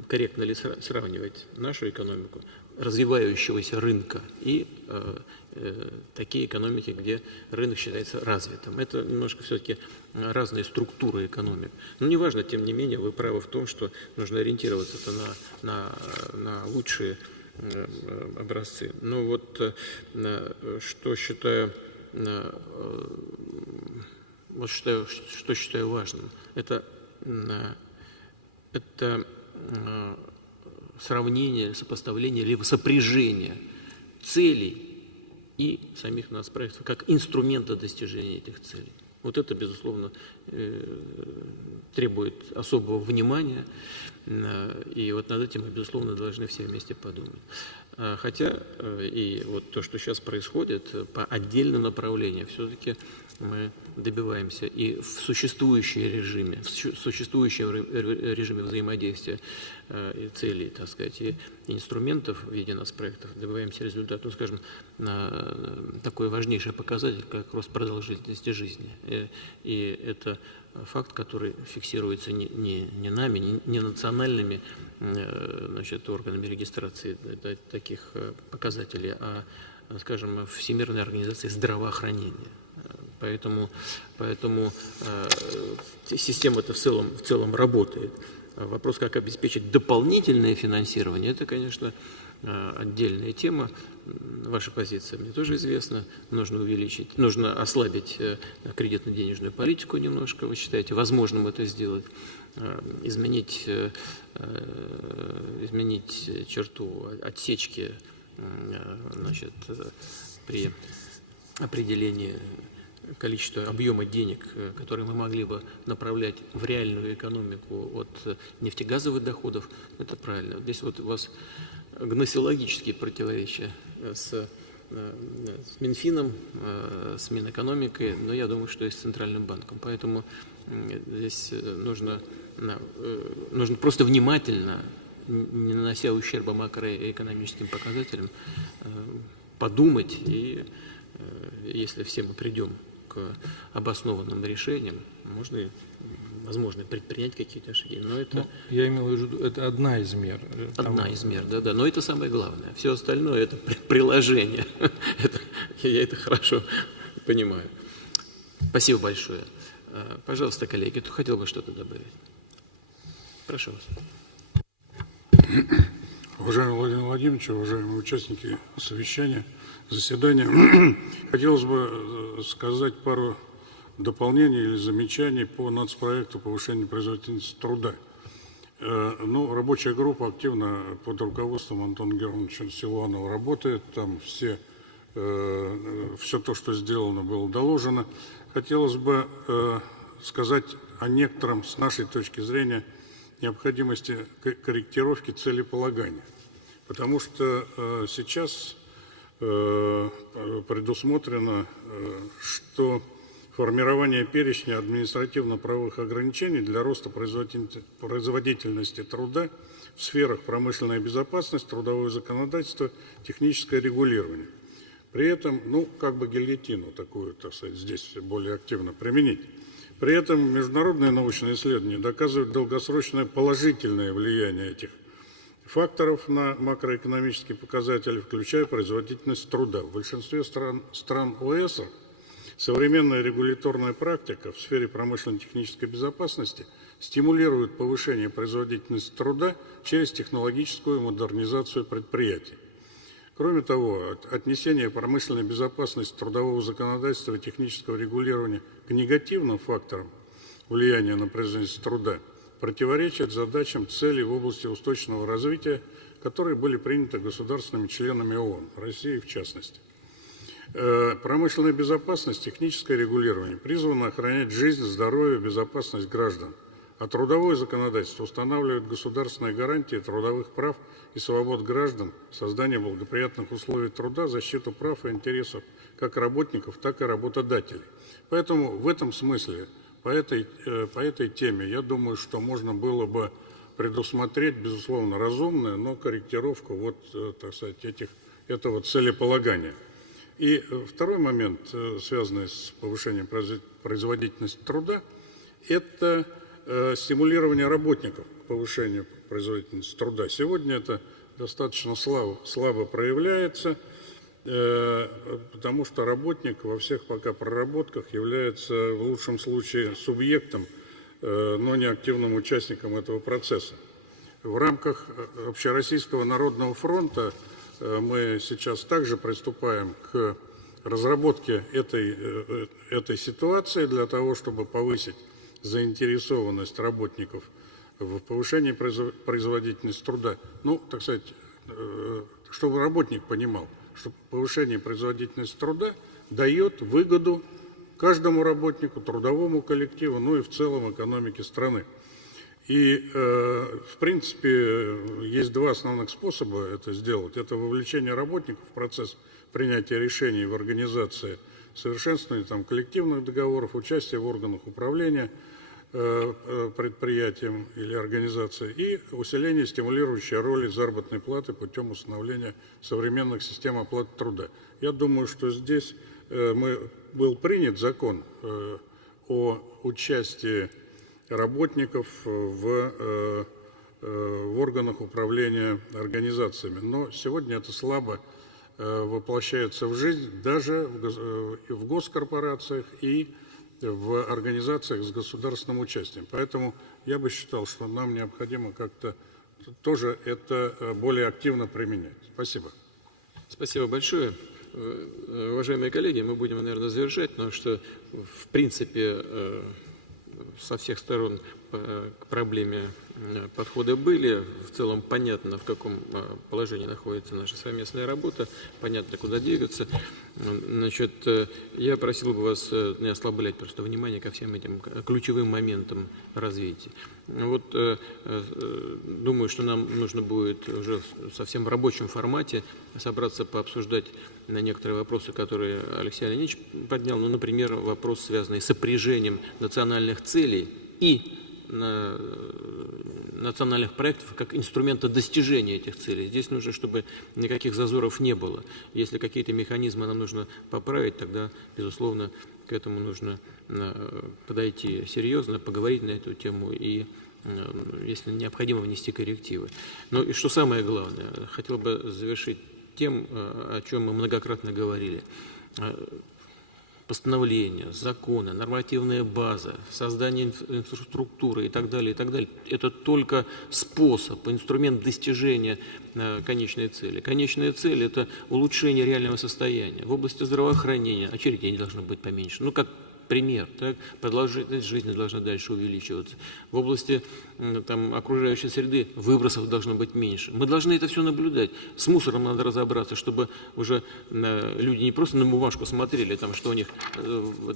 корректно ли сравнивать нашу экономику, развивающегося рынка, и такие экономики, где рынок считается развитым. Это немножко все-таки разные структуры экономик. Но неважно, тем не менее, вы правы в том, что нужно ориентироваться на лучшие образцы. Ну вот, что считаю важным, это сравнение, сопоставление, либо сопряжение целей и самих нацпроектов как инструмента достижения этих целей. Вот это, безусловно, требует особого внимания, и вот над этим мы, безусловно, должны все вместе подумать. Хотя и вот то, что сейчас происходит по отдельным направлениям, все-таки мы добиваемся и в существующем режиме взаимодействия и целей, так сказать, и инструментов в виде нацпроектов добиваемся результата. Ну, скажем, такой важнейший показатель, как рост продолжительности жизни. И это факт, который фиксируется не нами, не национальными органами регистрации таких показателей, а, скажем, Всемирной организации здравоохранения. Поэтому система-то в целом работает. Вопрос, как обеспечить дополнительное финансирование, это, конечно, отдельная тема. Ваша позиция мне тоже известна. Нужно ослабить кредитно-денежную политику немножко. Вы считаете возможным это сделать? Изменить черту отсечки, при определении количества объема денег, которые мы могли бы направлять в реальную экономику от нефтегазовых доходов, это правильно. Здесь вот у вас гносеологические противоречия с Минфином, с Минэкономикой, но я думаю, что и с Центральным банком. Поэтому здесь нужно просто внимательно, не нанося ущерба макроэкономическим показателям, подумать, и если все мы придем к обоснованным решениям, возможно предпринять какие-то шаги. Но это я имел в виду, это одна из мер. Одна из мер, да. Но это самое главное. Все остальное это приложение. Я это хорошо понимаю. Спасибо большое. Пожалуйста, коллеги, кто хотел бы что-то добавить? Прошу вас. Уважаемый Владимир Владимирович, уважаемые участники совещания, заседания, хотелось бы сказать пару дополнений или замечаний по нацпроекту повышения производительности труда. Рабочая группа активно под руководством Антона Германовича Силуанова работает, там все то, что сделано, было доложено. Хотелось бы сказать о некотором, с нашей точки зрения, необходимости корректировки целеполагания. Потому что сейчас предусмотрено, что формирование перечня административно-правовых ограничений для роста производительности труда в сферах промышленная безопасность, трудовое законодательство, техническое регулирование. При этом, гильотину такую, так сказать, здесь более активно применить. При этом международные научные исследования доказывают долгосрочное положительное влияние этих факторов на макроэкономические показатели, включая производительность труда. В большинстве стран ОЭС современная регуляторная практика в сфере промышленно-технической безопасности стимулирует повышение производительности труда через технологическую модернизацию предприятий. Кроме того, отнесение промышленной безопасности, трудового законодательства и технического регулирования к негативным факторам влияния на производительность труда противоречит задачам целей в области устойчивого развития, которые были приняты государственными членами ООН, Россией в частности. Промышленная безопасность, техническое регулирование призвано охранять жизнь, здоровье и безопасность граждан, а трудовое законодательство устанавливает государственные гарантии трудовых прав и свобод граждан, создание благоприятных условий труда, защиту прав и интересов как работников, так и работодателей. Поэтому в этом смысле, по этой теме, я думаю, что можно было бы предусмотреть, безусловно, разумную, но корректировку вот, так сказать, этого целеполагания. И второй момент, связанный с повышением производительности труда, это стимулирование работников к повышению производительности труда. Сегодня это достаточно слабо проявляется, потому что работник во всех пока проработках является в лучшем случае субъектом, но не активным участником этого процесса. В рамках Общероссийского народного фронта мы сейчас также приступаем к разработке этой ситуации для того, чтобы повысить заинтересованность работников в повышении производительности труда. Ну, так сказать, чтобы работник понимал, что повышение производительности труда дает выгоду каждому работнику, трудовому коллективу, ну и в целом экономике страны. И, в принципе, есть два основных способа это сделать. Это вовлечение работников в процесс принятия решений в организации, совершенствование там, коллективных договоров, участие в органах управления предприятием или организацией и усиление стимулирующей роли заработной платы путем установления современных систем оплаты труда. Я думаю, что здесь был принят закон о участии работников в органах управления организациями. Но сегодня это слабо воплощается в жизнь даже в госкорпорациях и в организациях с государственным участием. Поэтому я бы считал, что нам необходимо как-то тоже это более активно применять. Спасибо. Спасибо большое. Уважаемые коллеги, мы будем, наверное, завершать, потому что, в принципе, со всех сторон к проблеме подходы были. В целом понятно, в каком положении находится наша совместная работа, понятно, куда двигаться. Значит, я просил бы вас не ослаблять просто внимание ко всем этим ключевым моментам развития. Вот думаю, что нам нужно будет уже совсем в рабочем формате собраться пообсуждать на некоторые вопросы, которые Алексей Леонидович поднял. Ну, например, вопрос, связанный с сопряжением национальных целей и национальных проектов как инструмента достижения этих целей. Здесь нужно, чтобы никаких зазоров не было. Если какие-то механизмы нам нужно поправить, тогда, безусловно, к этому нужно подойти серьезно, поговорить на эту тему и, если необходимо, внести коррективы. Ну и что самое главное, хотел бы завершить тем, о чем мы многократно говорили. Постановления, законы, нормативная база, создание инфраструктуры и так далее, это только способ, инструмент достижения конечной цели. Конечная цель – это улучшение реального состояния. В области здравоохранения очередей должно быть поменьше. Ну, как пример, так, продолжительность жизни должна дальше увеличиваться. В области там, окружающей среды выбросов должно быть меньше. Мы должны это все наблюдать. С мусором надо разобраться, чтобы уже люди не просто на бумажку смотрели, там, что у них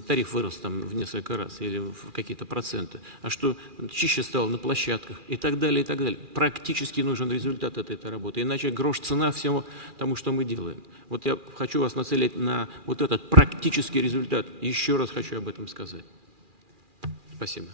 тариф вырос там, в несколько раз или в какие-то проценты, а что чище стало на площадках и так далее, и так далее. Практически нужен результат от этой работы, иначе грош цена всему тому, что мы делаем. Вот я хочу вас нацелить на вот этот практический результат. Еще раз хочу об этом сказать. Спасибо.